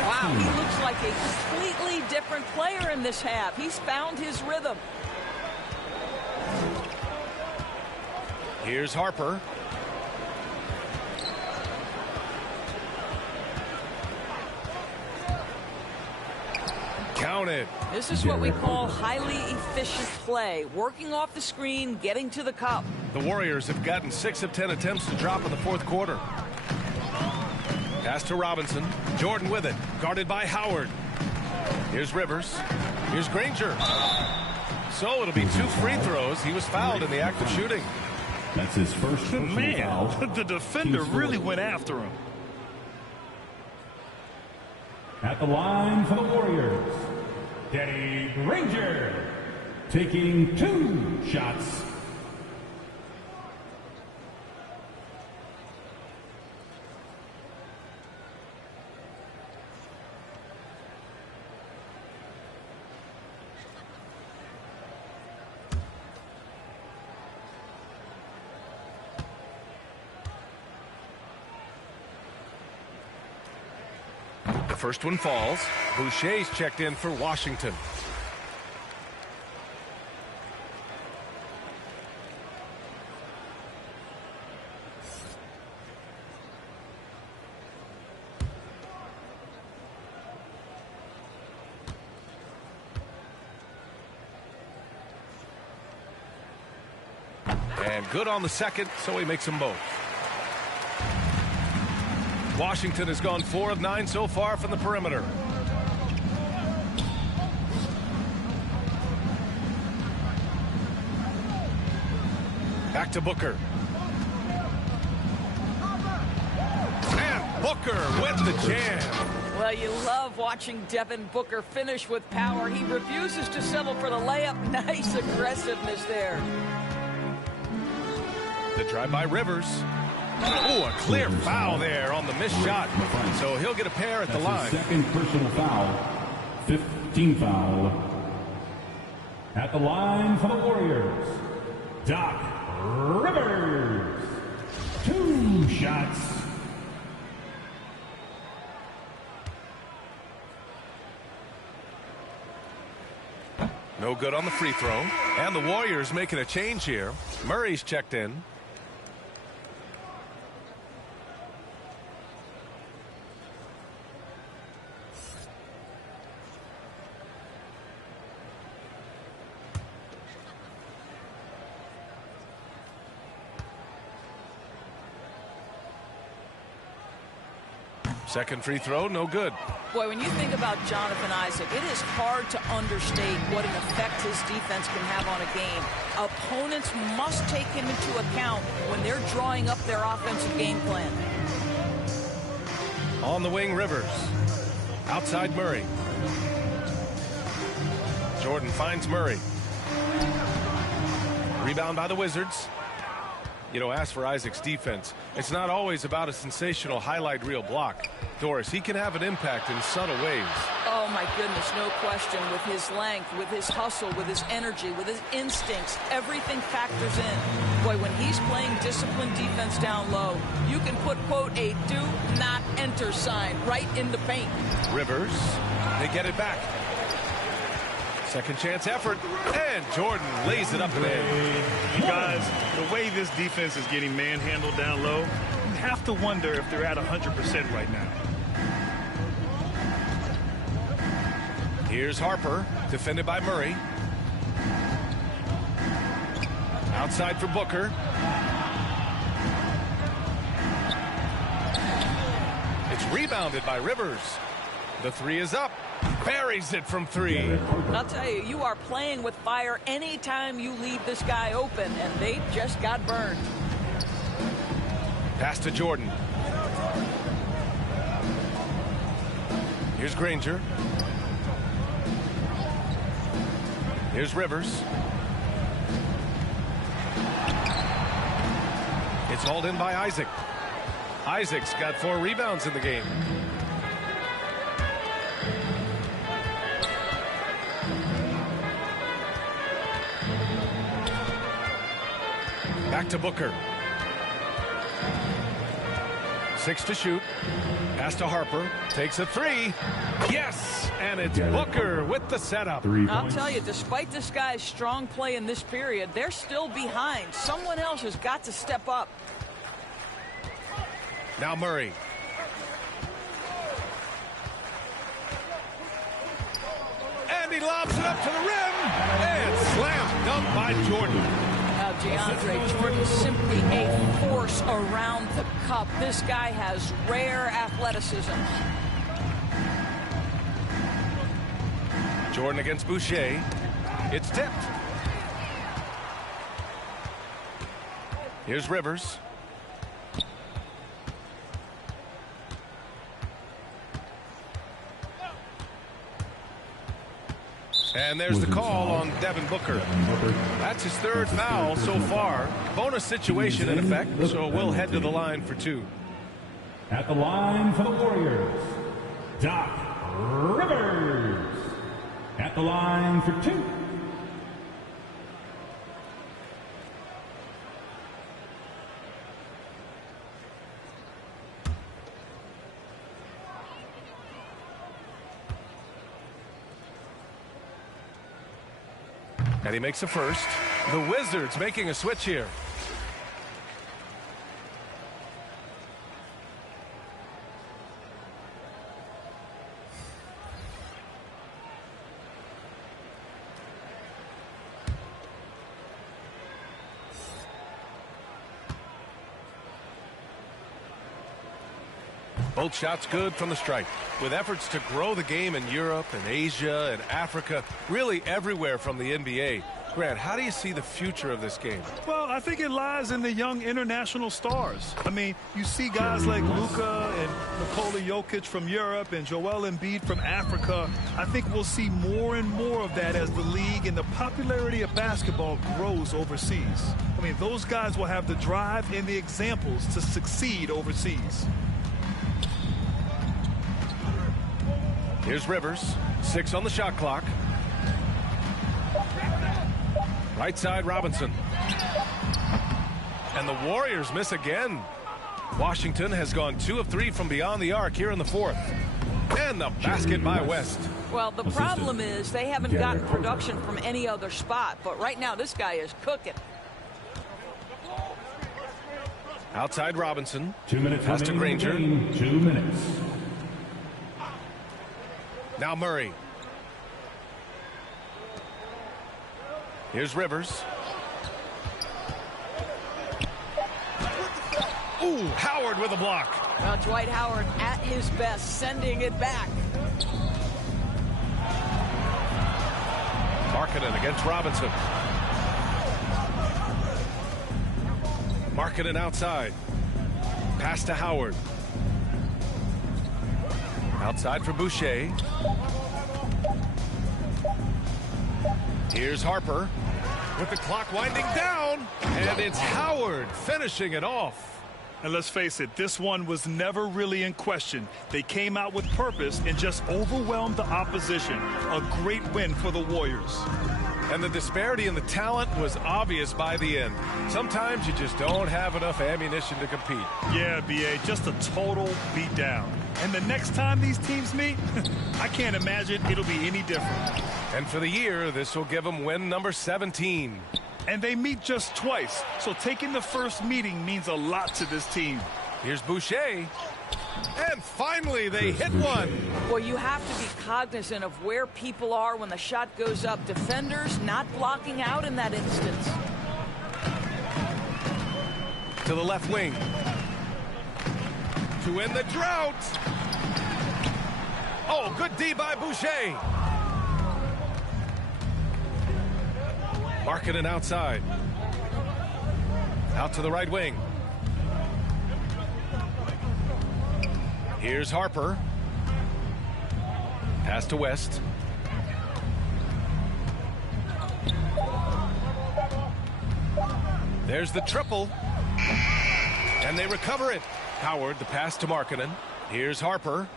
Wow, he looks like a completely different player in this half. He's found his rhythm. Here's Harper. Counted. This is what we call highly efficient play. Working off the screen, getting to the cup. The Warriors have gotten 6 of 10 attempts to drop in the fourth quarter. Pass to Robinson. Jordan with it. Guarded by Howard. Here's Rivers. Here's Granger. So it'll be 2 free throws. He was fouled in the act of shooting. That's his first personal foul. Man, the defender really went after him. At the line for the Warriors, Danny Granger, taking 2 shots. First one falls. Boucher's checked in for Washington. And good on the second, so he makes them both. Washington has gone 4 of 9 so far from the perimeter. Back to Booker. And Booker with the jam. Well, you love watching Devin Booker finish with power. He refuses to settle for the layup. Nice aggressiveness there. The drive by Rivers. Oh, a clear foul there on the missed shot. So he'll get a pair at the line. His second personal foul, 15 foul. At the line for the Warriors, Doc Rivers. 2 shots. No good on the free throw. And the Warriors making a change here. Murray's checked in. Second free throw, no good. Boy, when you think about Jonathan Isaac, it is hard to understate what an effect his defense can have on a game. Opponents must take him into account when they're drawing up their offensive game plan. On the wing, Rivers. Outside Murray. Jordan finds Murray. Rebound by the Wizards. You know, as for Isaac's defense, it's not always about a sensational highlight reel block. Doris, he can have an impact in subtle ways. Oh, my goodness, no question. With his length, with his hustle, with his energy, with his instincts, everything factors in. Boy, when he's playing disciplined defense down low, you can put, quote, a do not enter sign right in the paint. Rivers, they get it back. Second chance effort, and Jordan lays it up and in. Guys, the way this defense is getting manhandled down low, you have to wonder if they're at 100% right now. Here's Harper, defended by Murray. Outside for Booker. It's rebounded by Rivers. The 3 is up. Buries it from 3. I'll tell you, you are playing with fire anytime you leave this guy open, and they just got burned. Pass to Jordan. Here's Granger. Here's Rivers. It's hauled in by Isaac. Isaac's got 4 rebounds in the game. Back to Booker. 6 to shoot. Pass to Harper. Takes a three. Yes! And it's Booker with the setup. I'll tell you, despite this guy's strong play in this period, they're still behind. Someone else has got to step up. Now Murray. And he lobs it up to the rim. And slam dunk by Jordan. Now DeAndre Jordan simply a force around the cup. This guy has rare athleticism. Jordan against Boucher. It's tipped. Here's Rivers. And there's the call on Devin Booker. That's his third foul so far. Bonus situation in effect, so we'll head to the line for two. At the line for the Warriors, Doc Rivers. At the line for two. And he makes a first. The Wizards making a switch here. Both shots good from the stripe. With efforts to grow the game in Europe and Asia and Africa, really everywhere from the NBA. Grant, how do you see the future of this game? Well, I think it lies in the young international stars. I mean, you see guys like Luka and Nikola Jokic from Europe and Joel Embiid from Africa. I think we'll see more and more of that as the league and the popularity of basketball grows overseas. I mean, those guys will have the drive and the examples to succeed overseas. Here's Rivers. 6 on the shot clock. Right side, Robinson. And the Warriors miss again. Washington has gone 2 of 3 from beyond the arc here in the fourth. And the basket by West. Well, the problem is they haven't gotten production from any other spot. But right now, this guy is cooking. Outside Robinson. 2 minutes. Pass to Granger. 2 minutes. Now Murray. Here's Rivers. Ooh, Howard with a block. Well, Dwight Howard at his best, sending it back. Markkanen against Robinson. Markkanen outside. Pass to Howard. Outside for Boucher. Here's Harper with the clock winding down, and it's Howard finishing it off. And let's face it, this one was never really in question. They came out with purpose and just overwhelmed the opposition. A great win for the Warriors. And the disparity in the talent was obvious by the end. Sometimes you just don't have enough ammunition to compete. Yeah, B.A., just a total beatdown. And the next time these teams meet, I can't imagine it'll be any different. And for the year, this will give them win number 17. And they meet just twice, so taking the first meeting means a lot to this team. Here's Boucher. And finally, they hit one. Well, you have to be cognizant of where people are when the shot goes up. Defenders not blocking out in that instance. To the left wing. To end the drought. Oh, good D by Boucher. Markkanen outside. Out to the right wing. Here's Harper. Pass to West. There's the triple. And they recover it. Howard, the pass to Markkanen. Here's Harper.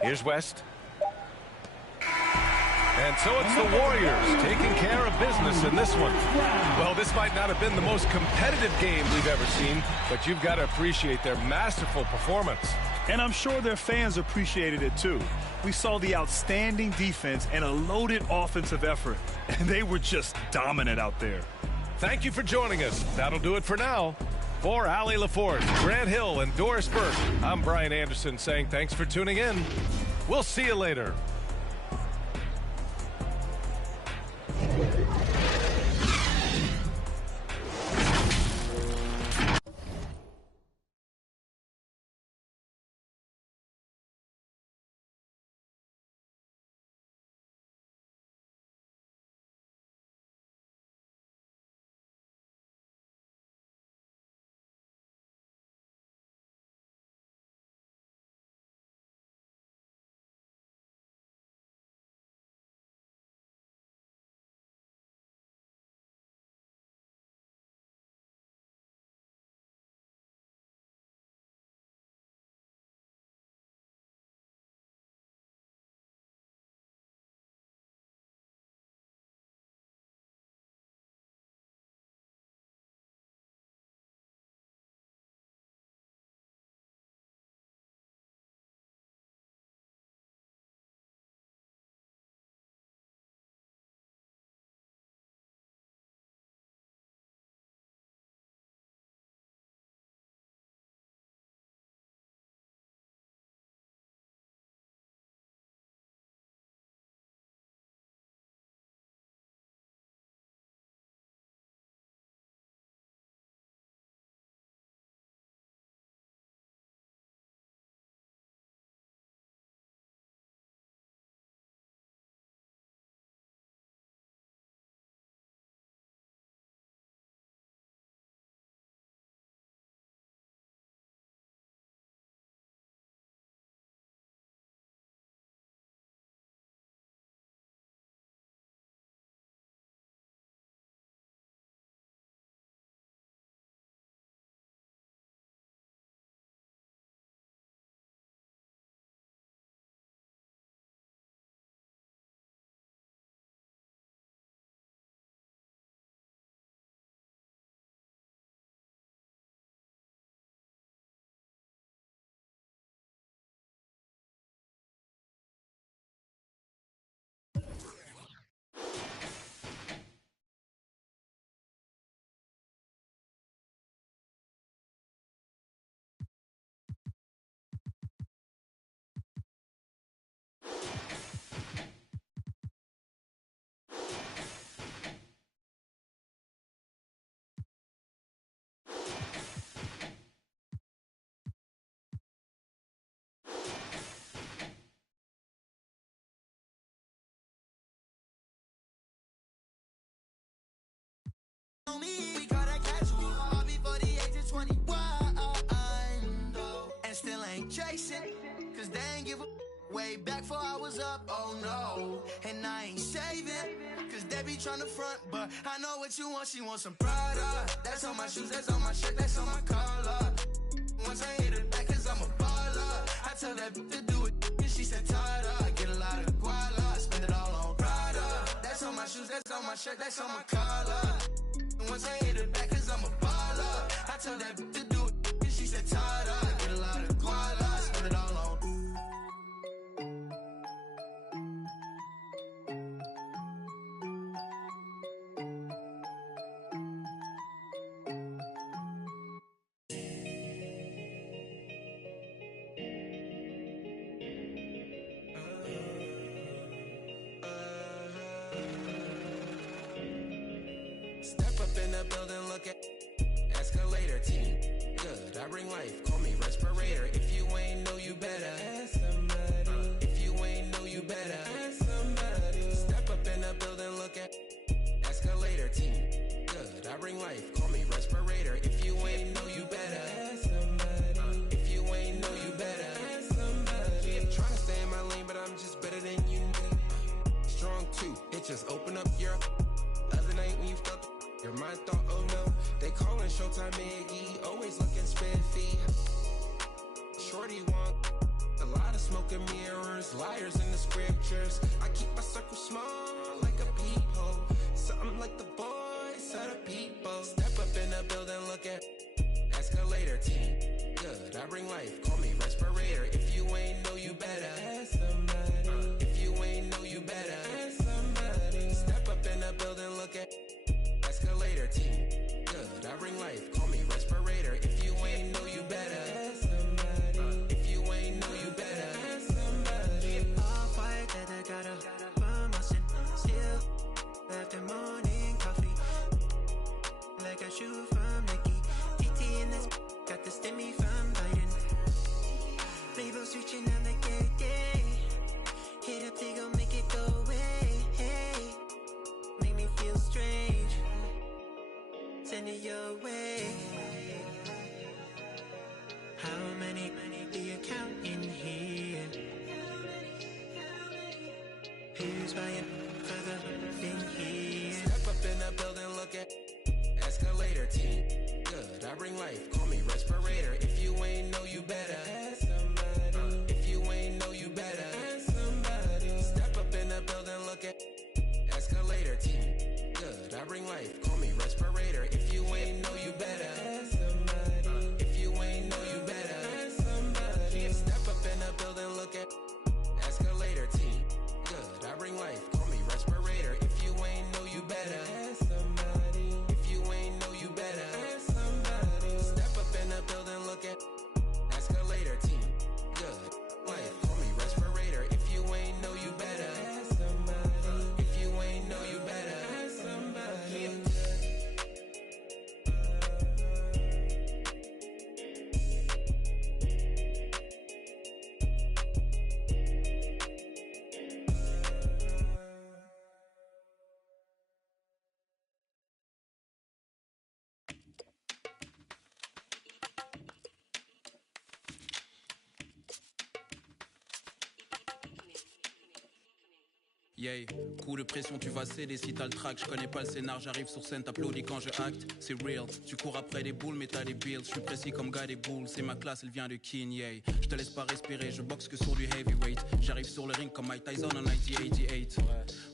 Here's West. And so it's the Warriors taking care of business in this one. Well, this might not have been the most competitive game we've ever seen, but you've got to appreciate their masterful performance. And I'm sure their fans appreciated it too. We saw the outstanding defense and a loaded offensive effort, and they were just dominant out there. Thank you for joining us. That'll do it for now. For Allie LaForce, Grant Hill, and Doris Burke, I'm Brian Anderson saying thanks for tuning in. We'll see you later. We call that casual, all before the age of 21. And still ain't chasing, cause they ain't give a way back before I was up, oh no. And I ain't saving, cause they be tryna front, but I know what you want, she wants some Prada. That's on my shoes, that's on my shirt, that's on my collar. Once I hit it back, cause I'm a baller. I tell that to do it, and she said Tada. I get a lot of guala, I spend it all on Prada. That's on my shoes, that's on my shirt, that's on my collar. Once I hit it back, cause I'm a baller. I told that to do it, and she said Tada. I get a lot of guala, I spend it all on. Step up in the building, look at escalator team. Good, I bring life, call me respirator. If you ain't know, you better ask somebody. If you ain't know, you better ask somebody. Step up in the building, look at escalator team. Good, I bring life, call me respirator. If you ain't know, you better ask somebody. If you ain't know, you better ask somebody. Yeah, trying to stay in my lane, but I'm just better than you. Strong too, it just open up your other night when you felt your mind thought, oh no, they calling Showtime Iggy, always looking spiffy. Shorty want a lot of smoke and mirrors. There's liars in the scriptures. I keep my circle small like a peephole. Something like the voice of the people. Step up in the building, look at escalator team. Good, I bring life, call me respirator. If you ain't know, you better ask somebody. If you ain't know, you better ask somebody. Step up in the building, look at escalator team. Good, I bring life, call me respirator. If you ain't know, you better ask somebody. If you ain't know, you better ask somebody. All quiet that I got a promotion. Still left the morning coffee. Like a shoe from Nike. TT in this, got the stimmy from Biden. Label switching on the gay. Hit up, they gon' make it go away. Hey, make me feel strange. Send it your way. How many do you count in here? Who's buying further than here? Step up in the building, look at escalator team. Good, I bring life, call me respirator. If you ain't know, you better ask somebody. If you ain't know, you better ask somebody. Step up in the building, look at escalator team. Good, I bring life, call me respirator. If you ain't know, you better ask somebody. If you ain't know, you better ask somebody. Step up in the building, look at escalator team. Good, I bring life, call me respirator. If you ain't know, you better ask somebody. If you ain't know, you better ask somebody. Step up in the building, look at escalator team. Good, life, call me respirator. If you ain't know, you better ask somebody. If you ain't know, you better ask somebody. Yeah, coup de pression, tu vas céder si t'as le track. Je connais pas le scénar, j'arrive sur scène, t'applaudis quand je acte. C'est real, tu cours après des boules, mais t'as des bills. Je suis précis comme gars des boules, c'est ma classe, elle vient de King, yeah. Je te laisse pas respirer, je boxe que sur du heavyweight. J'arrive sur le ring comme Mike Tyson en 1988.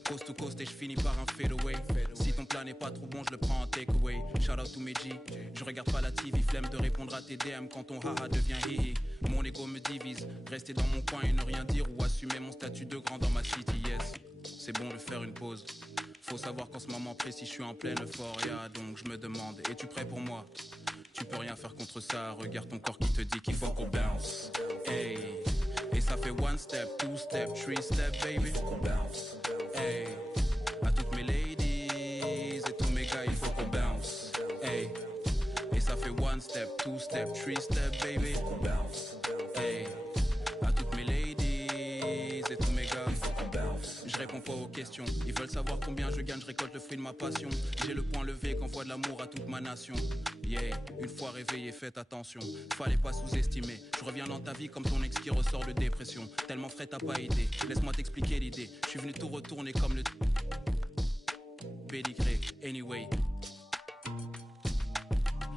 Coast to coast et je finis par un fadeaway. Si ton plan n'est pas trop bon, je le prends en takeaway. Shout out to mes G, je regarde pas la TV, flemme de répondre à tes DM quand ton haha devient hihi. Mon ego me divise, rester dans mon coin et ne rien dire ou assumer mon statut de grand dans ma city, yes. C'est bon de faire une pause. Faut savoir qu'en ce moment précis, je suis en pleine euphoria. Donc je me demande, es-tu prêt pour moi? Tu peux rien faire contre ça. Regarde ton corps qui te dit qu'il faut qu'on bounce. Hey. Et ça fait one step, two step, three step, baby. Hey. À toutes mes ladies et tous mes gars, il faut qu'on bounce. Hey. Et ça fait one step, two step, three step, baby. Hey. À toutes mes ladies et tous mes gars, il faut qu'on bounce. Je réponds pas aux questions. Ils veulent savoir combien je gagne, je récolte le fruit de ma passion. J'ai le poing levé, qu'envoie de l'amour à toute ma nation. Yeah, une fois réveillé, faites attention. Fallait pas sous-estimer. Je reviens dans ta vie comme ton ex qui ressort de dépression. Tellement frais, t'as pas idée. Laisse-moi t'expliquer l'idée. Je suis venu tout retourner comme le pédigré. Anyway.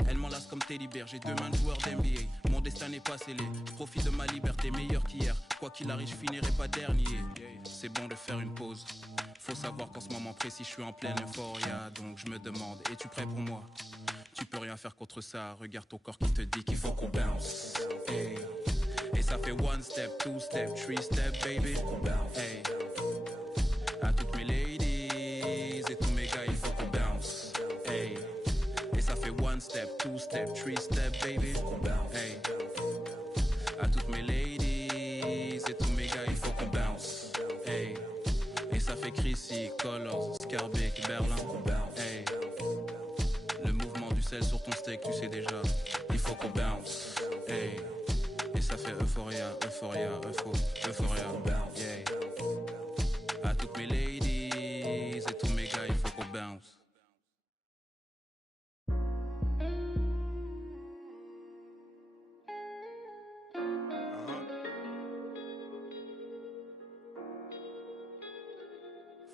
Elle m'enlace comme Teddy Bear, j'ai deux mains de joueur d'NBA. Mon destin n'est pas scellé, je profite de ma liberté meilleure qu'hier. Quoi qu'il arrive, je finirai pas dernier. C'est bon de faire une pause. Faut savoir qu'en ce moment précis, je suis en pleine euphoria. Donc je me demande, es-tu prêt pour moi? Tu peux rien faire contre ça, regarde ton corps qui te dit qu'il faut qu'on bounce. Hey. Et ça fait one step, two step, three step, baby. Hey. À toutes mes ladies et tous mes gars, il faut qu'on bounce. Hey. Et ça fait one step, two step, three step, baby. Hey. À toutes mes ladies et tous mes gars, il faut qu'on bounce. Hey. Et ça fait Chrissy, Colors, Scarbeck, Berlin. Hey. Le mouvement du sel sur ton steak, tu sais déjà. Il faut qu'on bounce. Hey. Et ça fait euphoria, euphoria, euphoria. Yeah. À toutes mes ladies et tous mes gars, il faut qu'on bounce.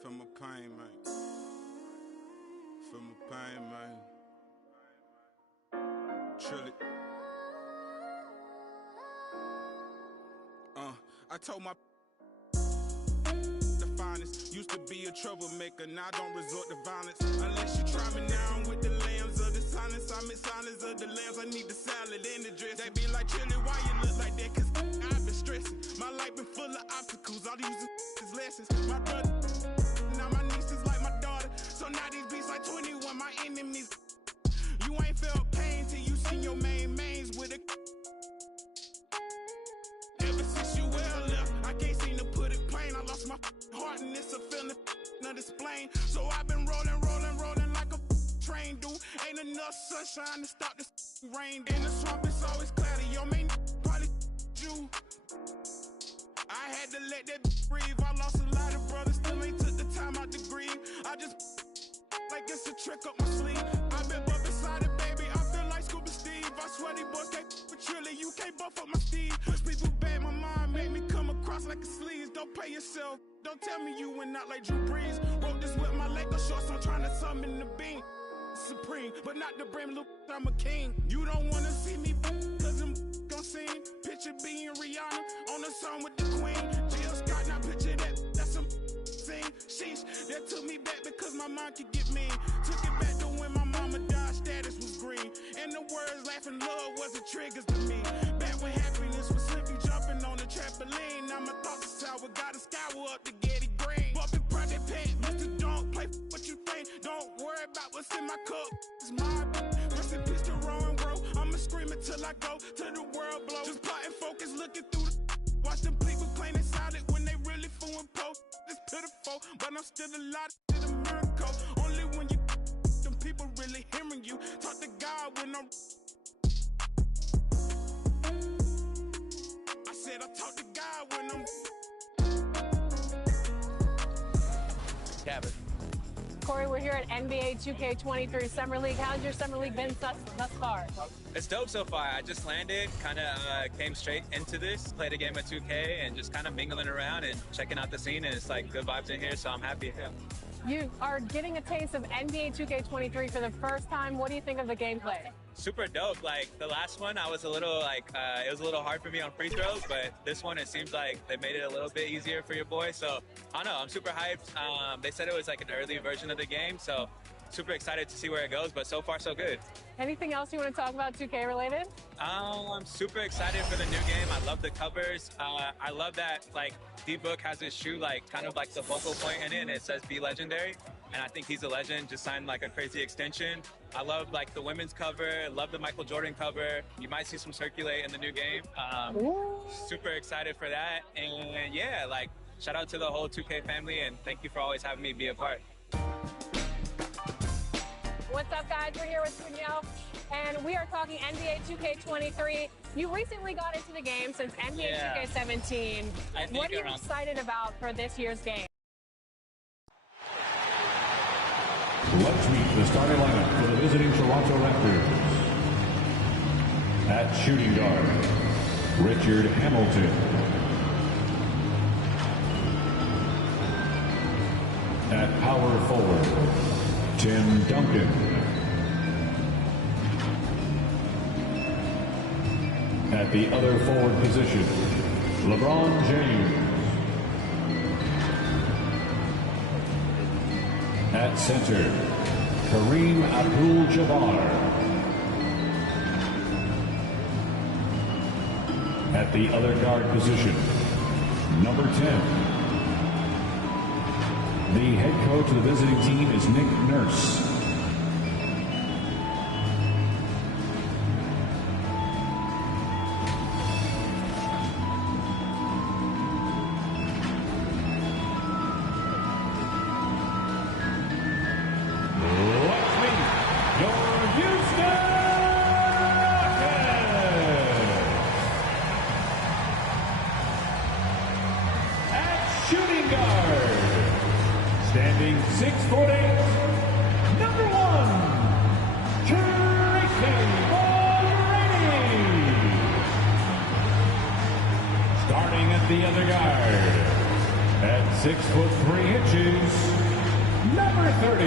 Feel my pain, man. Feel my pain, man. Chill it. I told my finest. Used to be a troublemaker, now don't resort to violence. Unless you try me now, I'm with the lambs of the silence. I miss silence of the lambs. I need the salad and the dress. They be like, Chili, why you look like that? Cause I've been stressing. My life been full of obstacles. All these is lessons. My brother, now my niece is like my daughter. So now these beats like 21, my enemies. You ain't felt pain till you seen your mains with a. Ever since you well left, I can't seem to put it plain. I lost my heart and it's a feeling unexplained. So I've been rolling like a train, dude. Ain't enough sunshine to stop this rain. In the swamp, it's always cloudy. Your main probably you. I had to let that breathe. I lost a lot of brothers, still ain't took the time out to grieve. I just like it's a trick up my sleeve. I've been buff beside it, baby. I feel like Scuba Steve. I swear these boys can't with Trilly. You can't buff up my Steve. People bad, my mind made me come across like a sleaze. Don't pay yourself. Don't tell me you went out like Drew Brees. Wrote this with my Laker shorts. I'm trying to summon the beam. Supreme, but not the brim. Look, I'm a king. You don't wanna see me, cause I'm gon' sing. Picture being Rihanna on the song with the Queen. Jill Scott, now picture that. That's some scene. Sheesh, that took me back because my mind could get mean. Took it back to when my mama died, status was green. And the words laughing love wasn't triggers to me. Back when happiness was simply jumping on the trampoline. Now my thoughts are sour, gotta scour up to get it green. Bumping Project Pet, Mr. Don't play what you think. Don't worry about what's in my cup. It's my rest in peace to Rowan Row. I'ma scream until I go till the world blow. Just plotting focus, looking through the watch them people plain and solid when they really fooling post. It's pitiful, but I'm still alive. It's a miracle. Only when you them people really hearing you. Talk to God when I'm. I said I talk to God when I'm. Kevin. Corey, we're here at NBA 2K23 Summer League. How's your Summer League been thus far? It's dope so far. I just landed, kind of came straight into this, played a game of 2K, and just kind of mingling around and checking out the scene, and it's like good vibes in here, so I'm happy. You are getting a taste of NBA 2K23 for the first time. What do you think of the gameplay? Super dope. Like the last one, I was a little it was a little hard for me on free throws, but this one, it seems like they made it a little bit easier for your boy. So I don't know, I'm super hyped. They said it was like an early version of the game, so super excited to see where it goes, but so far so good. Anything else you want to talk about 2K related? I'm super excited for the new game. I love the covers. I love that like D-Book has his shoe like kind of like the focal point in it, and it says "Be Legendary." And I think he's a legend. Just signed like a crazy extension. I love like the women's cover. Love the Michael Jordan cover. You might see some circulate in the new game. Super excited for that. And yeah, like shout out to the whole 2K family, and thank you for always having me be a part. What's up, guys? We're here with Cunio, and we are talking NBA 2K23. You recently got into the game since NBA 2K17. What are you excited about for this year's game? Let's meet the starting lineup for the visiting Toronto Raptors. At shooting guard, Richard Hamilton. At power forward, Tim Duncan. At the other forward position, LeBron James. At center, Kareem Abdul-Jabbar. At the other guard position, number 10. The head coach of the visiting team is Nick Nurse. Standing 6'8", number 1, Tracy Mulroney. Starting at the other guard, at 6'3", number 30,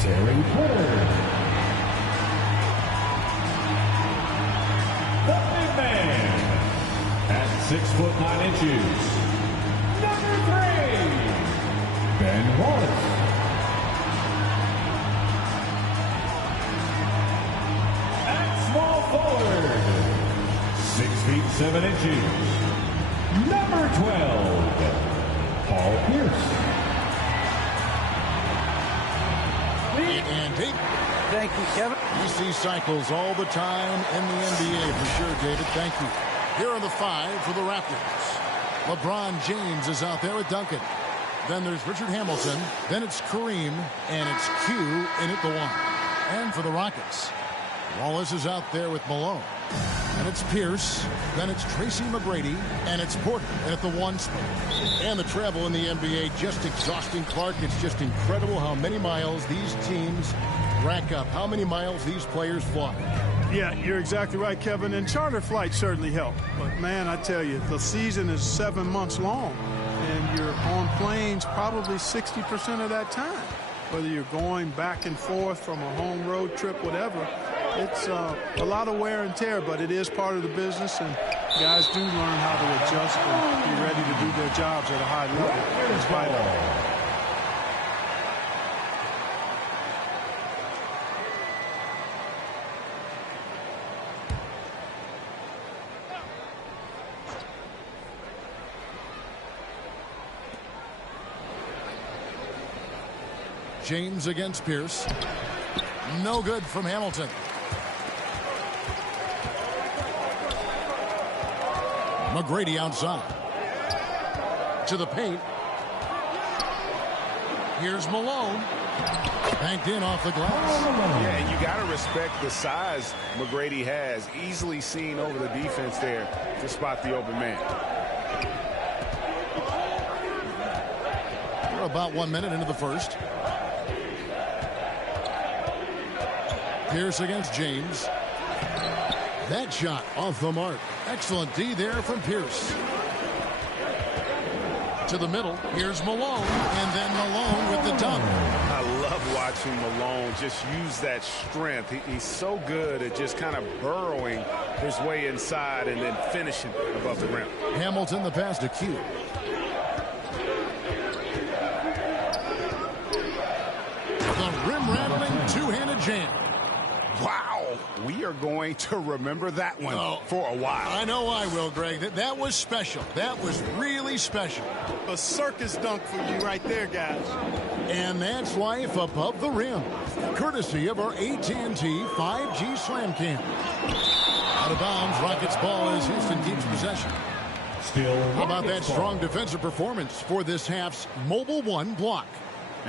Terry Porter. The big man, at 6'9", number 3. Wallace. At small forward, 6 feet 7 inches, number 12, Paul Pierce. And David. Thank you, Kevin. You see cycles all the time in the NBA for sure, David. Thank you. Here are the 5 for the Raptors. LeBron James is out there with Duncan. Then there's Richard Hamilton. Then it's Kareem. And it's Q in at the 1. And for the Rockets, Wallace is out there with Malone. And it's Pierce. Then it's Tracy McGrady. And it's Porter at the 1 spot. And the travel in the NBA just exhausting, Clark. It's just incredible how many miles these teams rack up, how many miles these players fly. Yeah, you're exactly right, Kevin. And charter flights certainly help. But, man, I tell you, the season is 7 months long. And you're on planes probably 60% of that time. Whether you're going back and forth from a home road trip, whatever, it's a lot of wear and tear, but it is part of the business, and guys do learn how to adjust and be ready to do their jobs at a high level. It's vital. James against Pierce. No good from Hamilton. McGrady outside. To the paint. Here's Malone. Banked in off the glass. Yeah, and you got to respect the size McGrady has. Easily seen over the defense there to spot the open man. We're about 1 minute into the first. Pierce against James. That shot off the mark. Excellent D there from Pierce. To the middle. Here's Malone. And then Malone with the dunk. I love watching Malone just use that strength. He's so good at just kind of burrowing his way inside and then finishing above the rim. Hamilton the pass to Q. The rim-rattling two-handed jam. Wow, we are going to remember that one for a while. I know I will, Greg. That was special. That was really special. A circus dunk for you right there, guys. And that's life above the rim, courtesy of our AT&T 5G Slam Cam. Out of bounds, Rockets ball as Houston keeps possession. Still, how about that strong defensive performance for this half's Mobile One block?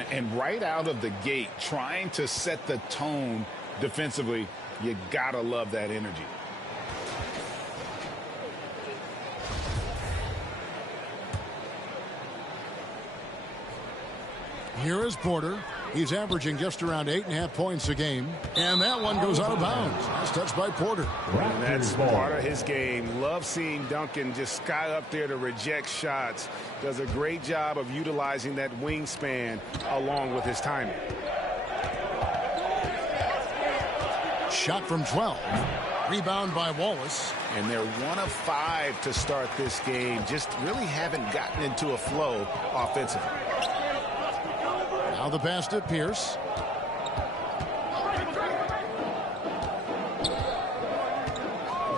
And right out of the gate, trying to set the tone defensively, you gotta love that energy. Here is Porter. He's averaging just around 8.5 points a game. And that one goes out of bounds. That's touched by Porter. And that's part of his game. Love seeing Duncan just sky up there to reject shots. Does a great job of utilizing that wingspan along with his timing. Shot from 12. Rebound by Wallace. And they're 1 of 5 to start this game. Just really haven't gotten into a flow offensively. Now the pass to Pierce.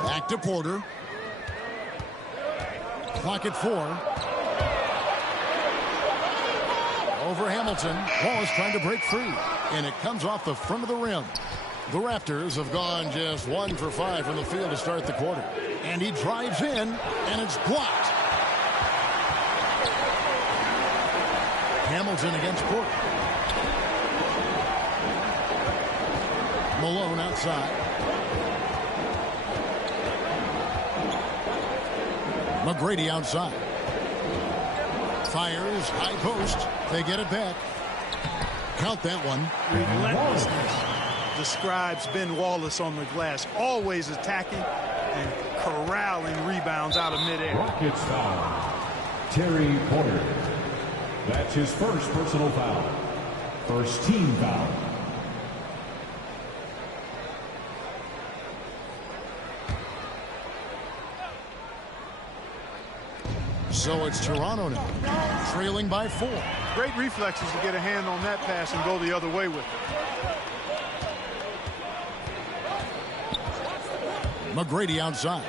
Back to Porter. Clock at 4. Over Hamilton. Wallace trying to break free. And it comes off the front of the rim. The Raptors have gone just 1 for 5 from the field to start the quarter. And he drives in, and it's blocked. Hamilton against Porter. Malone outside. McGrady outside. Fires, high post. They get it back. Count that one. Relentlessness describes Ben Wallace on the glass. Always attacking and corralling rebounds out of midair. Rockets foul. Terry Porter. That's his first personal foul. First team foul. So it's Toronto now, trailing by 4. Great reflexes to get a hand on that pass and go the other way with it. McGrady outside.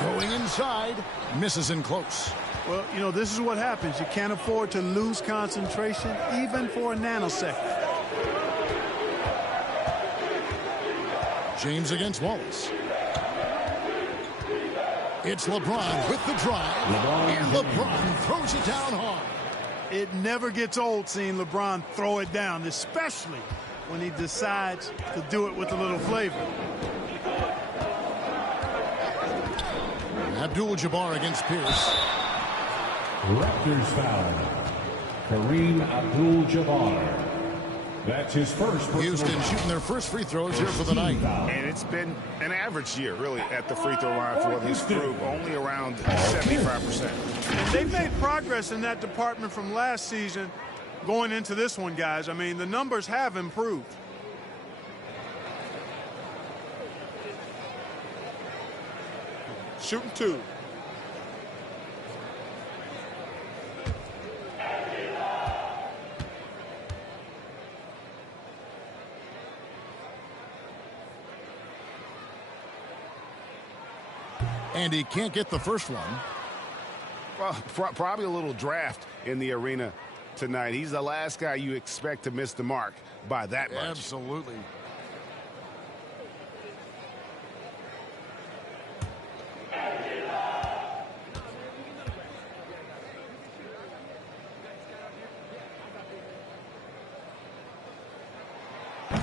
Going inside. Misses in close. Well, you know, this is what happens. You can't afford to lose concentration even for a nanosecond. James against Wallace. It's LeBron with the drive. And LeBron throws it down hard. It never gets old seeing LeBron throw it down, especially when he decides to do it with a little flavor. Abdul-Jabbar against Pierce. Raptors foul. Kareem Abdul-Jabbar. That's his first. Houston shooting their first free throws here for the night. And it's been an average year, really, at the free throw line for this group, only around 75%. And they've made progress in that department from last season going into this one, guys. I mean, the numbers have improved. Shooting 2. And he can't get the first one. Well, probably a little draft in the arena tonight. He's the last guy you expect to miss the mark by that much. Absolutely.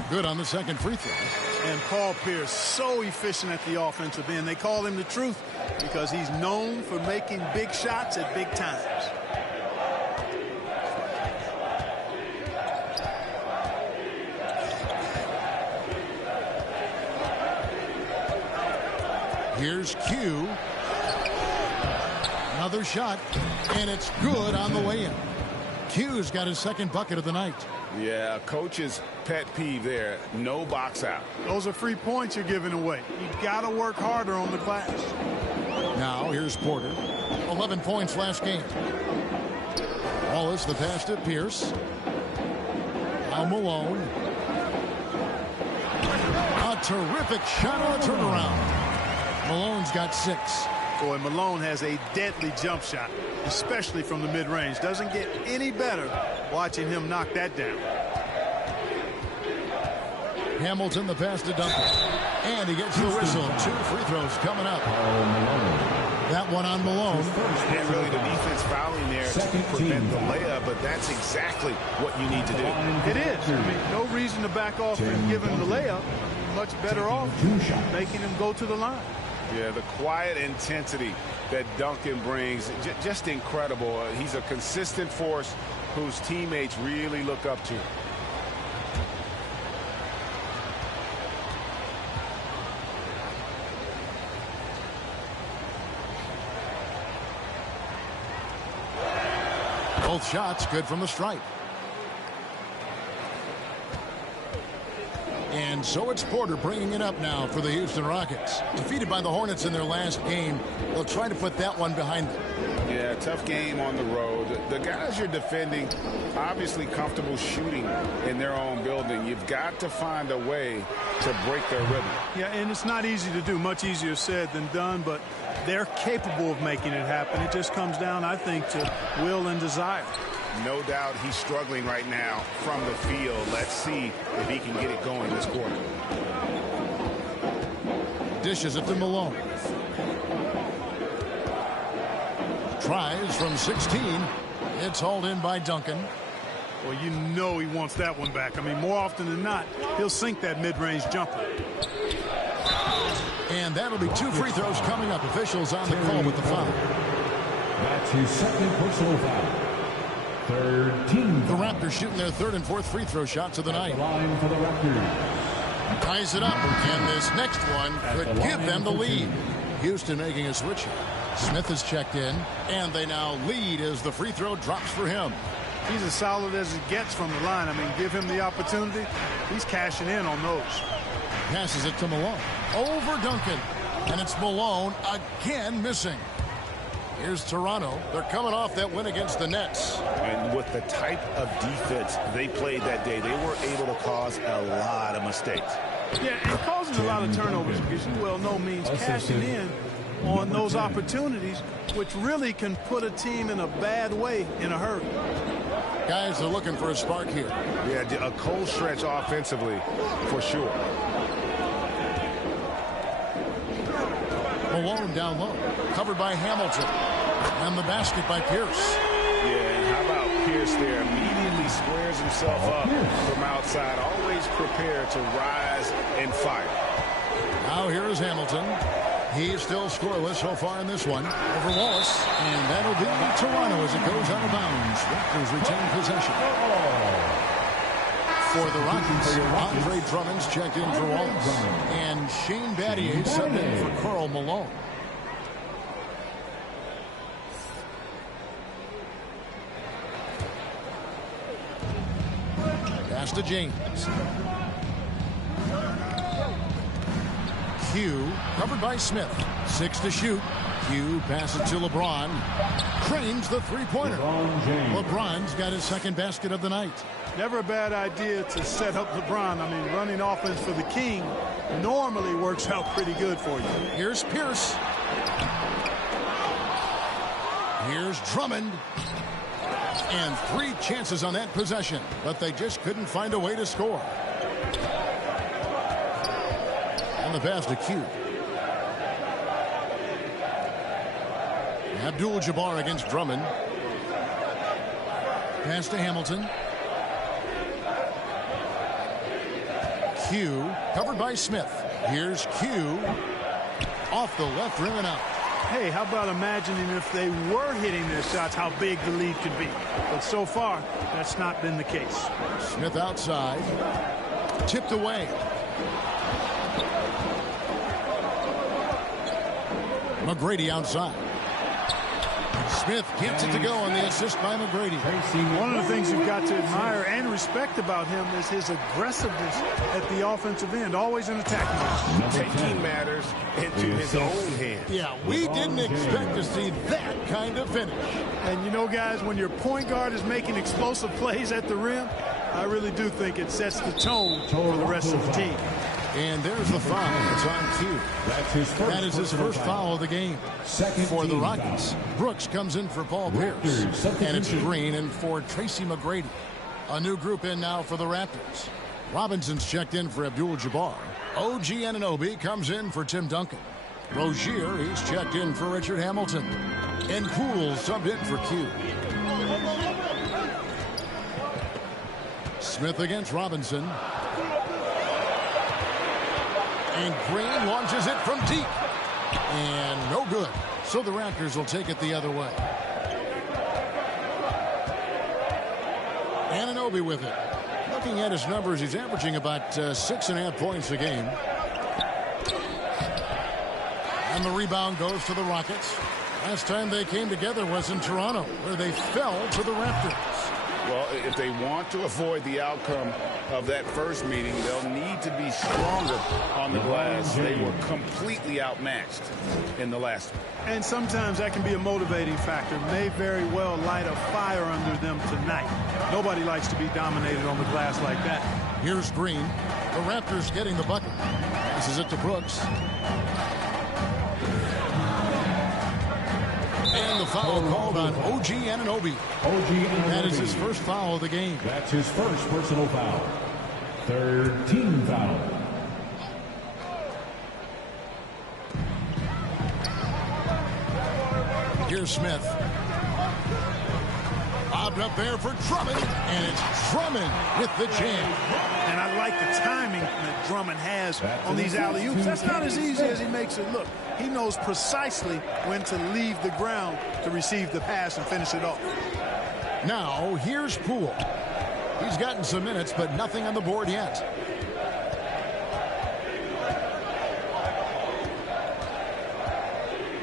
Good on the second free throw. And Paul Pierce, so efficient at the offensive end. They call him the truth because he's known for making big shots at big times. Here's Q. Another shot, and it's good on the way in. Q's got his second bucket of the night. Yeah, coach's pet peeve there. No box out. Those are free points you're giving away. You got to work harder on the glass. Now here's Porter. 11 points last game. Wallace, the pass to Pierce. Now Malone. A terrific shot on a turnaround. Malone's got 6. Boy, Malone has a deadly jump shot, especially from the mid-range. Doesn't get any better watching him knock that down. Hamilton, the pass to Duncan. And he gets the whistle. 2 free throws coming up. That one on Malone. And really the defense fouling there to prevent the layup, but that's exactly what you need to do. It is. I mean, no reason to back off and give him the layup. Much better off making him go to the line. Yeah, the quiet intensity that Duncan brings, just incredible. He's a consistent force whose teammates really look up to. Both shots good from the stripe. And so it's Porter bringing it up now for the Houston Rockets. Defeated by the Hornets in their last game. They'll try to put that one behind them. Yeah, tough game on the road. The guys you're defending, obviously comfortable shooting in their own building. You've got to find a way to break their rhythm. Yeah, and it's not easy to do. Much easier said than done, but they're capable of making it happen. It just comes down, I think, to will and desire. No doubt he's struggling right now from the field. Let's see if he can get it going this quarter. Dishes it to Malone. Tries from 16. It's hauled in by Duncan. Well, you know he wants that one back. I mean, more often than not, he'll sink that mid-range jumper. And that'll be 2 free throws coming up. Officials on the call with the foul. That's his second personal foul. Third team. The Raptors shooting their 3rd and 4th free throw shots of the night. Line for the Raptors. Ties it up, and this next one could give them the lead. Houston making a switch. Smith is checked in, and they now lead as the free throw drops for him. He's as solid as it gets from the line. I mean, give him the opportunity. He's cashing in on those. Passes it to Malone. Over Duncan. And it's Malone again missing. Here's Toronto. They're coming off that win against the Nets. And with the type of defense they played that day, they were able to cause a lot of mistakes. Yeah, and causing a lot of turnovers, because you well know means cashing in on those opportunities, which really can put a team in a bad way in a hurry. Guys are looking for a spark here. Yeah, a cold stretch offensively for sure. Malone down low, covered by Hamilton, and the basket by Pierce. Yeah, and how about Pierce there? Immediately squares himself up from outside, always prepared to rise and fire. Now here is Hamilton. He's still scoreless so far in this one. Over Wallace, and that'll be Toronto as it goes out of bounds. Raptors retain possession. For the Rockets, Andre Drummond's checked in for Wallace. And Shane Battier subbed in for Karl Malone. Pass to James. Q covered by Smith. 6 to shoot. Q passes to LeBron. Cranes the three-pointer. LeBron's got his second basket of the night. Never a bad idea to set up LeBron. I mean, running offense for the King normally works out pretty good for you. Here's Pierce. Here's Drummond. And 3 chances on that possession, but they just couldn't find a way to score. And the pass to Q. Abdul-Jabbar against Drummond. Pass to Hamilton. Q covered by Smith. Here's Q off the left rim and out. Hey, how about imagining if they were hitting their shots, how big the lead could be. But so far, that's not been the case. Smith outside. Tipped away. McGrady outside. Smith gets it to go on the assist by McGrady. One of the things you've got to admire and respect about him is his aggressiveness at the offensive end, always in attack mode. Taking matters into his own hands. Yeah, we didn't expect to see that kind of finish. And you know, guys, when your point guard is making explosive plays at the rim, I really do think it sets the tone for the rest of the team. And there's the foul. It's on Q. That is his first foul of the game. For the Rockets, Brooks comes in for Paul Pierce. And it's Green in for Tracy McGrady. A new group in now for the Raptors. Robinson's checked in for Abdul-Jabbar. OG Anunoby comes in for Tim Duncan. Rozier, he's checked in for Richard Hamilton. And Poole subbed in for Q. Smith against Robinson. And Green launches it from deep. And no good. So the Raptors will take it the other way. Anunoby with it. Looking at his numbers, he's averaging about 6.5 points a game. And the rebound goes to the Rockets. Last time they came together was in Toronto, where they fell to the Raptors. Well, if they want to avoid the outcome of that first meeting, they'll need to be stronger on the glass. They were completely outmatched in the last one. And sometimes that can be a motivating factor. May very well light a fire under them tonight. Nobody likes to be dominated on the glass like that. Here's Green. The Raptors getting the bucket. Passes it to Brooks. And the foul called on OG Anunoby. That is his first foul of the game. That's his first personal foul. Third team foul. Here's Smith. Bobbed up there for Drummond. And it's Drummond with the jam. And I like the timing that Drummond has on these alley-oops. That's not as easy as he makes it look. He knows precisely when to leave the ground to receive the pass and finish it off. Now, here's Poole. He's gotten some minutes, but nothing on the board yet.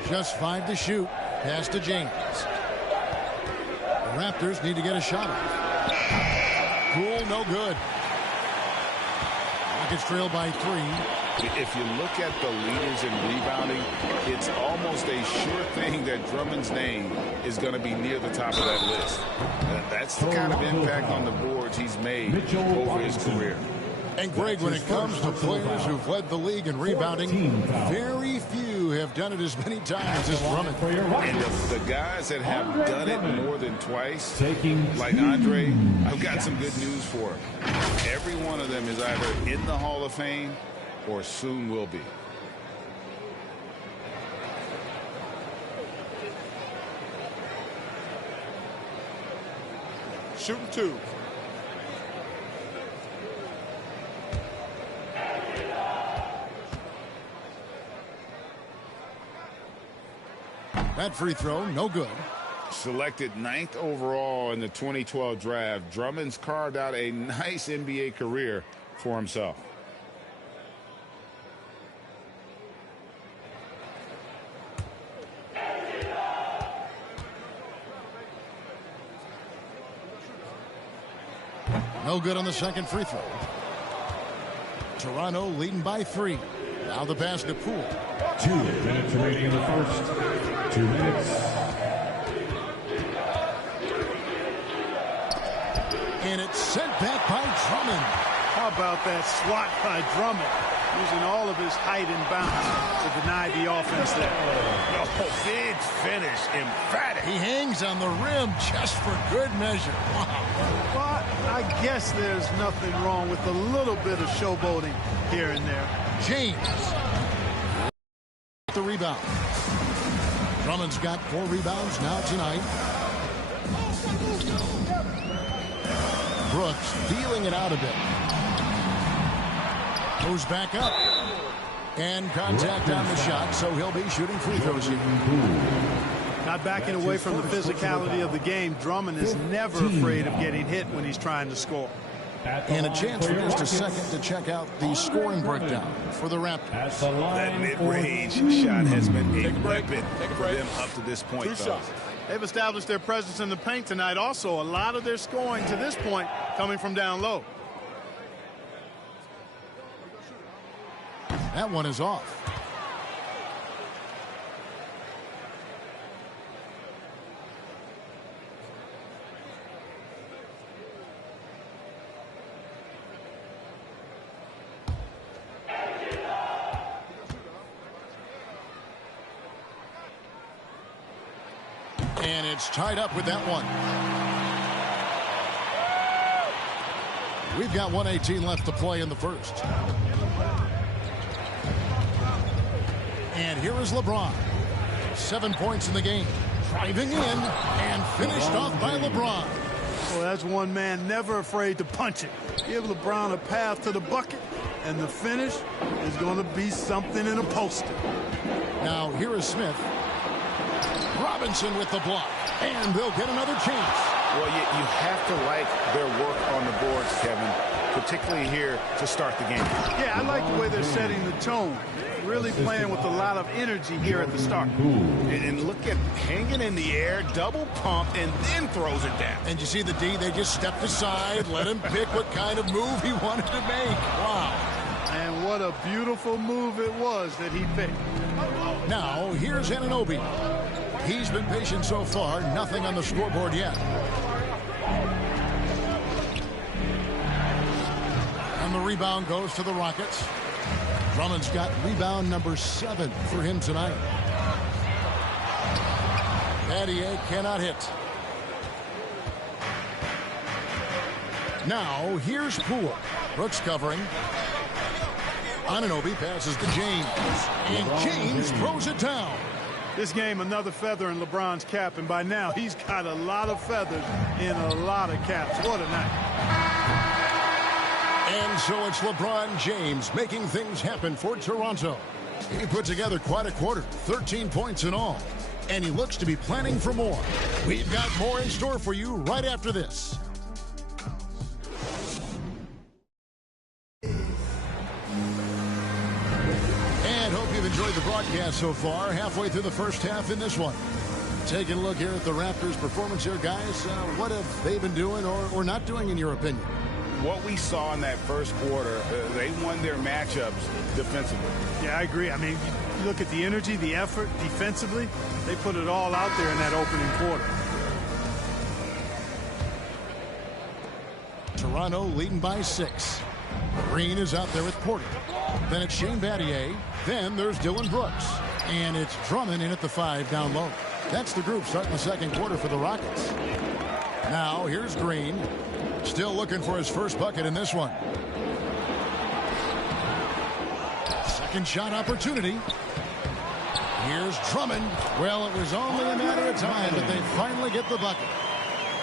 Just 5 to shoot. Pass to James. The Raptors need to get a shot off. Poole, no good. Rockets trail by 3. If you look at the leaders in rebounding, it's almost a sure thing that Drummond's name is going to be near the top of that list. That's the kind of impact on the boards he's made over his career. And Greg, when it comes to players who've led the league in rebounding, very few have done it as many times as Drummond. And the guys that have done it more than twice, like Andre, I've got some good news for him. Every one of them is either in the Hall of Fame or soon will be. Shooting two. That free throw, no good. Selected 9th overall in the 2012 draft, Drummond's carved out a nice NBA career for himself. No good on the second free throw. Toronto leading by 3. Now the pass to Poole. 2 minutes remaining in the first. 2 minutes. And it's sent back by Drummond. How about that swat by Drummond, using all of his height and bounce to deny the offense there. No, big finish, emphatic. He hangs on the rim just for good measure. Wow. But I guess there's nothing wrong with a little bit of showboating here and there. James. The rebound. Drummond's got 4 rebounds now tonight. Brooks feeling it out a bit. Goes back up. And contact on the shot, so he'll be shooting free throws here. Not backing away from the physicality of the game. Drummond is never afraid of getting hit when he's trying to score. And a chance for just a second to check out the scoring breakdown for the Raptors. That mid-range shot has been a weapon for them up to this point. They've established their presence in the paint tonight. Also, a lot of their scoring to this point coming from down low. That one is off. And it's tied up with that one. We've got 1:18 left to play in the first. And here is LeBron. 7 points in the game. Driving in and finished off by LeBron. Well, that's one man never afraid to punch it. Give LeBron a path to the bucket, and the finish is going to be something in a poster. Now here is Smith. Robinson with the block. And they'll get another chance. Well, you have to like their work on the boards, Kevin, particularly here to start the game. Yeah, I like the way they're setting the tone. Really playing with a lot of energy here at the start. And look at hanging in the air, double pump, and then throws it down. And you see the D, they just stepped aside, let him pick what kind of move he wanted to make. Wow. And what a beautiful move it was that he picked. Now, here's Anunoby. He's been patient so far, nothing on the scoreboard yet. And the rebound goes to the Rockets. Drummond's got rebound number 7 for him tonight. Battier cannot hit. Now, here's Poole. Brooks covering. Anunoby passes to James. And James throws it down. This game, another feather in LeBron's cap, and by now he's got a lot of feathers in a lot of caps. What a night. And so it's LeBron James making things happen for Toronto. He put together quite a quarter, 13 points in all. And he looks to be planning for more. We've got more in store for you right after this. And hope you've enjoyed the broadcast so far. Halfway through the first half in this one. Taking a look here at the Raptors' performance here, guys. What have they been doing or not doing, in your opinion? what we saw in that first quarter, they won their matchups defensively. Yeah, I agree. I mean, you look at the energy, the effort defensively, they put it all out there in that opening quarter. Toronto leading by 6. Green is out there with Porter. Then it's Shane Battier. Then there's Dylan Brooks. And it's Drummond in at the 5 down low. That's the group starting the second quarter for the Rockets. Now here's Green. Still looking for his first bucket in this one. Second shot opportunity. Here's Drummond. Well, it was only a matter of time, but they finally get the bucket.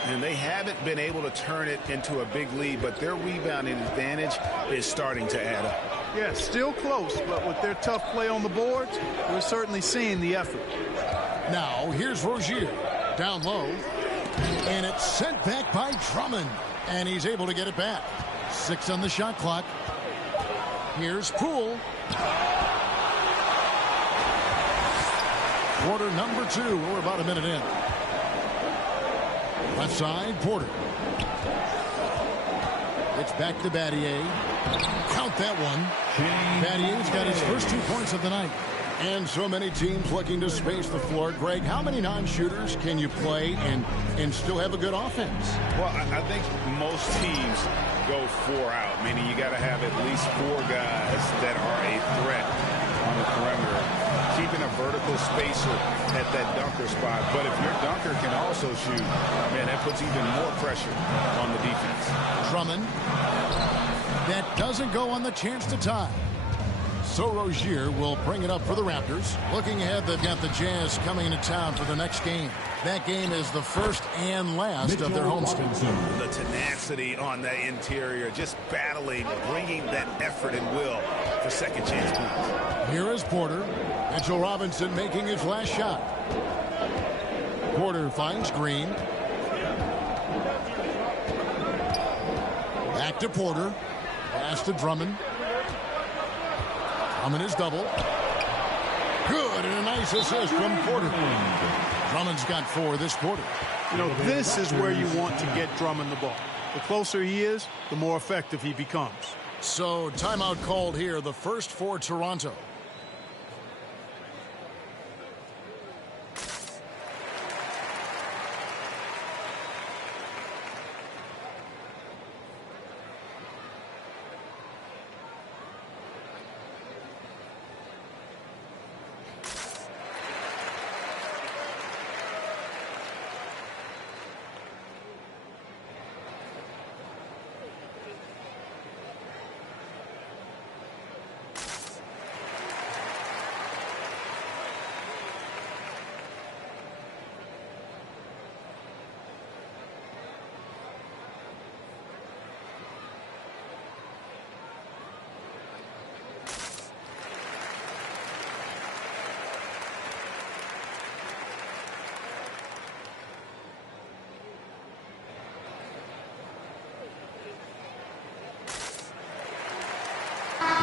And they haven't been able to turn it into a big lead, but their rebounding advantage is starting to add up. Yeah, still close, but with their tough play on the boards, we're certainly seeing the effort. Now, here's Rozier. Down low. And it's sent back by Drummond. And he's able to get it back. 6 on the shot clock. Here's Poole. Quarter number 2. We're about a minute in. Left side, Porter. It's back to Battier. Count that one. Battier's got his first 2 points of the night. And so many teams looking to space the floor. Greg, how many non-shooters can you play and still have a good offense? Well, I think most teams go 4 out, meaning you got to have at least 4 guys that are a threat on the perimeter, keeping a vertical spacer at that dunker spot. But if your dunker can also shoot, man, that puts even more pressure on the defense. Drummond. That doesn't go on the chance to tie. So Rozier will bring it up for the Raptors. Looking ahead, they've got the Jazz coming into town for the next game. That game is the first and last of their homestand. The tenacity on the interior, just battling, bringing that effort and will for second chance points. Here is Porter. Mitchell Robinson making his last shot. Porter finds Green. Back to Porter. Pass to Drummond. Drummond is double. Good, and a nice assist from Porter. Drummond's got 4 this quarter. You know, this is where you want to get Drummond the ball. The closer he is, the more effective he becomes. So, timeout called here, the first for Toronto.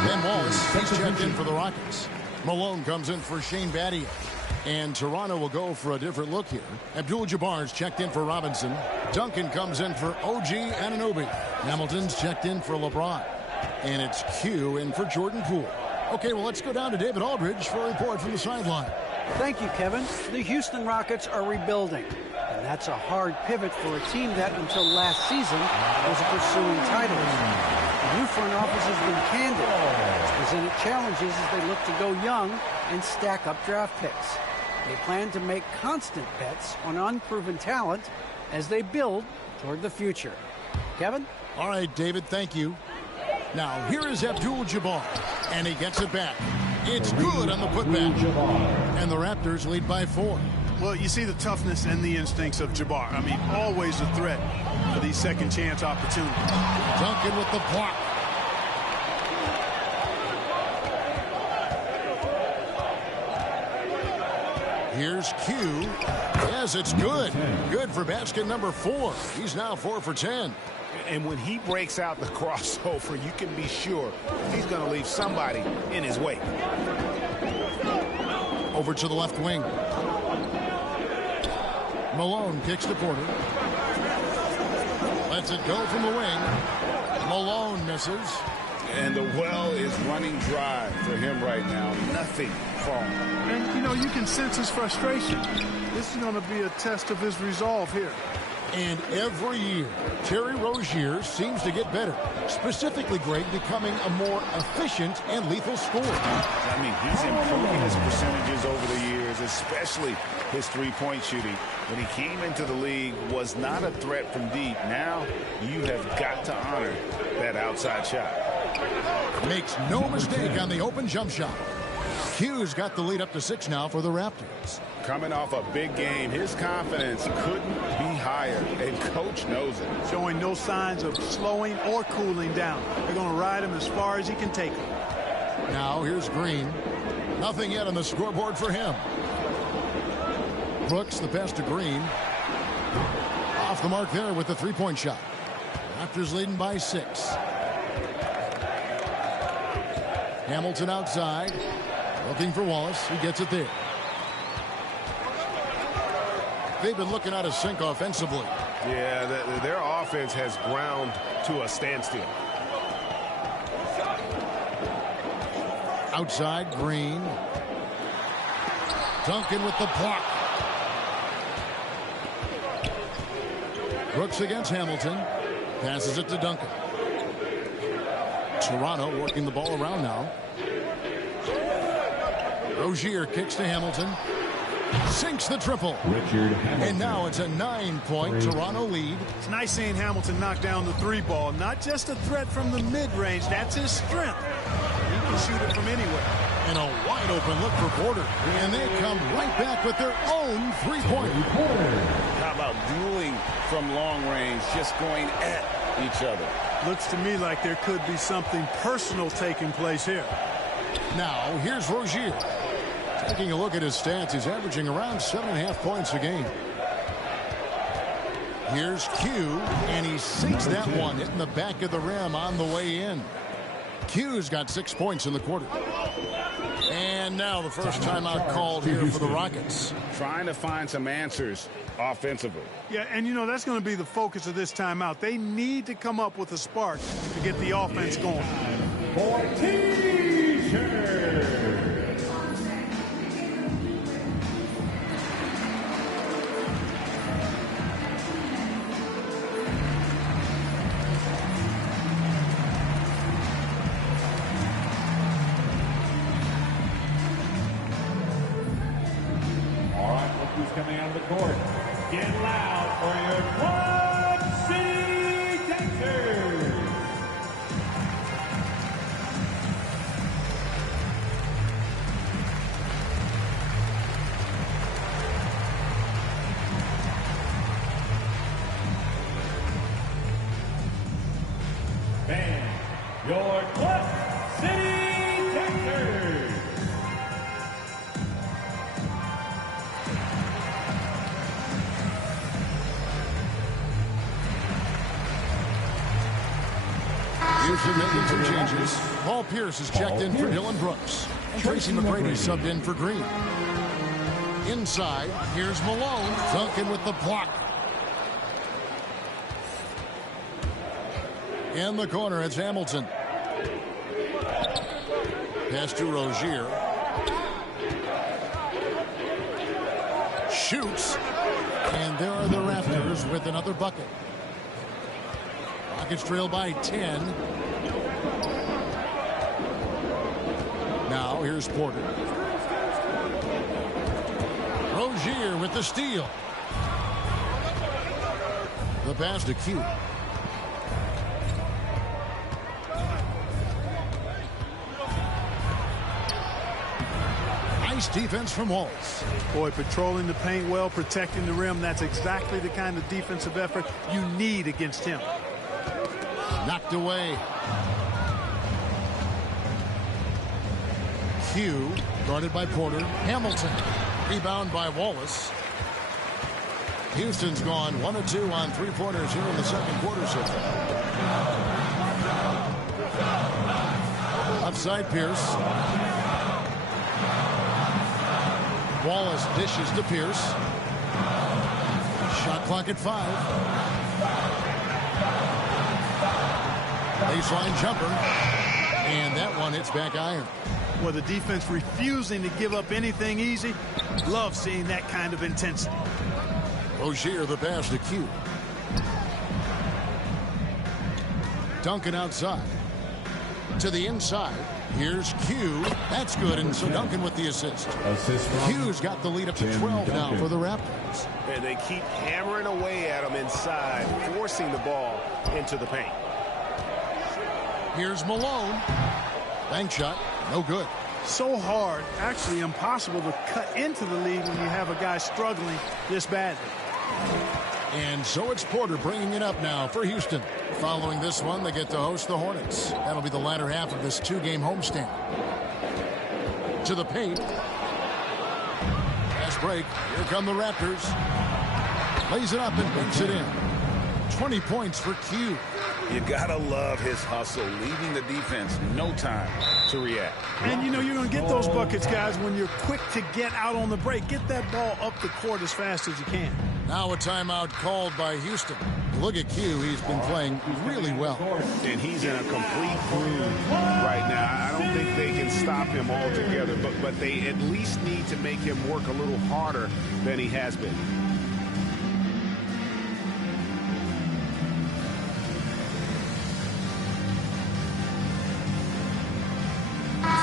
Ben Wallace, he's checked in for the Rockets. Malone comes in for Shane Battier. And Toronto will go for a different look here. Abdul-Jabbar's checked in for Robinson. Duncan comes in for OG Anunoby. Hamilton's checked in for LeBron. And it's Q in for Jordan Poole. Okay, well, let's go down to David Aldridge for a report from the sideline. Thank you, Kevin. The Houston Rockets are rebuilding. And that's a hard pivot for a team that, until last season, was pursuing titles. The new front office has been candid. It's presented challenges as they look to go young and stack up draft picks. They plan to make constant bets on unproven talent as they build toward the future. Kevin? All right, David, thank you. Now, here is Abdul-Jabbar, and he gets it back. It's good on the putback. And the Raptors lead by 4. Well, you see the toughness and the instincts of Jabbar. I mean, always a threat for these second chance opportunities. Duncan with the block. Here's Q. Yes, it's good. Good for basket number 4. He's now 4 for 10. And when he breaks out the crossover, you can be sure he's going to leave somebody in his wake. Over to the left wing. Malone kicks to Porter. Lets it go from the wing. Malone misses. And the well is running dry for him right now. Nothing falling. And, you know, you can sense his frustration. This is going to be a test of his resolve here. And every year, Terry Rozier seems to get better. Specifically, Greg, becoming a more efficient and lethal scorer. I mean, he's improving his percentages over the years, especially his three-point shooting. When he came into the league, was not a threat from deep. Now, you have got to honor that outside shot. Makes no mistake on the open jump shot. Q's got the lead up to 6 now for the Raptors. Coming off a big game, his confidence couldn't be higher, and coach knows it. Showing no signs of slowing or cooling down. They're going to ride him as far as he can take him. Now here's Green. Nothing yet on the scoreboard for him. Brooks, the pass to Green. Off the mark there with the three-point shot. Raptors leading by 6. Hamilton outside. Looking for Wallace. He gets it there. They've been looking out of sync offensively. Yeah, their offense has ground to a standstill. Outside, Green. Duncan with the block. Brooks against Hamilton. Passes it to Duncan. Toronto working the ball around now. Rozier kicks to Hamilton. Sinks the triple. And now it's a 9-point Toronto lead. It's nice seeing Hamilton knock down the three ball. Not just a threat from the mid-range. That's his strength. He can shoot it from anywhere. And a wide open look for Porter. And they come right back with their own three-pointer. How about dueling from long range, just going at each other? Looks to me like there could be something personal taking place here. Now, here's Rozier. Taking a look at his stats, he's averaging around 7.5 points a game. Here's Q, and he sinks that one, hitting the back of the rim on the way in. Q's got 6 points in the quarter. And now the first timeout called here for the Rockets. Trying to find some answers offensively. Yeah, and you know, that's going to be the focus of this timeout. They need to come up with a spark to get the offense going. Who's coming out of the court? Get loud for your Quad City Dancers! Band, your Quad City Dancers! Houston making some changes. Paul Pierce is checked in for Dylan Brooks. Tracy McGrady subbed in for Green. Inside, here's Malone. Duncan with the block. In the corner, it's Hamilton. Pass to Rozier. Shoots. And there are the Raptors with another bucket. Rockets trail by 10. Now here's Porter. Rozier with the steal. The pass to Q. Nice defense from Wallace. Boy, patrolling the paint well, protecting the rim. That's exactly the kind of defensive effort you need against him. Knocked away. Q guarded by Porter. Hamilton. Rebound by Wallace. Houston's gone 1 of 2 on three-pointers here in the second quarter so far. Outside Pierce. Wallace dishes to Pierce. Shot clock at 5. Baseline jumper. And that one hits back iron. Well, the defense refusing to give up anything easy. Love seeing that kind of intensity. Rozier the pass to Q. Duncan outside. To the inside. Here's Q. That's good, and so Duncan with the assist. Q's got the lead up to 12 now for the Raptors. And they keep hammering away at him inside, forcing the ball into the paint. Here's Malone. Bank shot, no good. So hard, actually impossible to cut into the lead when you have a guy struggling this badly. And so it's Porter bringing it up now for Houston. Following this one, they get to host the Hornets. That'll be the latter half of this two-game homestand. To the paint. Fast break. Here come the Raptors. Lays it up and banks it in. 20 points for Q. You gotta love his hustle, leaving the defense no time to react. And you know you're going to get those buckets, guys, when you're quick to get out on the break. Get that ball up the court as fast as you can. Now a timeout called by Houston. Look at Q. He's been playing really well. And he's in a complete groove right now. I don't think they can stop him altogether, but they at least need to make him work a little harder than he has been.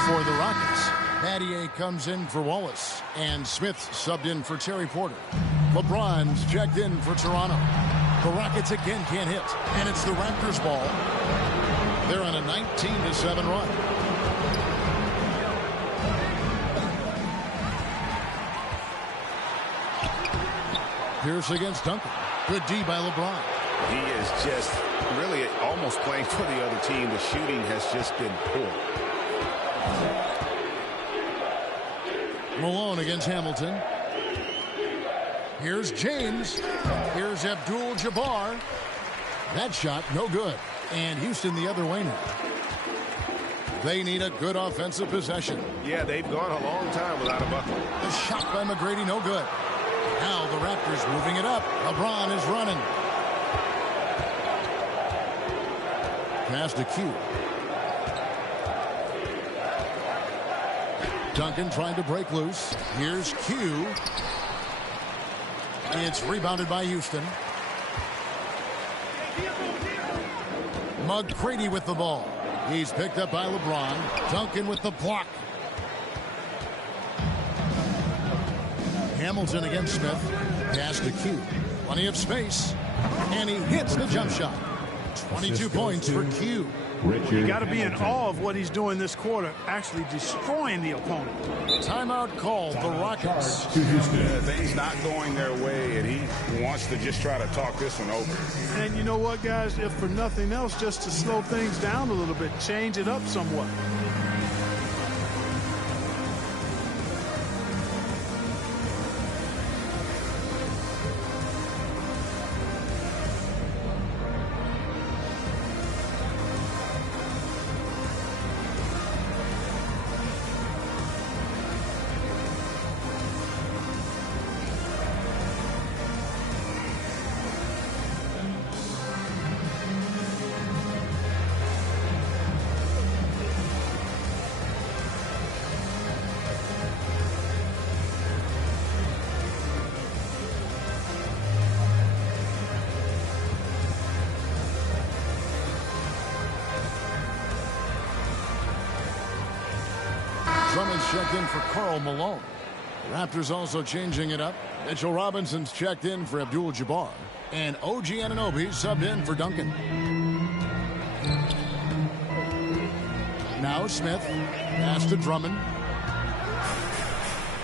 For the Rockets, Battier comes in for Wallace, and Smith subbed in for Terry Porter. LeBron's checked in for Toronto. The Rockets again can't hit, and it's the Raptors' ball. They're on a 19-7 run. Pierce against Duncan. Good D by LeBron. He is just really almost playing for the other team. The shooting has just been poor. Malone against Hamilton. Here's James. Here's Abdul-Jabbar. That shot, no good. And Houston the other way now. They need a good offensive possession. Yeah, they've gone a long time without a bucket. The shot by McGrady, no good. Now the Raptors moving it up. LeBron is running. Pass to Q. Duncan trying to break loose. Here's Q. It's rebounded by Houston. McGrady with the ball. He's picked up by LeBron. Duncan with the block. Hamilton against Smith. Pass to Q. Plenty of space. And he hits the jump shot. 22 points for Q. You got to be in awe of what he's doing this quarter, actually destroying the opponent. Timeout called the Rockets. Things not going their way, and he wants to just try to talk this one over. And you know what, guys? If for nothing else, just to slow things down a little bit, change it up somewhat. Drummond's checked in for Karl Malone. The Raptors also changing it up. Mitchell Robinson's checked in for Abdul-Jabbar. And OG Anunoby subbed in for Duncan. Now Smith. Pass to Drummond.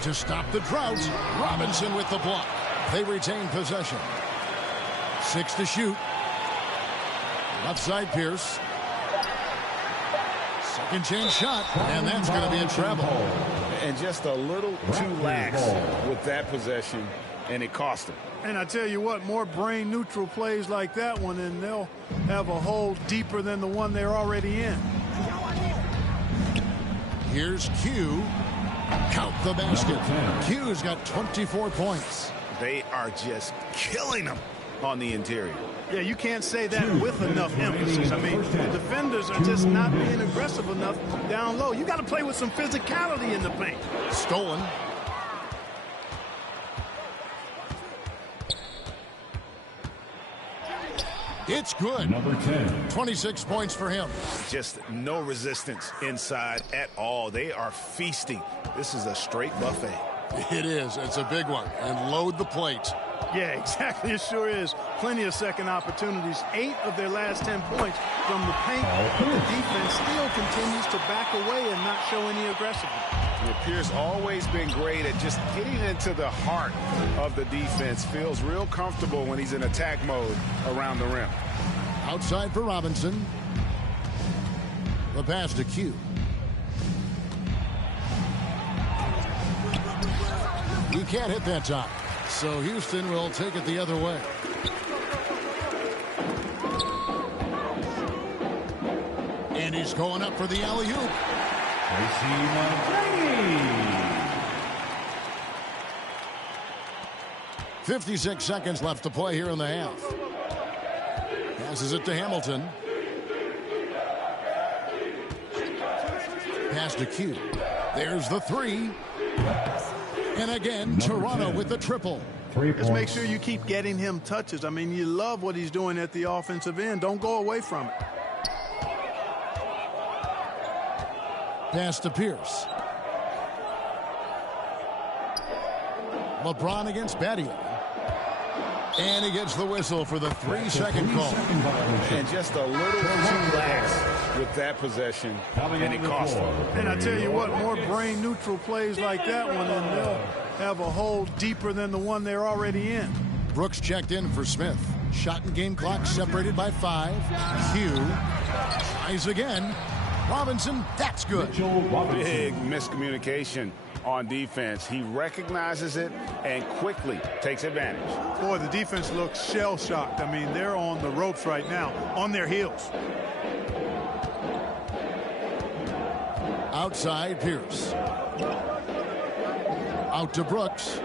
To stop the drought, Robinson with the block. They retain possession. 6 to shoot. Left side Pierce. Second chance shot, and that's going to be a travel. And just a little too lax with that possession, and it cost him. And I tell you what, more brain-neutral plays like that one, and they'll have a hole deeper than the one they're already in. Here's Q. Count the basket. Q's got 24 points. They are just killing them on the interior. Yeah, you can't say that with enough emphasis. I mean, the defenders are just not being aggressive enough down low. You got to play with some physicality in the paint. Stolen. It's good. Number 10. 26 points for him. Just no resistance inside at all. They are feasting. This is a straight buffet. It is. It's a big one. And load the plate. Yeah, exactly. It sure is. Plenty of second opportunities. 8 of their last 10 points from the paint. But the defense still continues to back away and not show any aggressiveness. Pierce always been great at just getting into the heart of the defense. Feels real comfortable when he's in attack mode around the rim. Outside for Robinson. The pass to Q. He can't hit that time. So Houston will take it the other way. And he's going up for the alley-oop. 56 seconds left to play here in the half. Passes it to Hamilton. Pass to Q. There's the three. And again, Toronto with the triple. Just make sure you keep getting him touches. I mean, you love what he's doing at the offensive end. Don't go away from it. Pass to Pierce. LeBron against Battier. And he gets the whistle for the 3-second call. And just a little too lax with that possession, and it cost him. And I tell you what, more brain-neutral plays like that one, and they'll have a hole deeper than the one they're already in. Brooks checked in for Smith. Shot and game clock separated by 5. Q tries again. Robinson, that's good. Big miscommunication on defense. He recognizes it and quickly takes advantage. Boy, the defense looks shell-shocked. I mean, they're on the ropes right now, on their heels. Outside, Pierce. Out to Brooks.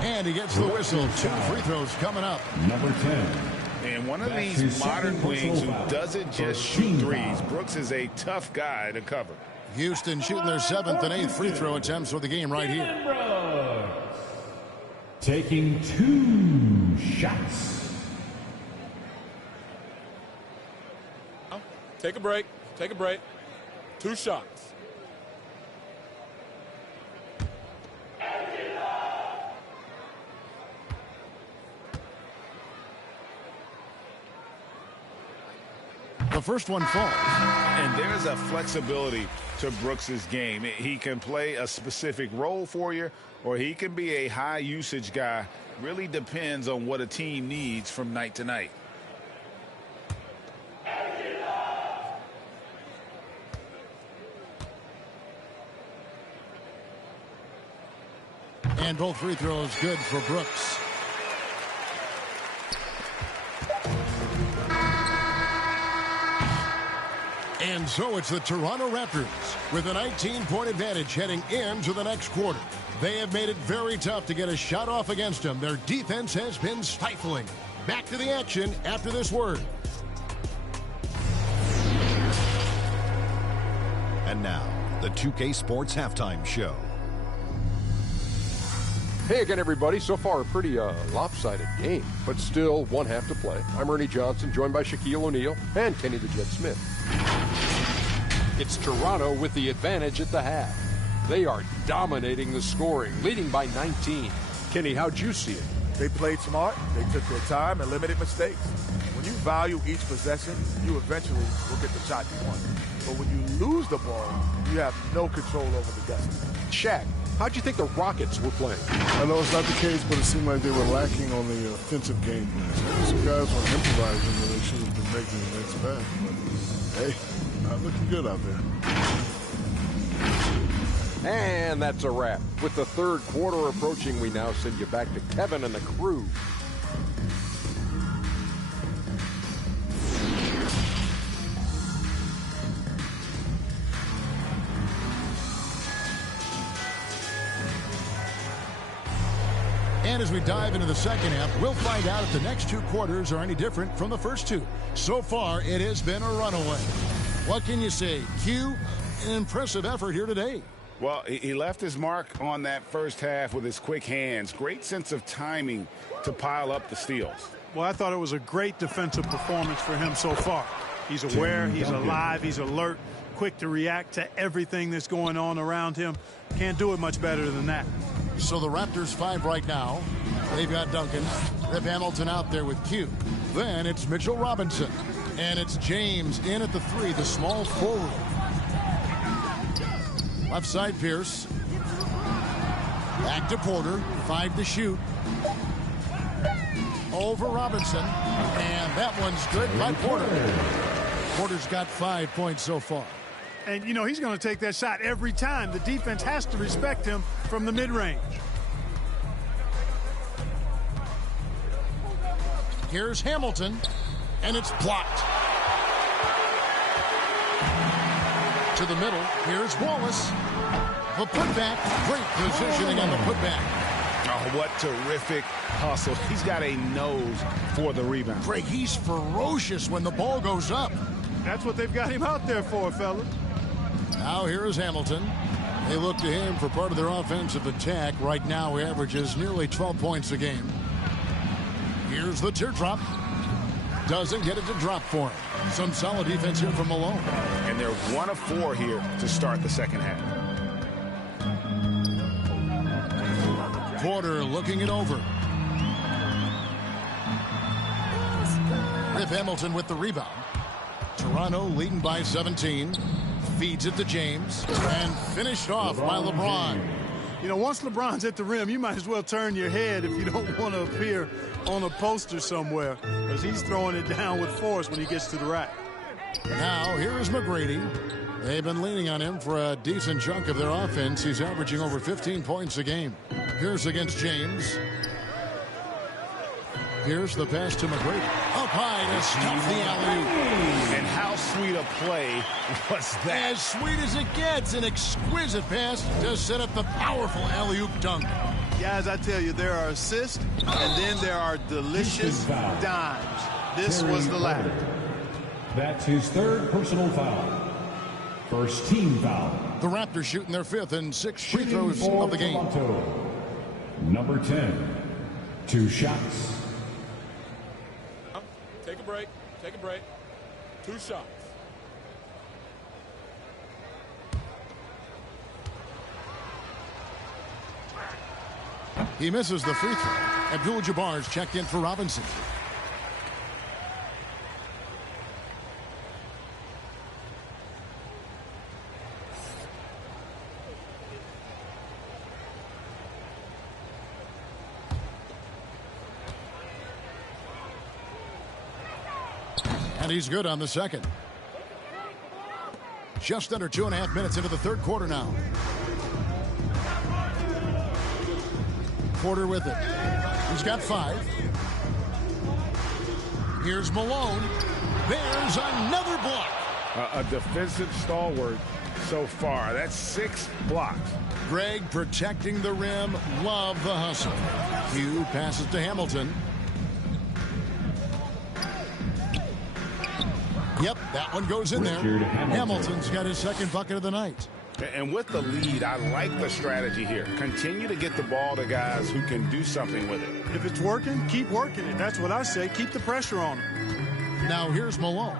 And he gets the whistle. 2 free throws coming up. Number 10. And one of these modern wings who doesn't just shoot threes. Brooks is a tough guy to cover. Houston shooting their 7th and 8th free throw attempts for the game right here. Taking 2 shots. Take a break. Take a break. 2 shots. The first one falls. And there's a flexibility to Brooks's game. He can play a specific role for you, or he can be a high usage guy. Really depends on what a team needs from night to night. And both free throws good for Brooks. And so it's the Toronto Raptors with a 19-point advantage heading into the next quarter. They have made it very tough to get a shot off against them. Their defense has been stifling. Back to the action after this word. And now, the 2K Sports Halftime Show. Hey again, everybody. So far, a pretty lopsided game, but still one half to play. I'm Ernie Johnson, joined by Shaquille O'Neal and Kenny the Jet Smith. It's Toronto with the advantage at the half. They are dominating the scoring, leading by 19. Kenny, how'd you see it? They played smart, they took their time, and limited mistakes. When you value each possession, you eventually will get the shot you want. But when you lose the ball, you have no control over the destiny. Shaq, how'd you think the Rockets were playing? I know it's not the case, but it seemed like they were lacking on the offensive game plan. Some guys were improvising when they should have been making the next pass. But, hey, not looking good out there. And that's a wrap. With the third quarter approaching, we now send you back to Kevin and the crew. And as we dive into the second half, we'll find out if the next two quarters are any different from the first two. So far, it has been a runaway. What can you say? Q, an impressive effort here today. Well, he left his mark on that first half with his quick hands. Great sense of timing to pile up the steals. Well, I thought it was a great defensive performance for him so far. He's aware, he's alive, he's alert, quick to react to everything that's going on around him. Can't do it much better than that. So the Raptors 5 right now. They've got Duncan. Rip Hamilton out there with Q. Then it's Mitchell Robinson. And it's James in at the 3, the small forward. Left side Pierce. Back to Porter. 5 to shoot. Over Robinson. And that one's good by Porter. Porter's got 5 points so far. And, you know, he's going to take that shot every time. The defense has to respect him from the mid-range. Here's Hamilton, and it's blocked. To the middle, here's Wallace. The putback, great positioning on the putback. Oh, what terrific hustle. He's got a nose for the rebound. Greg, he's ferocious when the ball goes up. That's what they've got him out there for, fellas. Now here is Hamilton. They look to him for part of their offensive attack. Right now he averages nearly 12 points a game. Here's the teardrop. Doesn't get it to drop for him. Some solid defense here from Malone. And they're 1 of 4 here to start the second half. Porter looking it over. Rip Hamilton with the rebound. Toronto leading by 17. Feeds it to James. And finished off by LeBron. You know, once LeBron's at the rim, you might as well turn your head if you don't want to appear on a poster somewhere, because he's throwing it down with force when he gets to the rack. Now, here is McGrady. They've been leaning on him for a decent chunk of their offense. He's averaging over 15 points a game. Here's against James. Here's the pass to McGrady. Up high to stop the alley-oop. And how sweet a play was that? As sweet as it gets. An exquisite pass to set up the powerful alley-oop dunk. Guys, I tell you, there are assists, and then there are delicious dimes. This was the latter. That's his 3rd personal foul. First team foul. The Raptors shooting their 5th and 6th free throws of the game. Toronto. Number 10. 2 shots. Take a break. Take a break. 2 shots. He misses the free throw. Abdul-Jabbar's checked in for Robinson. And he's good on the second. Just under 2.5 minutes into the third quarter now. Porter with it. He's got 5. Here's Malone. There's another block. A defensive stalwart so far. That's 6 blocks. Greg protecting the rim. Love the hustle. Hugh passes to Hamilton. Yep, that one goes in there. Hamilton's got his 2nd bucket of the night. And with the lead, I like the strategy here. Continue to get the ball to guys who can do something with it. If it's working, keep working it. That's what I say. Keep the pressure on him. Now here's Malone.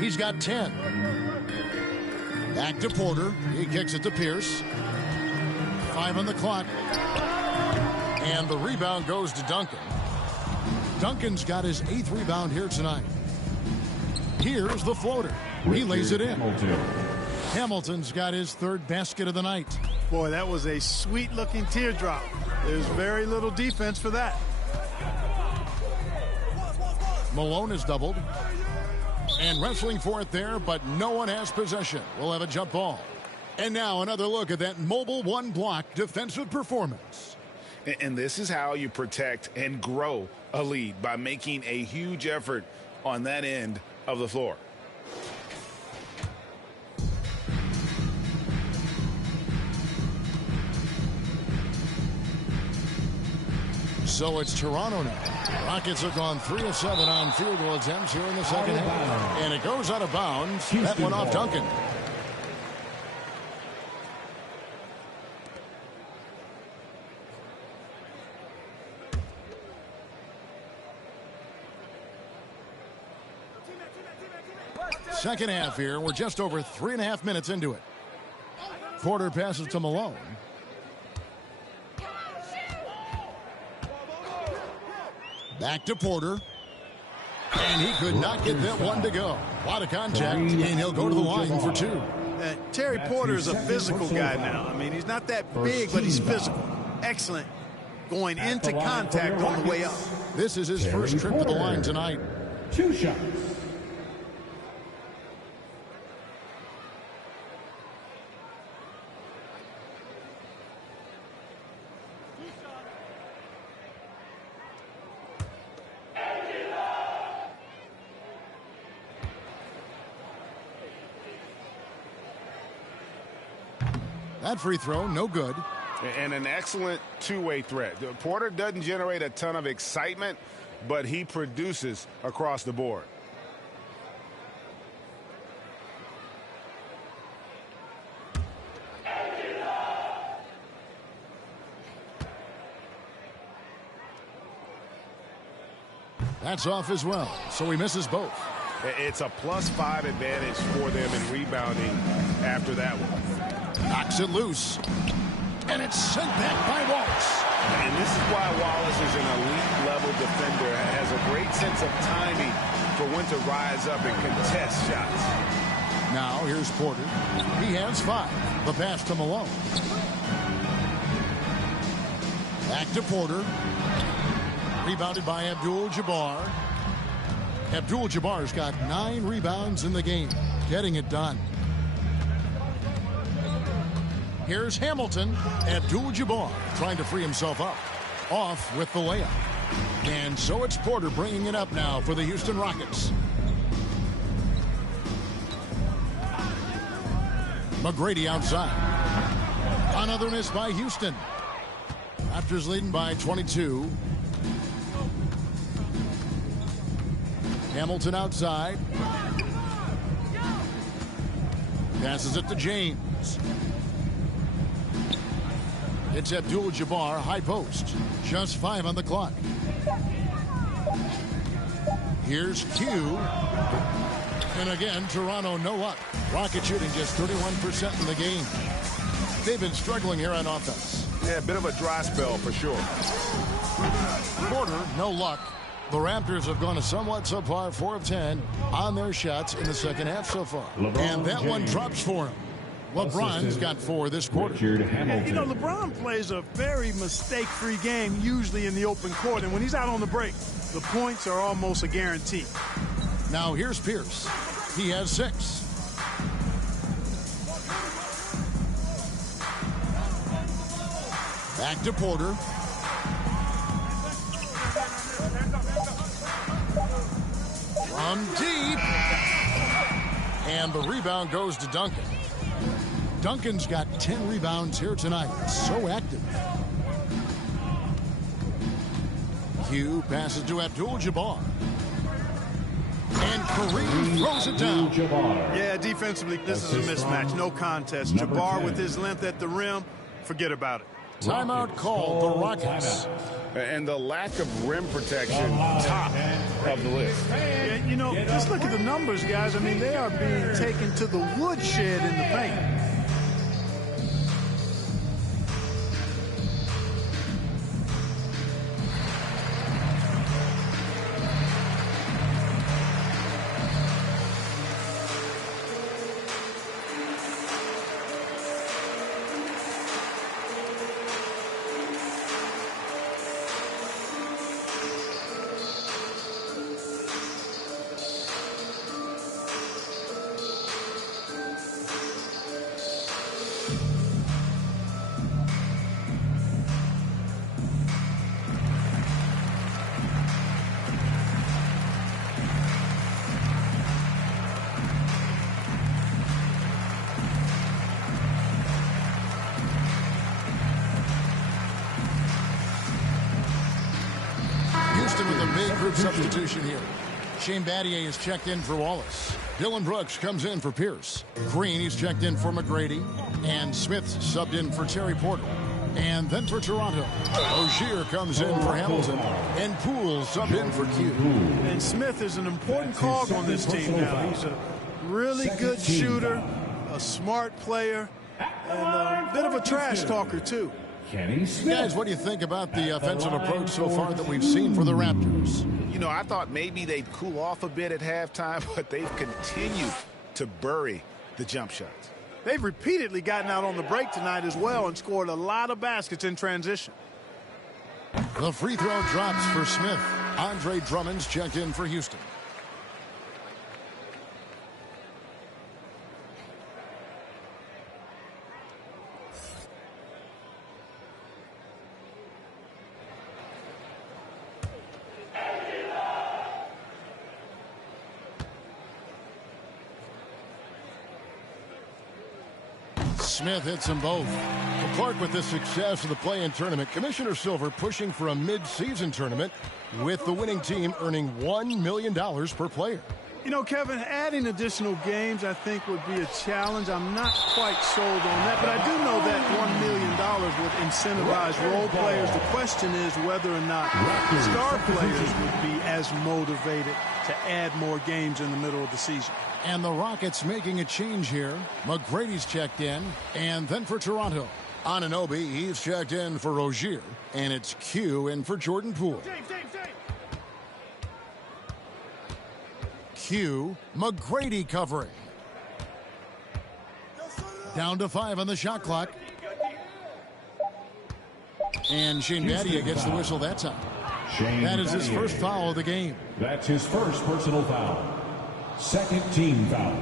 He's got 10. Back to Porter. He kicks it to Pierce. 5 on the clock. And the rebound goes to Duncan. Duncan's got his 8th rebound here tonight. Here's the floater. He lays it in. Hamilton's got his 3rd basket of the night. Boy, that was a sweet-looking teardrop. There's very little defense for that. Malone is doubled. And wrestling for it there, but no one has possession. We'll have a jump ball. And now another look at that mobile 1-block defensive performance. And this is how you protect and grow a lead, by making a huge effort on that end of the floor. So it's Toronto now. Rockets have gone 3 of 7 on field goal attempts here in the second half. And it goes out of bounds. That went off Duncan. Second half here. We're just over 3.5 minutes into it. Porter passes to Malone. Back to Porter. And he could not get that one to go. A lot of contact, and he'll go to the line for 2. Terry Porter is a physical guy now. I mean, he's not that big, but he's physical. Excellent going into contact on the way up. This is his first trip to the line tonight. 2 shots. That free throw, no good. And an excellent two-way threat. Porter doesn't generate a ton of excitement, but he produces across the board. That's off as well, so he misses both. It's a +5 advantage for them in rebounding after that one. Knocks it loose. And it's sent back by Wallace. And this is why Wallace is an elite-level defender. Has a great sense of timing for when to rise up and contest shots. Now here's Porter. He has 5. The pass to Malone. Back to Porter. Rebounded by Abdul-Jabbar. Abdul-Jabbar's got 9 rebounds in the game. Getting it done. Here's Hamilton. Abdul-Jabbar trying to free himself up. Off with the layup. And so it's Porter bringing it up now for the Houston Rockets. McGrady outside. Another miss by Houston. Raptors leading by 22. Hamilton outside. Passes it to James. It's Abdul-Jabbar, high post. Just 5 on the clock. Here's Q. And again, Toronto no luck. Rocket shooting just 31% in the game. They've been struggling here on offense. Yeah, a bit of a dry spell for sure. Porter, no luck. The Raptors have gone a somewhat subpar 4 of 10 on their shots in the second half so far. And that one drops for him. LeBron's got 4 this quarter. You know, LeBron plays a very mistake-free game, usually in the open court. And when he's out on the break, the points are almost a guarantee. Now here's Pierce. He has 6. Back to Porter. From deep. And the rebound goes to Duncan. Duncan's got 10 rebounds here tonight. So active. Q passes to Abdul-Jabbar. And Kareem throws it down. Yeah, defensively, this is a mismatch. No contest. Jabbar with his length at the rim, forget about it. Timeout called the Rockets. And the lack of rim protection, top of the list. Yeah, you know, just look at the numbers, guys. I mean, they are being taken to the woodshed in the paint. third substitution here. Shane Battier is checked in for Wallace. Dylan Brooks comes in for Pierce. Green, he's checked in for McGrady. And Smith's subbed in for Terry Porter. And then for Toronto, Ogier comes in for Hamilton. And Poole subbed in for Q. And Smith is an important cog on this team now. He's a really good shooter, a smart player, and a bit of a trash talker, too. Guys, what do you think about the offensive approach so far that we've seen for the Raptors? You know, I thought maybe they'd cool off a bit at halftime, but they've continued to bury the jump shots. They've repeatedly gotten out on the break tonight as well and scored a lot of baskets in transition. The free throw drops for Smith. Andre Drummond's checked in for Houston. Smith hits them both. Well, Clark, with the success of the play-in tournament, Commissioner Silver pushing for a mid-season tournament with the winning team earning $1 million per player. You know, Kevin, adding additional games I think would be a challenge. I'm not quite sold on that, but I do know that $1 million would incentivize role players. The question is whether or not star players would be as motivated to add more games in the middle of the season. And the Rockets making a change here. McGrady's checked in. And then for Toronto, Anunoby, he's checked in for Rozier. And it's Q in for Jordan Poole. Q, McGrady covering. Down to 5 on the shot clock. And Shane Battier gets the whistle that time. That is his first foul of the game. That's his first personal foul. Second team foul.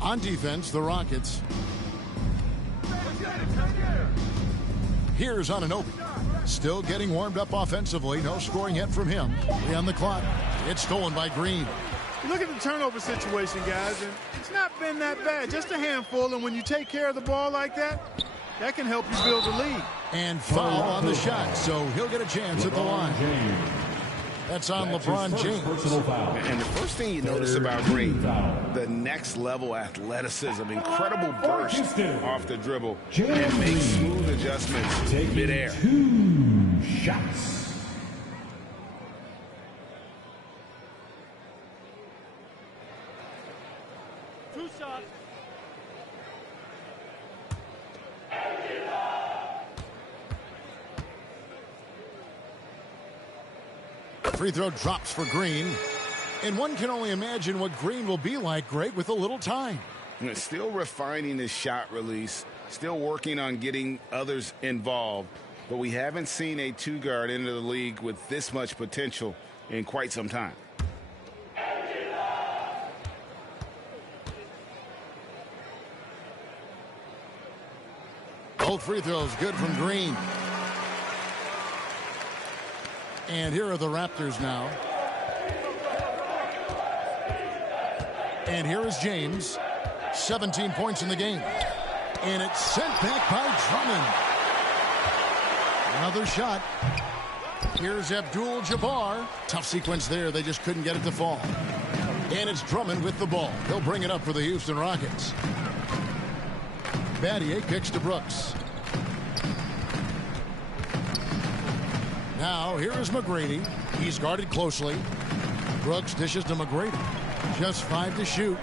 On defense, the Rockets. Here's Anunoby. Still getting warmed up offensively. No scoring yet from him. 3 on the clock. It's stolen by Green. You look at the turnover situation, guys, and it's not been that bad. Just a handful, and when you take care of the ball like that, that can help you build a lead. And foul on the shot, so he'll get a chance at the line. That's on LeBron James. And the first thing you notice about Green, the next level athleticism, incredible burst off the dribble, and makes smooth adjustments midair. 2 shots. Two shots. Free throw drops for Green. And one can only imagine what Green will be like, Greg, with a little time. Still refining his shot release, still working on getting others involved. But we haven't seen a two-guard into the league with this much potential in quite some time. Both free throws good from Green. And here are the Raptors now. And here is James. 17 points in the game. And it's sent back by Drummond. Another shot. Here's Abdul-Jabbar. Tough sequence there. They just couldn't get it to fall. And it's Drummond with the ball. He'll bring it up for the Houston Rockets. Battier kicks to Brooks. Now, here is McGrady. He's guarded closely. Brooks dishes to McGrady. Just 5 to shoot.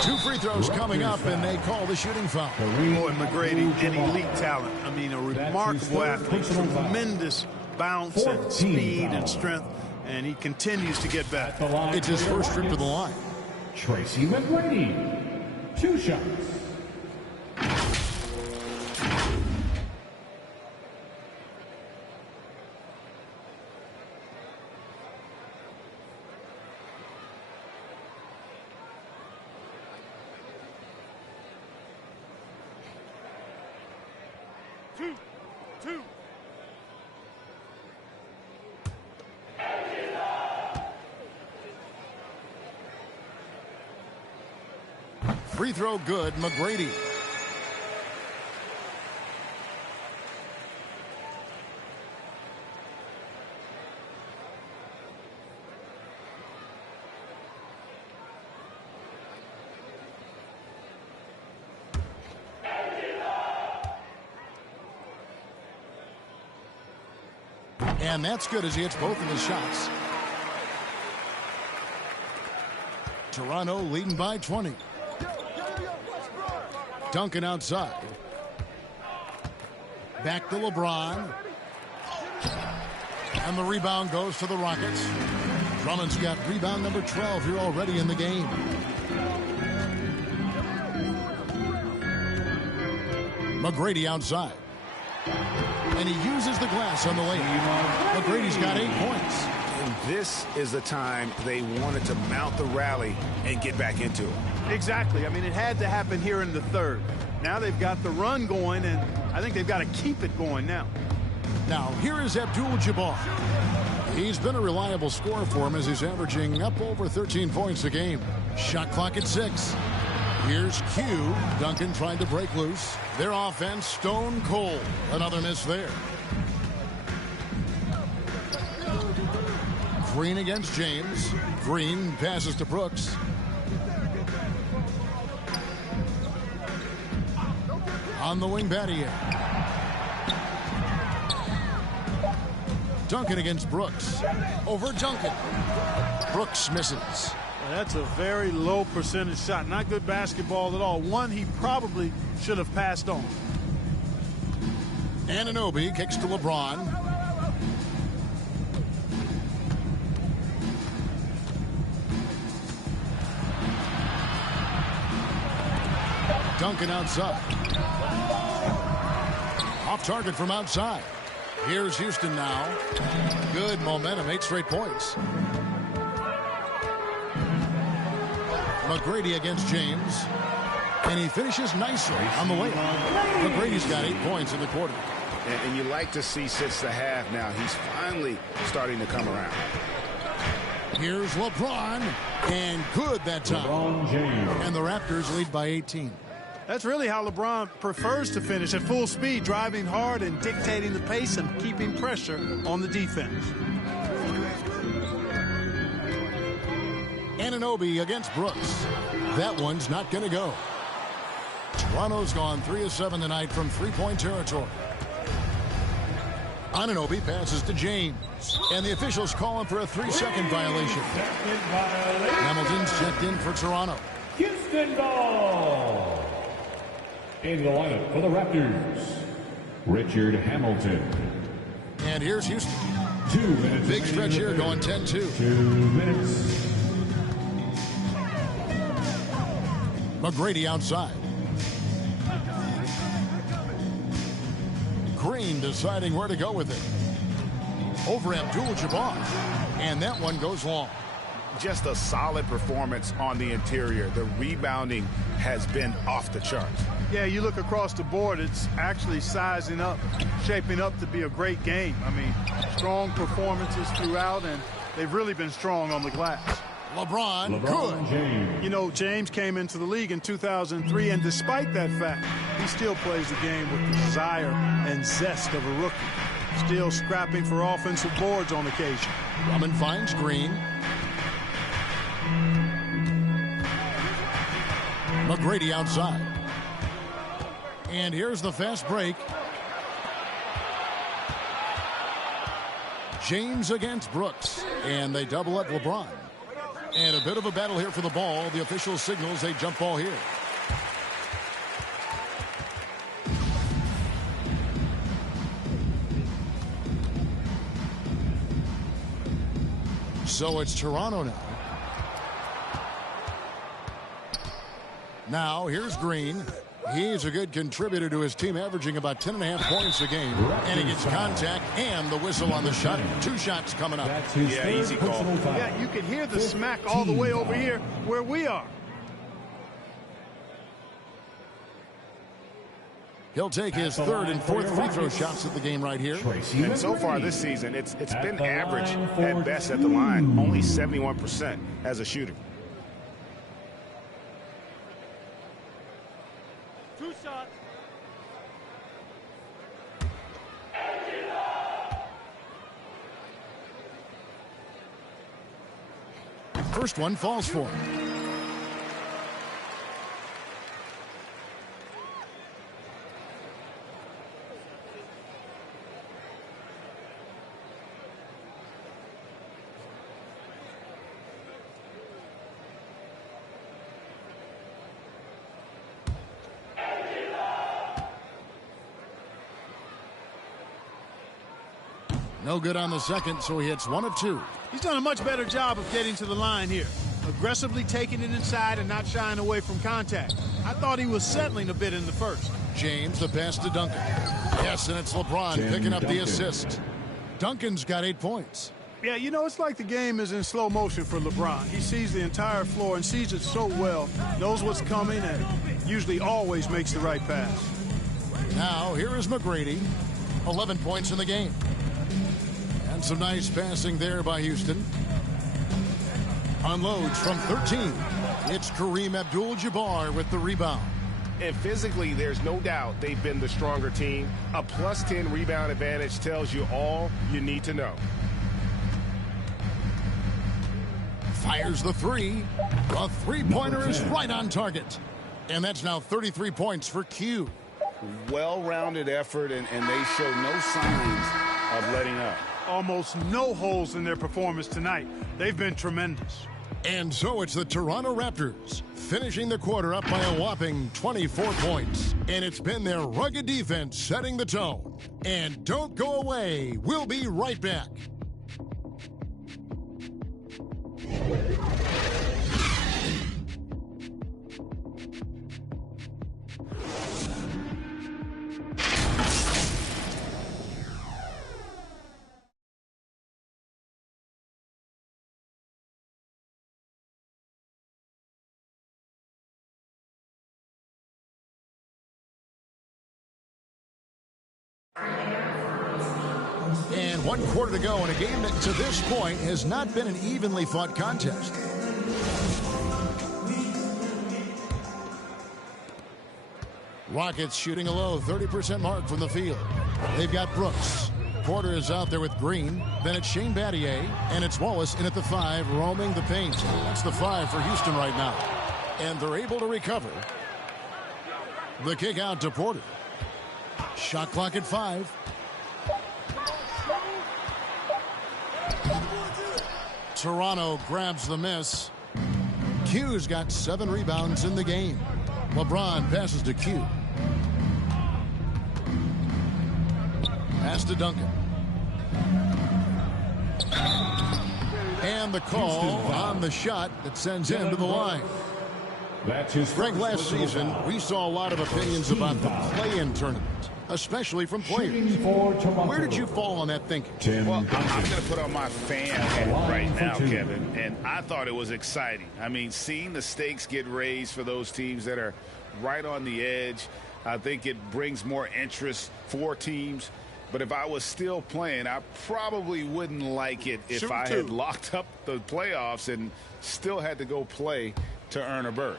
2 free throws coming up, and they call the shooting foul. Boy, McGrady, an elite talent. I mean, a remarkable athlete. Tremendous bounce and speed and strength, and he continues to get better. It's his first trip to the line. Tracy McGrady. 2 shots. Free throw good, McGrady. And that's good as he hits both of his shots. Toronto leading by 20. Duncan outside. Back to LeBron. And the rebound goes to the Rockets. Drummond's got rebound number 12 here already in the game. McGrady outside. And he uses the glass on the layup. McGrady's got 8 points. And this is the time they wanted to mount the rally and get back into it. Exactly. I mean, it had to happen here in the third. Now they've got the run going, and I think they've got to keep it going now. Now, here is Abdul-Jabbar. He's been a reliable scorer for him as he's averaging up over 13 points a game. Shot clock at 6. Here's Q. Duncan trying to break loose. Their offense stone cold. Another miss there. Green against James. Green passes to Brooks. On the wing, Battier. Duncan against Brooks. Over Duncan. Brooks misses. That's a very low percentage shot. Not good basketball at all. One he probably should have passed on. Anunoby kicks to LeBron. Duncan outside. Off target from outside. Here's Houston now. Good momentum, 8 straight points. McGrady against James. And he finishes nicely on the layup. McGrady's got 8 points in the quarter. And you like to see since the half now. He's finally starting to come around. Here's LeBron. And good that time. And the Raptors lead by 18. That's really how LeBron prefers to finish, at full speed, driving hard and dictating the pace and keeping pressure on the defense. Anunoby against Brooks. That one's not going to go. Toronto's gone 3 of 7 tonight from three-point territory. Anunoby passes to James. And the officials call him for a 3-second violation. Hamilton's checked in for Toronto. Houston ball. In the lineup for the Raptors, Richard Hamilton. And here's Houston. 2 minutes. Big stretch here going 10-2. 2 minutes. McGrady outside. Green deciding where to go with it. Over Abdul-Jabbar. And that one goes long. Just a solid performance on the interior. The rebounding has been off the charts. Yeah, you look across the board, it's actually sizing up, shaping up to be a great game. I mean, strong performances throughout, and they've really been strong on the glass. LeBron good. James. You know, James came into the league in 2003, and despite that fact, he still plays the game with the desire and zest of a rookie. Still scrapping for offensive boards on occasion. Drummond finds Green. McGrady outside. And here's the fast break. James against Brooks. And they double up LeBron. And a bit of a battle here for the ball. The official signals a jump ball here. So it's Toronto now. Now here's Green. He's a good contributor to his team, averaging about 10.5 points a game. And he gets contact and the whistle on the shot. 2 shots coming up. Yeah, easy call. Yeah, you can hear the smack all the way over here where we are. He'll take his 3rd and 4th free throw shots at the game right here. And so far this season, it's been average at best at the line. Only 71% as a shooter. 2 shots. First one falls for him. No good on the second, so he hits 1 of 2. He's done a much better job of getting to the line here. Aggressively taking it inside and not shying away from contact. I thought he was settling a bit in the first. James, the pass to Duncan. Yes, and it's LeBron picking up the assist. Duncan's got 8 points. Yeah, you know, it's like the game is in slow motion for LeBron. He sees the entire floor and sees it so well, knows what's coming, and usually always makes the right pass. Now, here is McGrady. 11 points in the game. And some nice passing there by Houston. Unloads from 13. It's Kareem Abdul-Jabbar with the rebound. And physically, there's no doubt they've been the stronger team. A plus 10 rebound advantage tells you all you need to know. Fires the 3. A three-pointer is right on target. And that's now 33 points for Q. Well-rounded effort, and they show no signs of letting up. Almost no holes in their performance tonight. They've been tremendous. And so it's the Toronto Raptors finishing the quarter up by a whopping 24 points. And it's been their rugged defense setting the tone. And don't go away. We'll be right back. And 1 quarter to go in a game that to this point has not been an evenly fought contest. Rockets shooting a low 30% mark from the field. They've got Brooks. Porter is out there with Green. Then it's Shane Battier. And it's Wallace in at the 5, roaming the paint. That's the 5 for Houston right now. And they're able to recover. The kick out to Porter. Shot clock at 5. Toronto grabs the miss. Q's got 7 rebounds in the game. LeBron passes to Q. Pass to Duncan. And the call on the shot that sends him to the line. That's his Greg, last season, we saw a lot of opinions about the play-in tournament, especially from players. Where did you fall on that thinking? Well, I'm going to put on my fan hat right now, Kevin, and I thought it was exciting. I mean, seeing the stakes get raised for those teams that are right on the edge, I think it brings more interest for teams. But if I was still playing, I probably wouldn't like it if I had locked up the playoffs and still had to go play to earn a berth.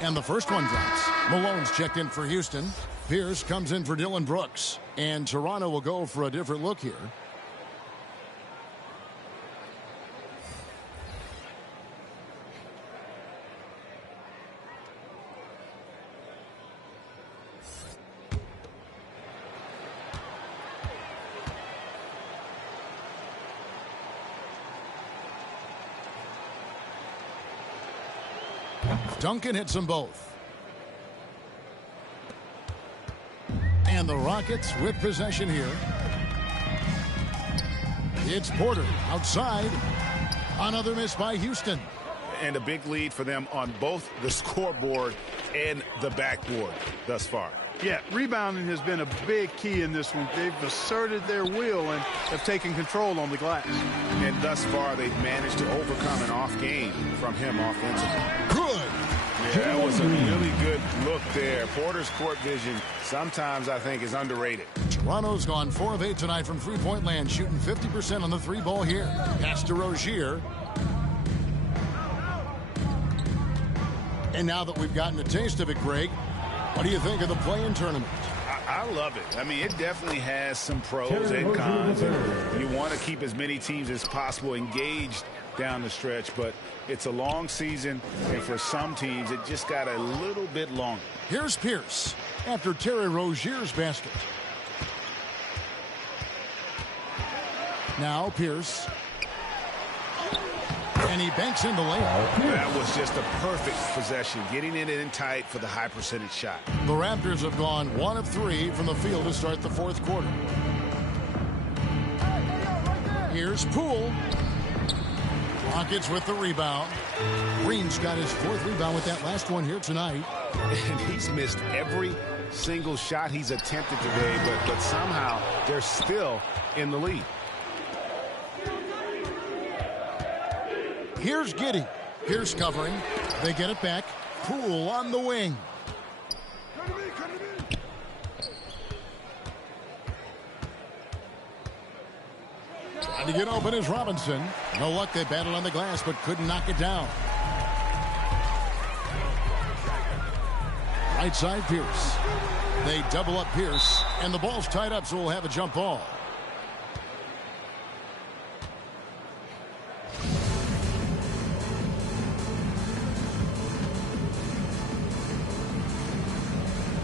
And the first one drops. Malone's checked in for Houston. Pierce comes in for Dylan Brooks. And Toronto will go for a different look here. Duncan hits them both. And the Rockets with possession here. It's Porter outside. Another miss by Houston. And a big lead for them on both the scoreboard and the backboard thus far. Yeah, rebounding has been a big key in this one. They've asserted their will and have taken control on the glass. And thus far, they've managed to overcome an off game from him offensively. Good. Yeah, that was a really good look there. Porter's court vision sometimes, I think, is underrated. Toronto's gone 4 of 8 tonight from three-point land, shooting 50% on the 3-ball here. Pass to Rozier. And now that we've gotten a taste of it, Greg, what do you think of the play-in tournament? I love it. I mean, it definitely has some pros and cons. You want to keep as many teams as possible engaged down the stretch, but it's a long season, and for some teams, it just got a little bit longer. Here's Pierce after Terry Rozier's basket. Now Pierce. And And he banks in the layup. That was just a perfect possession, getting it in tight for the high percentage shot. The Raptors have gone 1 of 3 from the field to start the fourth quarter. Here's Poole. Rockets with the rebound. Green's got his 4th rebound with that last one here tonight. And he's missed every single shot he's attempted today, but somehow they're still in the lead. Here's Giddey. Here's covering. They get it back. Poole on the wing. Trying to get open is Robinson. No luck. They battled on the glass, but couldn't knock it down. Right side, Pierce. They double up Pierce, and the ball's tied up, so we'll have a jump ball.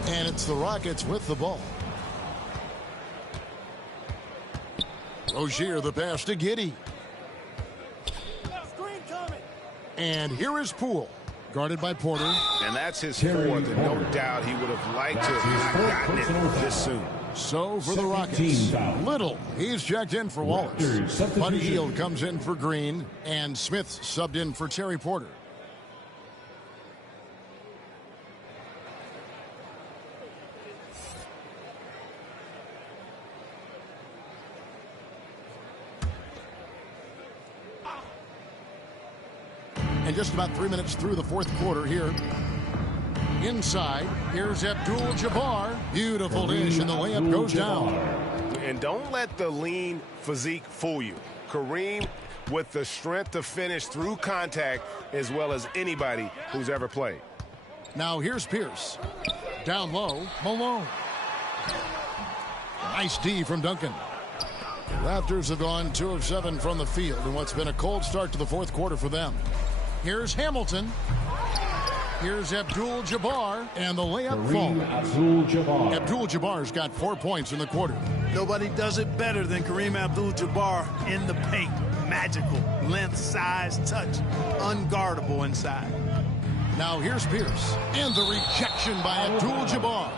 And it's the Rockets with the ball. Rozier, the pass to Giddey. And here is Poole, guarded by Porter. And that's his 4th, and no doubt he would have liked to have not gotten it this soon. So for the Rockets, Little, he's checked in for Wallace. Buddy Hield comes in for Green, and Smith subbed in for Terry Porter. And just about 3 minutes through the fourth quarter here. Inside, here's Abdul-Jabbar. Beautiful dish, and the layup goes down. And don't let the lean physique fool you. Kareem with the strength to finish through contact as well as anybody who's ever played. Now here's Pierce. Down low, Malone. Nice D from Duncan. The Raptors have gone 2 of 7 from the field in what's been a cold start to the fourth quarter for them. Here's Hamilton. Here's Abdul-Jabbar, and the layup falls. Abdul-Jabbar's got 4 points in the quarter. Nobody does it better than Kareem Abdul-Jabbar in the paint. Magical. Length, size, touch. Unguardable inside. Now here's Pierce. And the rejection by Abdul-Jabbar.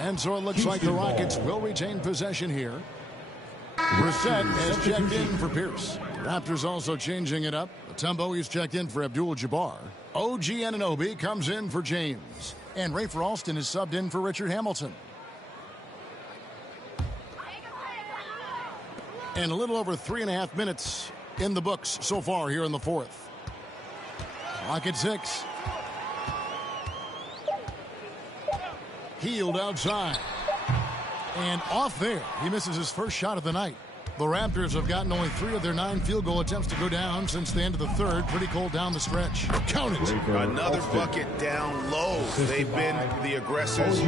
And so it looks like the Rockets will retain possession here. Brissett has checked in for Pierce. Raptors also changing it up. Mutombo, he's checked in for Abdul-Jabbar. OG Anunoby comes in for James. And Rafer Alston is subbed in for Richard Hamilton. And a little over 3.5 minutes in the books so far here in the fourth. Clock at 6. Hield outside. And off there. He misses his first shot of the night. The Raptors have gotten only 3 of their 9 field goal attempts to go down since the end of the third. Pretty cold down the stretch. Count it. Another bucket down low. They've been the aggressors,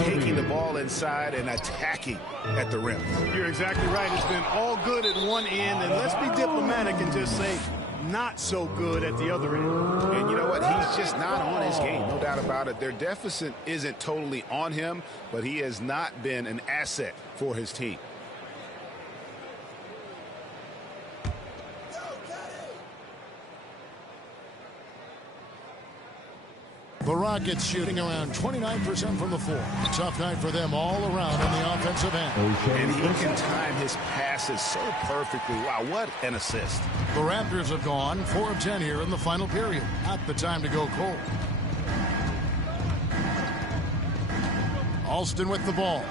taking the ball inside and attacking at the rim. You're exactly right. It's been all good at one end, and let's be diplomatic and just say not so good at the other end. And you know what? He's just not on his game, no doubt about it. Their deficit isn't totally on him, but he has not been an asset for his team. The Rockets shooting around 29% from the floor. Tough night for them all around on the offensive end. And he can time his passes so perfectly. Wow, what an assist. The Raptors have gone 4 of 10 here in the final period. Not the time to go cold. Alston with the ball.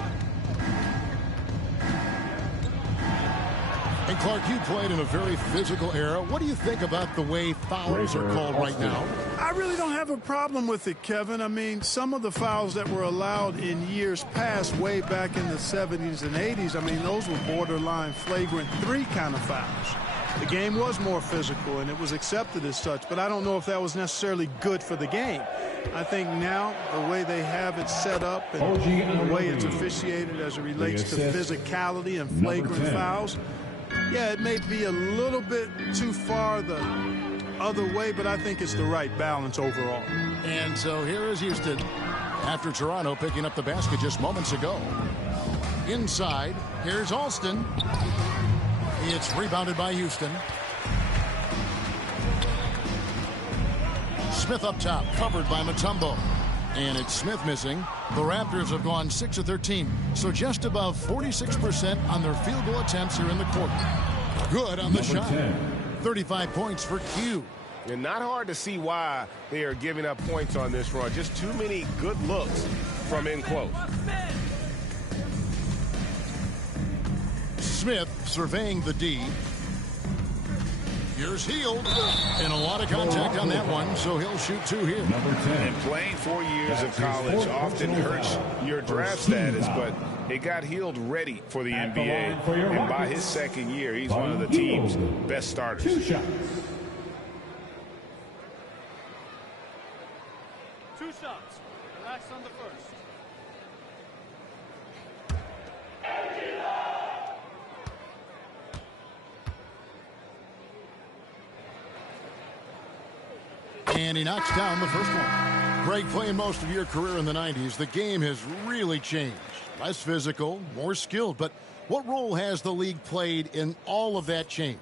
And Clark, you played in a very physical era. What do you think about the way fouls are called right now? I really don't have a problem with it, Kevin. I mean, some of the fouls that were allowed in years past, way back in the 70s and 80s, I mean, those were borderline flagrant 3 kind of fouls. The game was more physical, and it was accepted as such, but I don't know if that was necessarily good for the game. I think now the way they have it set up and the way it's officiated as it relates to physicality and flagrant fouls, yeah, it may be a little bit too far the other way, but I think it's the right balance overall. And so here is Houston after Toronto picking up the basket just moments ago. Inside, here's Alston. It's rebounded by Houston. Smith up top, covered by Mutombo. And it's Smith missing. The Raptors have gone 6 of 13, so just above 46% on their field goal attempts here in the quarter. Good on the shot. 35 points for Q. And not hard to see why they are giving up points on this run. Just too many good looks from in close. Smith surveying the D. Here's Hield. And a lot of contact on that one, so he'll shoot 2 here. And playing 4 years of college often hurts your draft status, but it got Hield ready for the NBA. And by his second year, he's one of the team's best starters. 2 shots. 2 shots. Relax on the first. And he knocks down the first one. Greg, playing most of your career in the 90s, the game has really changed. Less physical, more skilled. But what role has the league played in all of that change?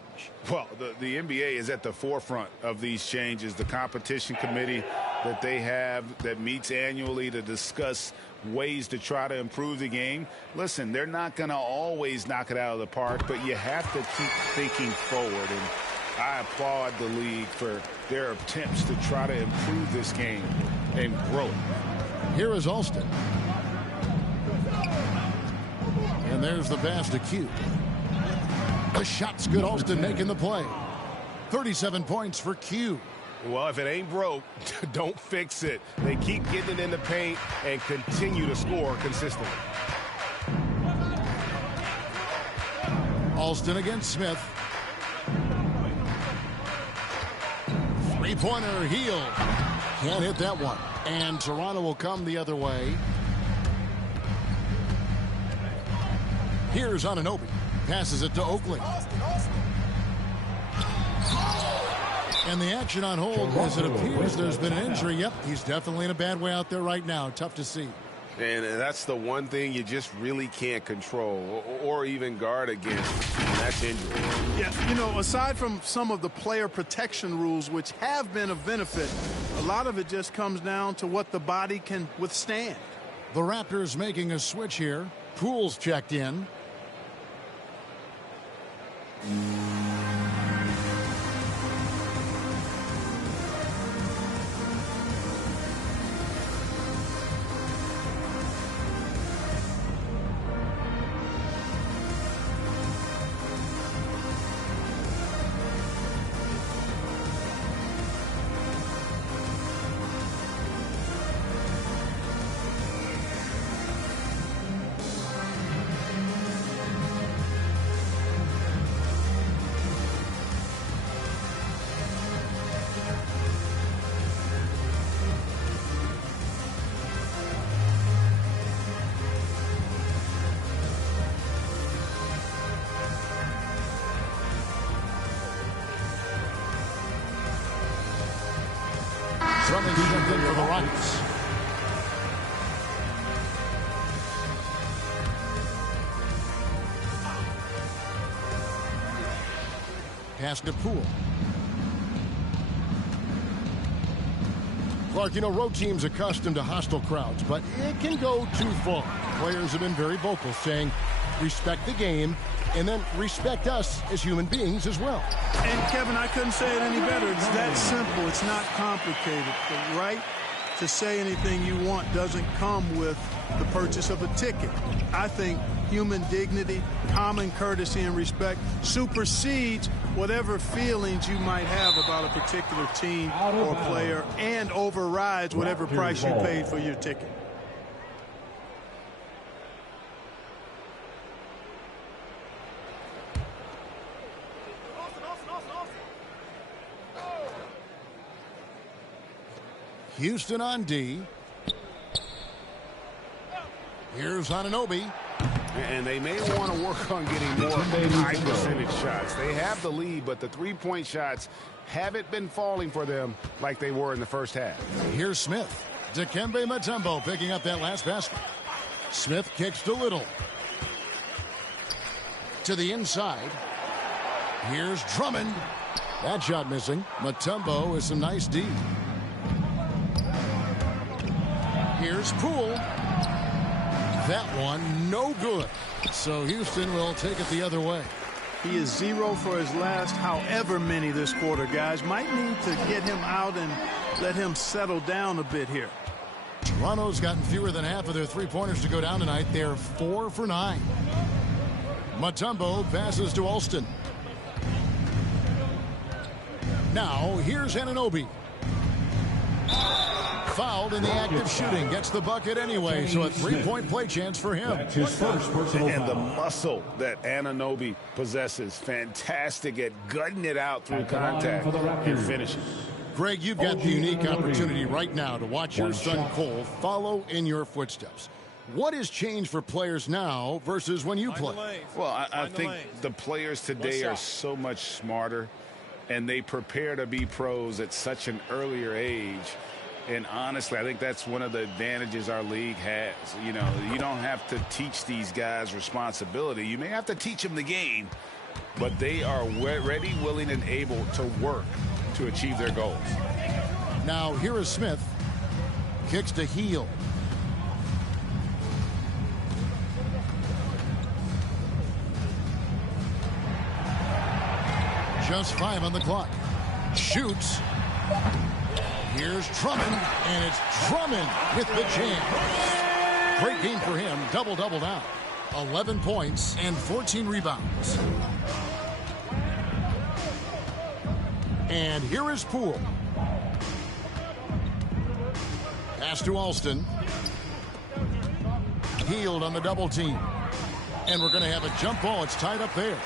Well, the NBA is at the forefront of these changes. The competition committee that they have that meets annually to discuss ways to try to improve the game. Listen, they're not going to always knock it out of the park, but you have to keep thinking forward. And I applaud the league for their attempts to try to improve this game and grow it. Here is Alston. And there's the pass to Q. The shot's good. Alston making the play. 37 points for Q. Well, if it ain't broke, don't fix it. They keep getting it in the paint and continue to score consistently. Alston against Smith. Three-pointer, Hield. Can't hit that one. And Toronto will come the other way. Here's Anunoby. Passes it to Oakley. And the action on hold as it appears there's been an injury. Yep, he's definitely in a bad way out there right now. Tough to see. And that's the one thing you just really can't control or even guard against, and that's injury. Yeah, you know, aside from some of the player protection rules, which have been of benefit, a lot of it just comes down to what the body can withstand. The Raptors making a switch here. Poole's checked in. Drummond jumped in for the Rockets. Pass to Poole. Clark, you know, road teams accustomed to hostile crowds, but it can go too far. Players have been very vocal, saying, respect the game, and then respect us as human beings as well. And, Kevin, I couldn't say it any better. It's that simple. It's not complicated. The right to say anything you want doesn't come with the purchase of a ticket. I think human dignity, common courtesy, and respect supersedes whatever feelings you might have about a particular team or player and overrides whatever price you paid for your ticket. Houston on D. Here's Anunoby. And they may want to work on getting more high percentage shots. They have the lead, but the three-point shots haven't been falling for them like they were in the first half. Here's Smith. Dikembe Mutombo picking up that last basket. Smith kicks to Little. To the inside. Here's Drummond. That shot missing. Mutombo with some nice D. Here's Poole. That one, no good. So Houston will take it the other way. He is 0 for his last however many this quarter, guys. Might need to get him out and let him settle down a bit here. Toronto's gotten fewer than half of their three-pointers to go down tonight. They're 4 for 9. Mutombo passes to Alston. Now, here's Anunoby. Fouled in the act of shooting. Gets the bucket anyway, so a three-point play chance for him. That's his first personal foul. And the muscle that Anunoby possesses, fantastic at gutting it out through contact and finishing. Greg, you've got the unique opportunity right now to watch your son Cole follow in your footsteps. What has changed for players now versus when you played? Well, I think the players today are so much smarter, and they prepare to be pros at such an earlier age. And honestly, I think that's one of the advantages our league has. You know, you don't have to teach these guys responsibility. You may have to teach them the game, but they are ready, willing, and able to work to achieve their goals. Now, here is Smith. Kicks to Heel. Just 5 on the clock. Shoots. Here's Drummond, and it's Drummond with the jam. Great game for him. Double-double now. 11 points and 14 rebounds. And here is Poole. Pass to Alston. Healed on the double team. And we're going to have a jump ball. It's tied up there.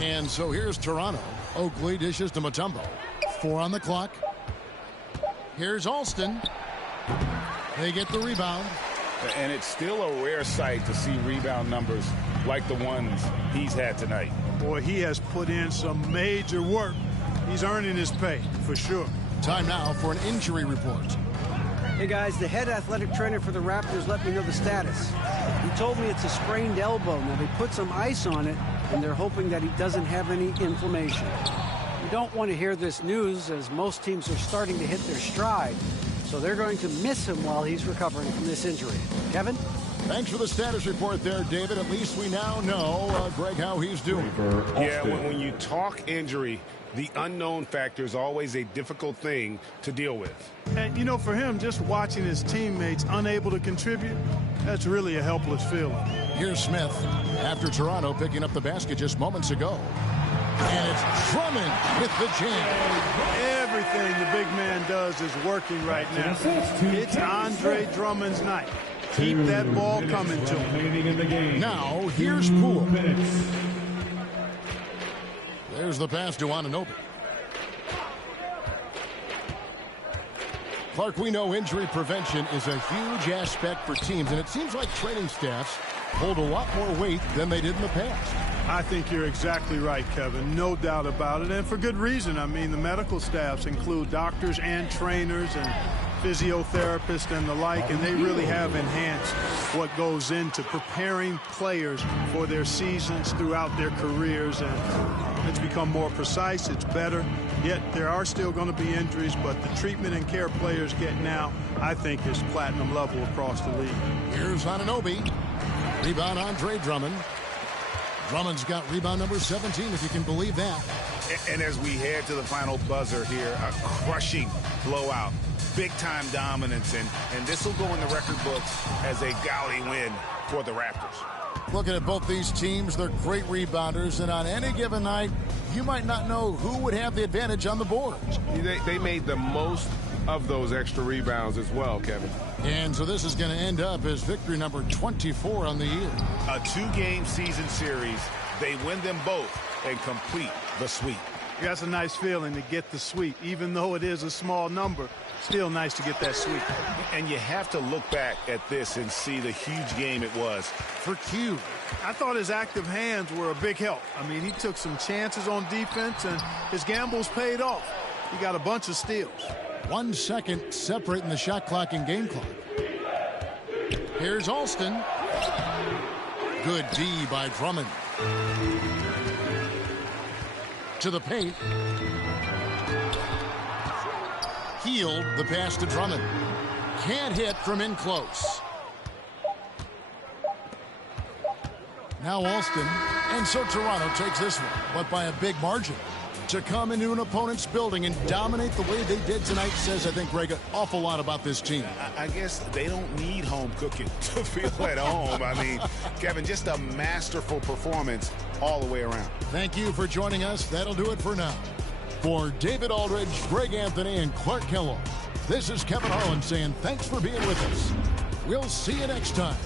And so here's Toronto. Oakley dishes to Mutombo. 4 on the clock. Here's Alston. They get the rebound. And it's still a rare sight to see rebound numbers like the ones he's had tonight. Boy, he has put in some major work. He's earning his pay, for sure. Time now for an injury report. Hey, guys, the head athletic trainer for the Raptors let me know the status. He told me it's a sprained elbow. Now, they put some ice on it, and they're hoping that he doesn't have any inflammation. You don't want to hear this news, as most teams are starting to hit their stride. So they're going to miss him while he's recovering from this injury. Kevin? Thanks for the status report there, David. At least we now know, Greg, how he's doing. Yeah, when you talk injury, the unknown factor is always a difficult thing to deal with. And, you know, for him, just watching his teammates unable to contribute, that's really a helpless feeling. Here's Smith after Toronto picking up the basket just moments ago. And it's Drummond with the jam. Everything the big man does is working right now. It's Andre Drummond's night. Keep that ball coming to him. Now, here's Poole. There's the pass to Anunoby. Clark, we know injury prevention is a huge aspect for teams, and it seems like training staffs hold a lot more weight than they did in the past. I think you're exactly right, Kevin. No doubt about it, and for good reason. I mean, the medical staffs include doctors and trainers and physiotherapists and the like, and they really have enhanced what goes into preparing players for their seasons throughout their careers, and it's become more precise, it's better. Yet there are still going to be injuries, but the treatment and care players get now, I think, is platinum level across the league. Here's Anunoby. Rebound, Andre Drummond. Drummond's got rebound number 17, if you can believe that. And as we head to the final buzzer here, a crushing blowout. Big-time dominance, and this will go in the record books as a gaudy win for the Raptors. Looking at both these teams, they're great rebounders, and on any given night, you might not know who would have the advantage on the boards. They made the most of those extra rebounds as well, Kevin. And so this is going to end up as victory number 24 on the year. A 2-game season series. They win them both and complete the sweep. That's a nice feeling to get the sweep, even though it is a small number. Still nice to get that sweep. And you have to look back at this and see the huge game it was for Q. I thought his active hands were a big help. I mean, he took some chances on defense, and his gambles paid off. He got a bunch of steals. 1 second separating the shot clock and game clock. Here's Alston. Good D by Drummond. To the paint. Healed the pass to Drummond. Can't hit from in close. Now Alston, and so Toronto takes this one, but by a big margin. To come into an opponent's building and dominate the way they did tonight says, I think, Greg, an awful lot about this team. I guess they don't need home cooking to feel at home. I mean, Kevin, just a masterful performance all the way around. Thank you for joining us. That'll do it for now. For David Aldridge, Greg Anthony, and Clark Kellogg, this is Kevin Harlan saying thanks for being with us. We'll see you next time.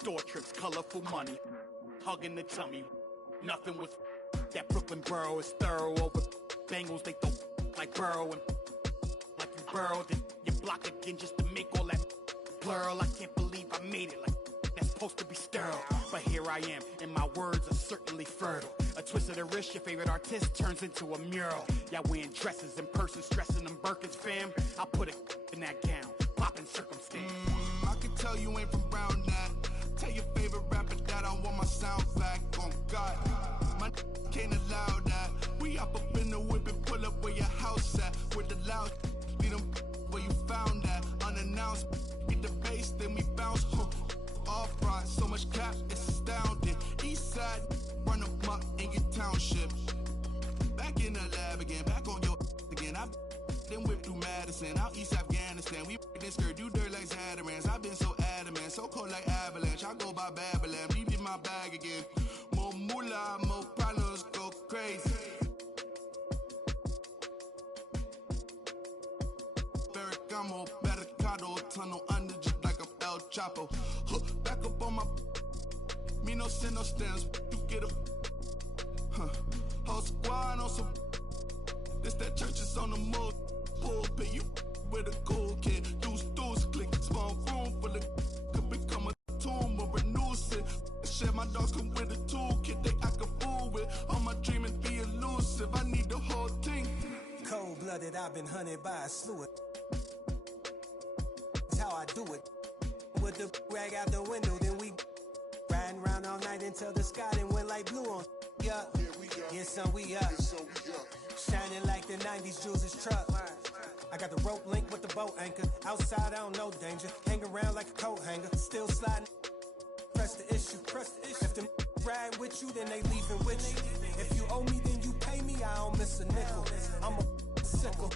store trips, colorful money, hugging the tummy. Nothing was that Brooklyn borough is thorough over Bengals. They throw like Burrow and like you burrowed in your block again just to make all that plural. I can't believe I made it like that's supposed to be sterile. But here I am, and my words are certainly fertile. A twist of the wrist, your favorite artist turns into a mural. Y'all wearing dresses in person, stressing them Birkins, fam. I'll put it in that gown, popping circumstance. I can tell you ain't from Brown that. Tell your favorite rapper that I want my sound back. On God, my can't allow that. We up in the whip and pull up where your house at. With the loud, lead them where you found that. Unannounced, get the bass, then we bounce. Off right, so much cap, it's astounding. East side, run up in your township. Back in the lab again, back on your again. I then whip through Madison, out East Afghanistan. We this skirt, do dirt like Zatarans. I've been so adamant, so cold like avalanche. I go by Babylon, leave in my bag again. More moolah, more problems, go crazy. Ferragamo, barricado, tunnel under just like a El Chapo. Back up on my, me no send no stamps, you get a, whole squad on some, this that church is on the move, pulpit, you with a cool kid, deuce, click, small room full of, could become a tomb or renew it, shit, my dogs come with a toolkit, they act a fool with, all my dreaming be elusive, I need the whole thing. Cold-blooded, I've been hunted by a slew of, that's how I do it. With the rag out the window, then we riding around all night until the sky then went like blue on. Yeah, yeah, son, we up. Shining like the 90s Jules' truck. I got the rope link with the boat anchor. Outside, I don't know danger. Hang around like a coat hanger. Still sliding. Press the issue. If them ride with you, then they leaving with you. If you owe me, then you pay me. I don't miss a nickel. I'm a sickle.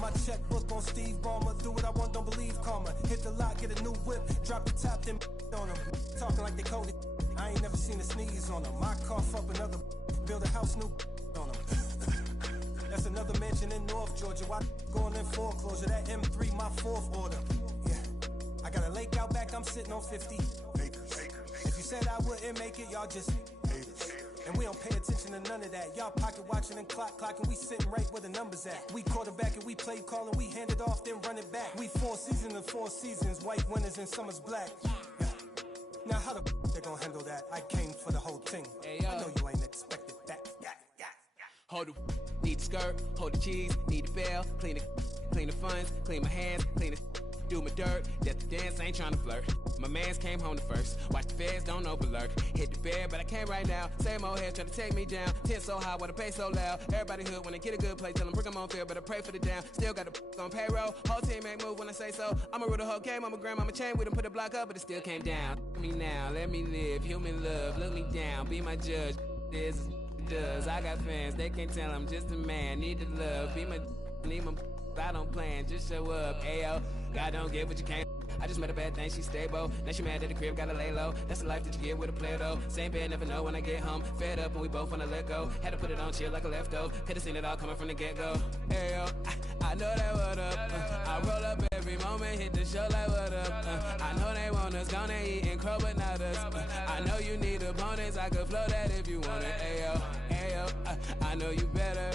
My checkbook on Steve Ballmer. Do what I want, don't believe karma. Hit the lot, get a new whip. Drop the top, then on them. Talking like they coded. I ain't never seen a sneeze on them. I cough up another. Build a house new on them. That's another mansion in North Georgia. Why going in foreclosure? That M3, my fourth order. Yeah. I got a lake out back, I'm sitting on 50 acres. If you said I wouldn't make it, y'all just haters. And we don't pay attention to none of that. Y'all pocket watching and clocking. We sitting right where the numbers at. We quarterback and we play calling. We hand it off, then run it back. We 4 seasons and 4 seasons. White winners and summer's black. Yeah. Now how the they gonna handle that? I came for the whole thing. Hey, I know you ain't expected that. Hold the need the skirt, hold the cheese, need the bell, clean the funds, clean my hands, clean the do my dirt. That's the dance, I ain't trying to flirt. My mans came home the first. Watch the feds, don't overlurk. Hit the bed, but I can't right now. Same old heads trying to take me down. Tent so high, wanna pay so loud. Everybody hood when they get a good place, tell them bring them on field, but I pray for the down. Still got the on payroll. Whole team ain't move when I say so. I'ma rule the whole game, I'ma grandmama chain with them, put the block up, but it still came down. Let me now, let me live. Human love, look me down, be my judge. This is does. I got fans, they can't tell I'm just a man. Need the love, be my, need my, I don't plan, just show up. Ayo, God don't get what you can't. I just met a bad thing, she stable. Now she mad at the crib, gotta lay low. That's the life that you get with a player though. Same bed, never know when I get home. Fed up and we both wanna let go. Had to put it on chill like a leftover. Could've seen it all coming from the get-go. Ayo, I know that what up. I roll up every moment, hit the show like what up. I know they want us, gonna eat and crow, but not us. I know you need opponents, I could flow that if you want it. Ayo, I know you better.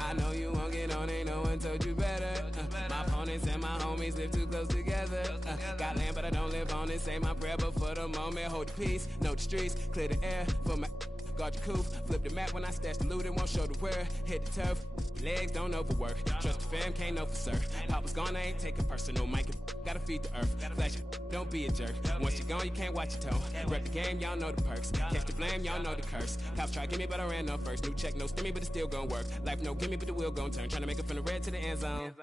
I know you won't get on, ain't no one told you better. My opponents and my homies live too close together. Got land, but I don't live on it. Say my prayer, but for the moment, hold the peace. Know the streets, clear the air for my. Guard your coupe, flip the map when I stash the loot, it won't show the where. Hit the turf, legs don't overwork. Trust the fam, can't know for sir. Papa's gone, I ain't taking personal. Mike, gotta feed the earth. Flash it, don't be a jerk. Once you're gone, you can't watch your toe. Rep the game, y'all know the perks. Catch the blame, y'all know the curse. Cops try to give me, but I ran up first. New check, no stimmy, but it's still gonna work. Life no gimme, but the wheel gon' turn. Trying to make it from the red to the end zone.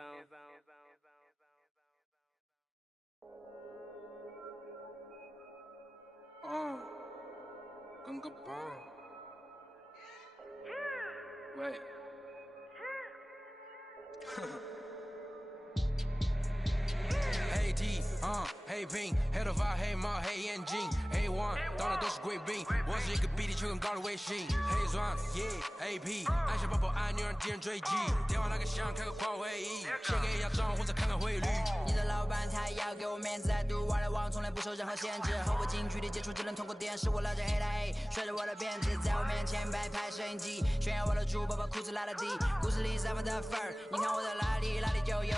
Gunga bomb. Wait. 黑屏，黑头发，黑帽，黑眼镜，A1，到哪都是贵宾。我是一个比地球更高的卫星，黑钻，AP，按下爆破按钮让敌人追击。电话那个响，开个狂会议，写给亚账或者看看汇率。你的老板他要给我面子，在读外来网从来不受任何限制，和我近距离接触只能通过电视。我拉着黑的黑，甩着我的辫子，在我面前摆拍摄影机，炫耀我的珠宝，把裤子拉得低，故事里散发的粉儿，你看我在哪里，哪里就有。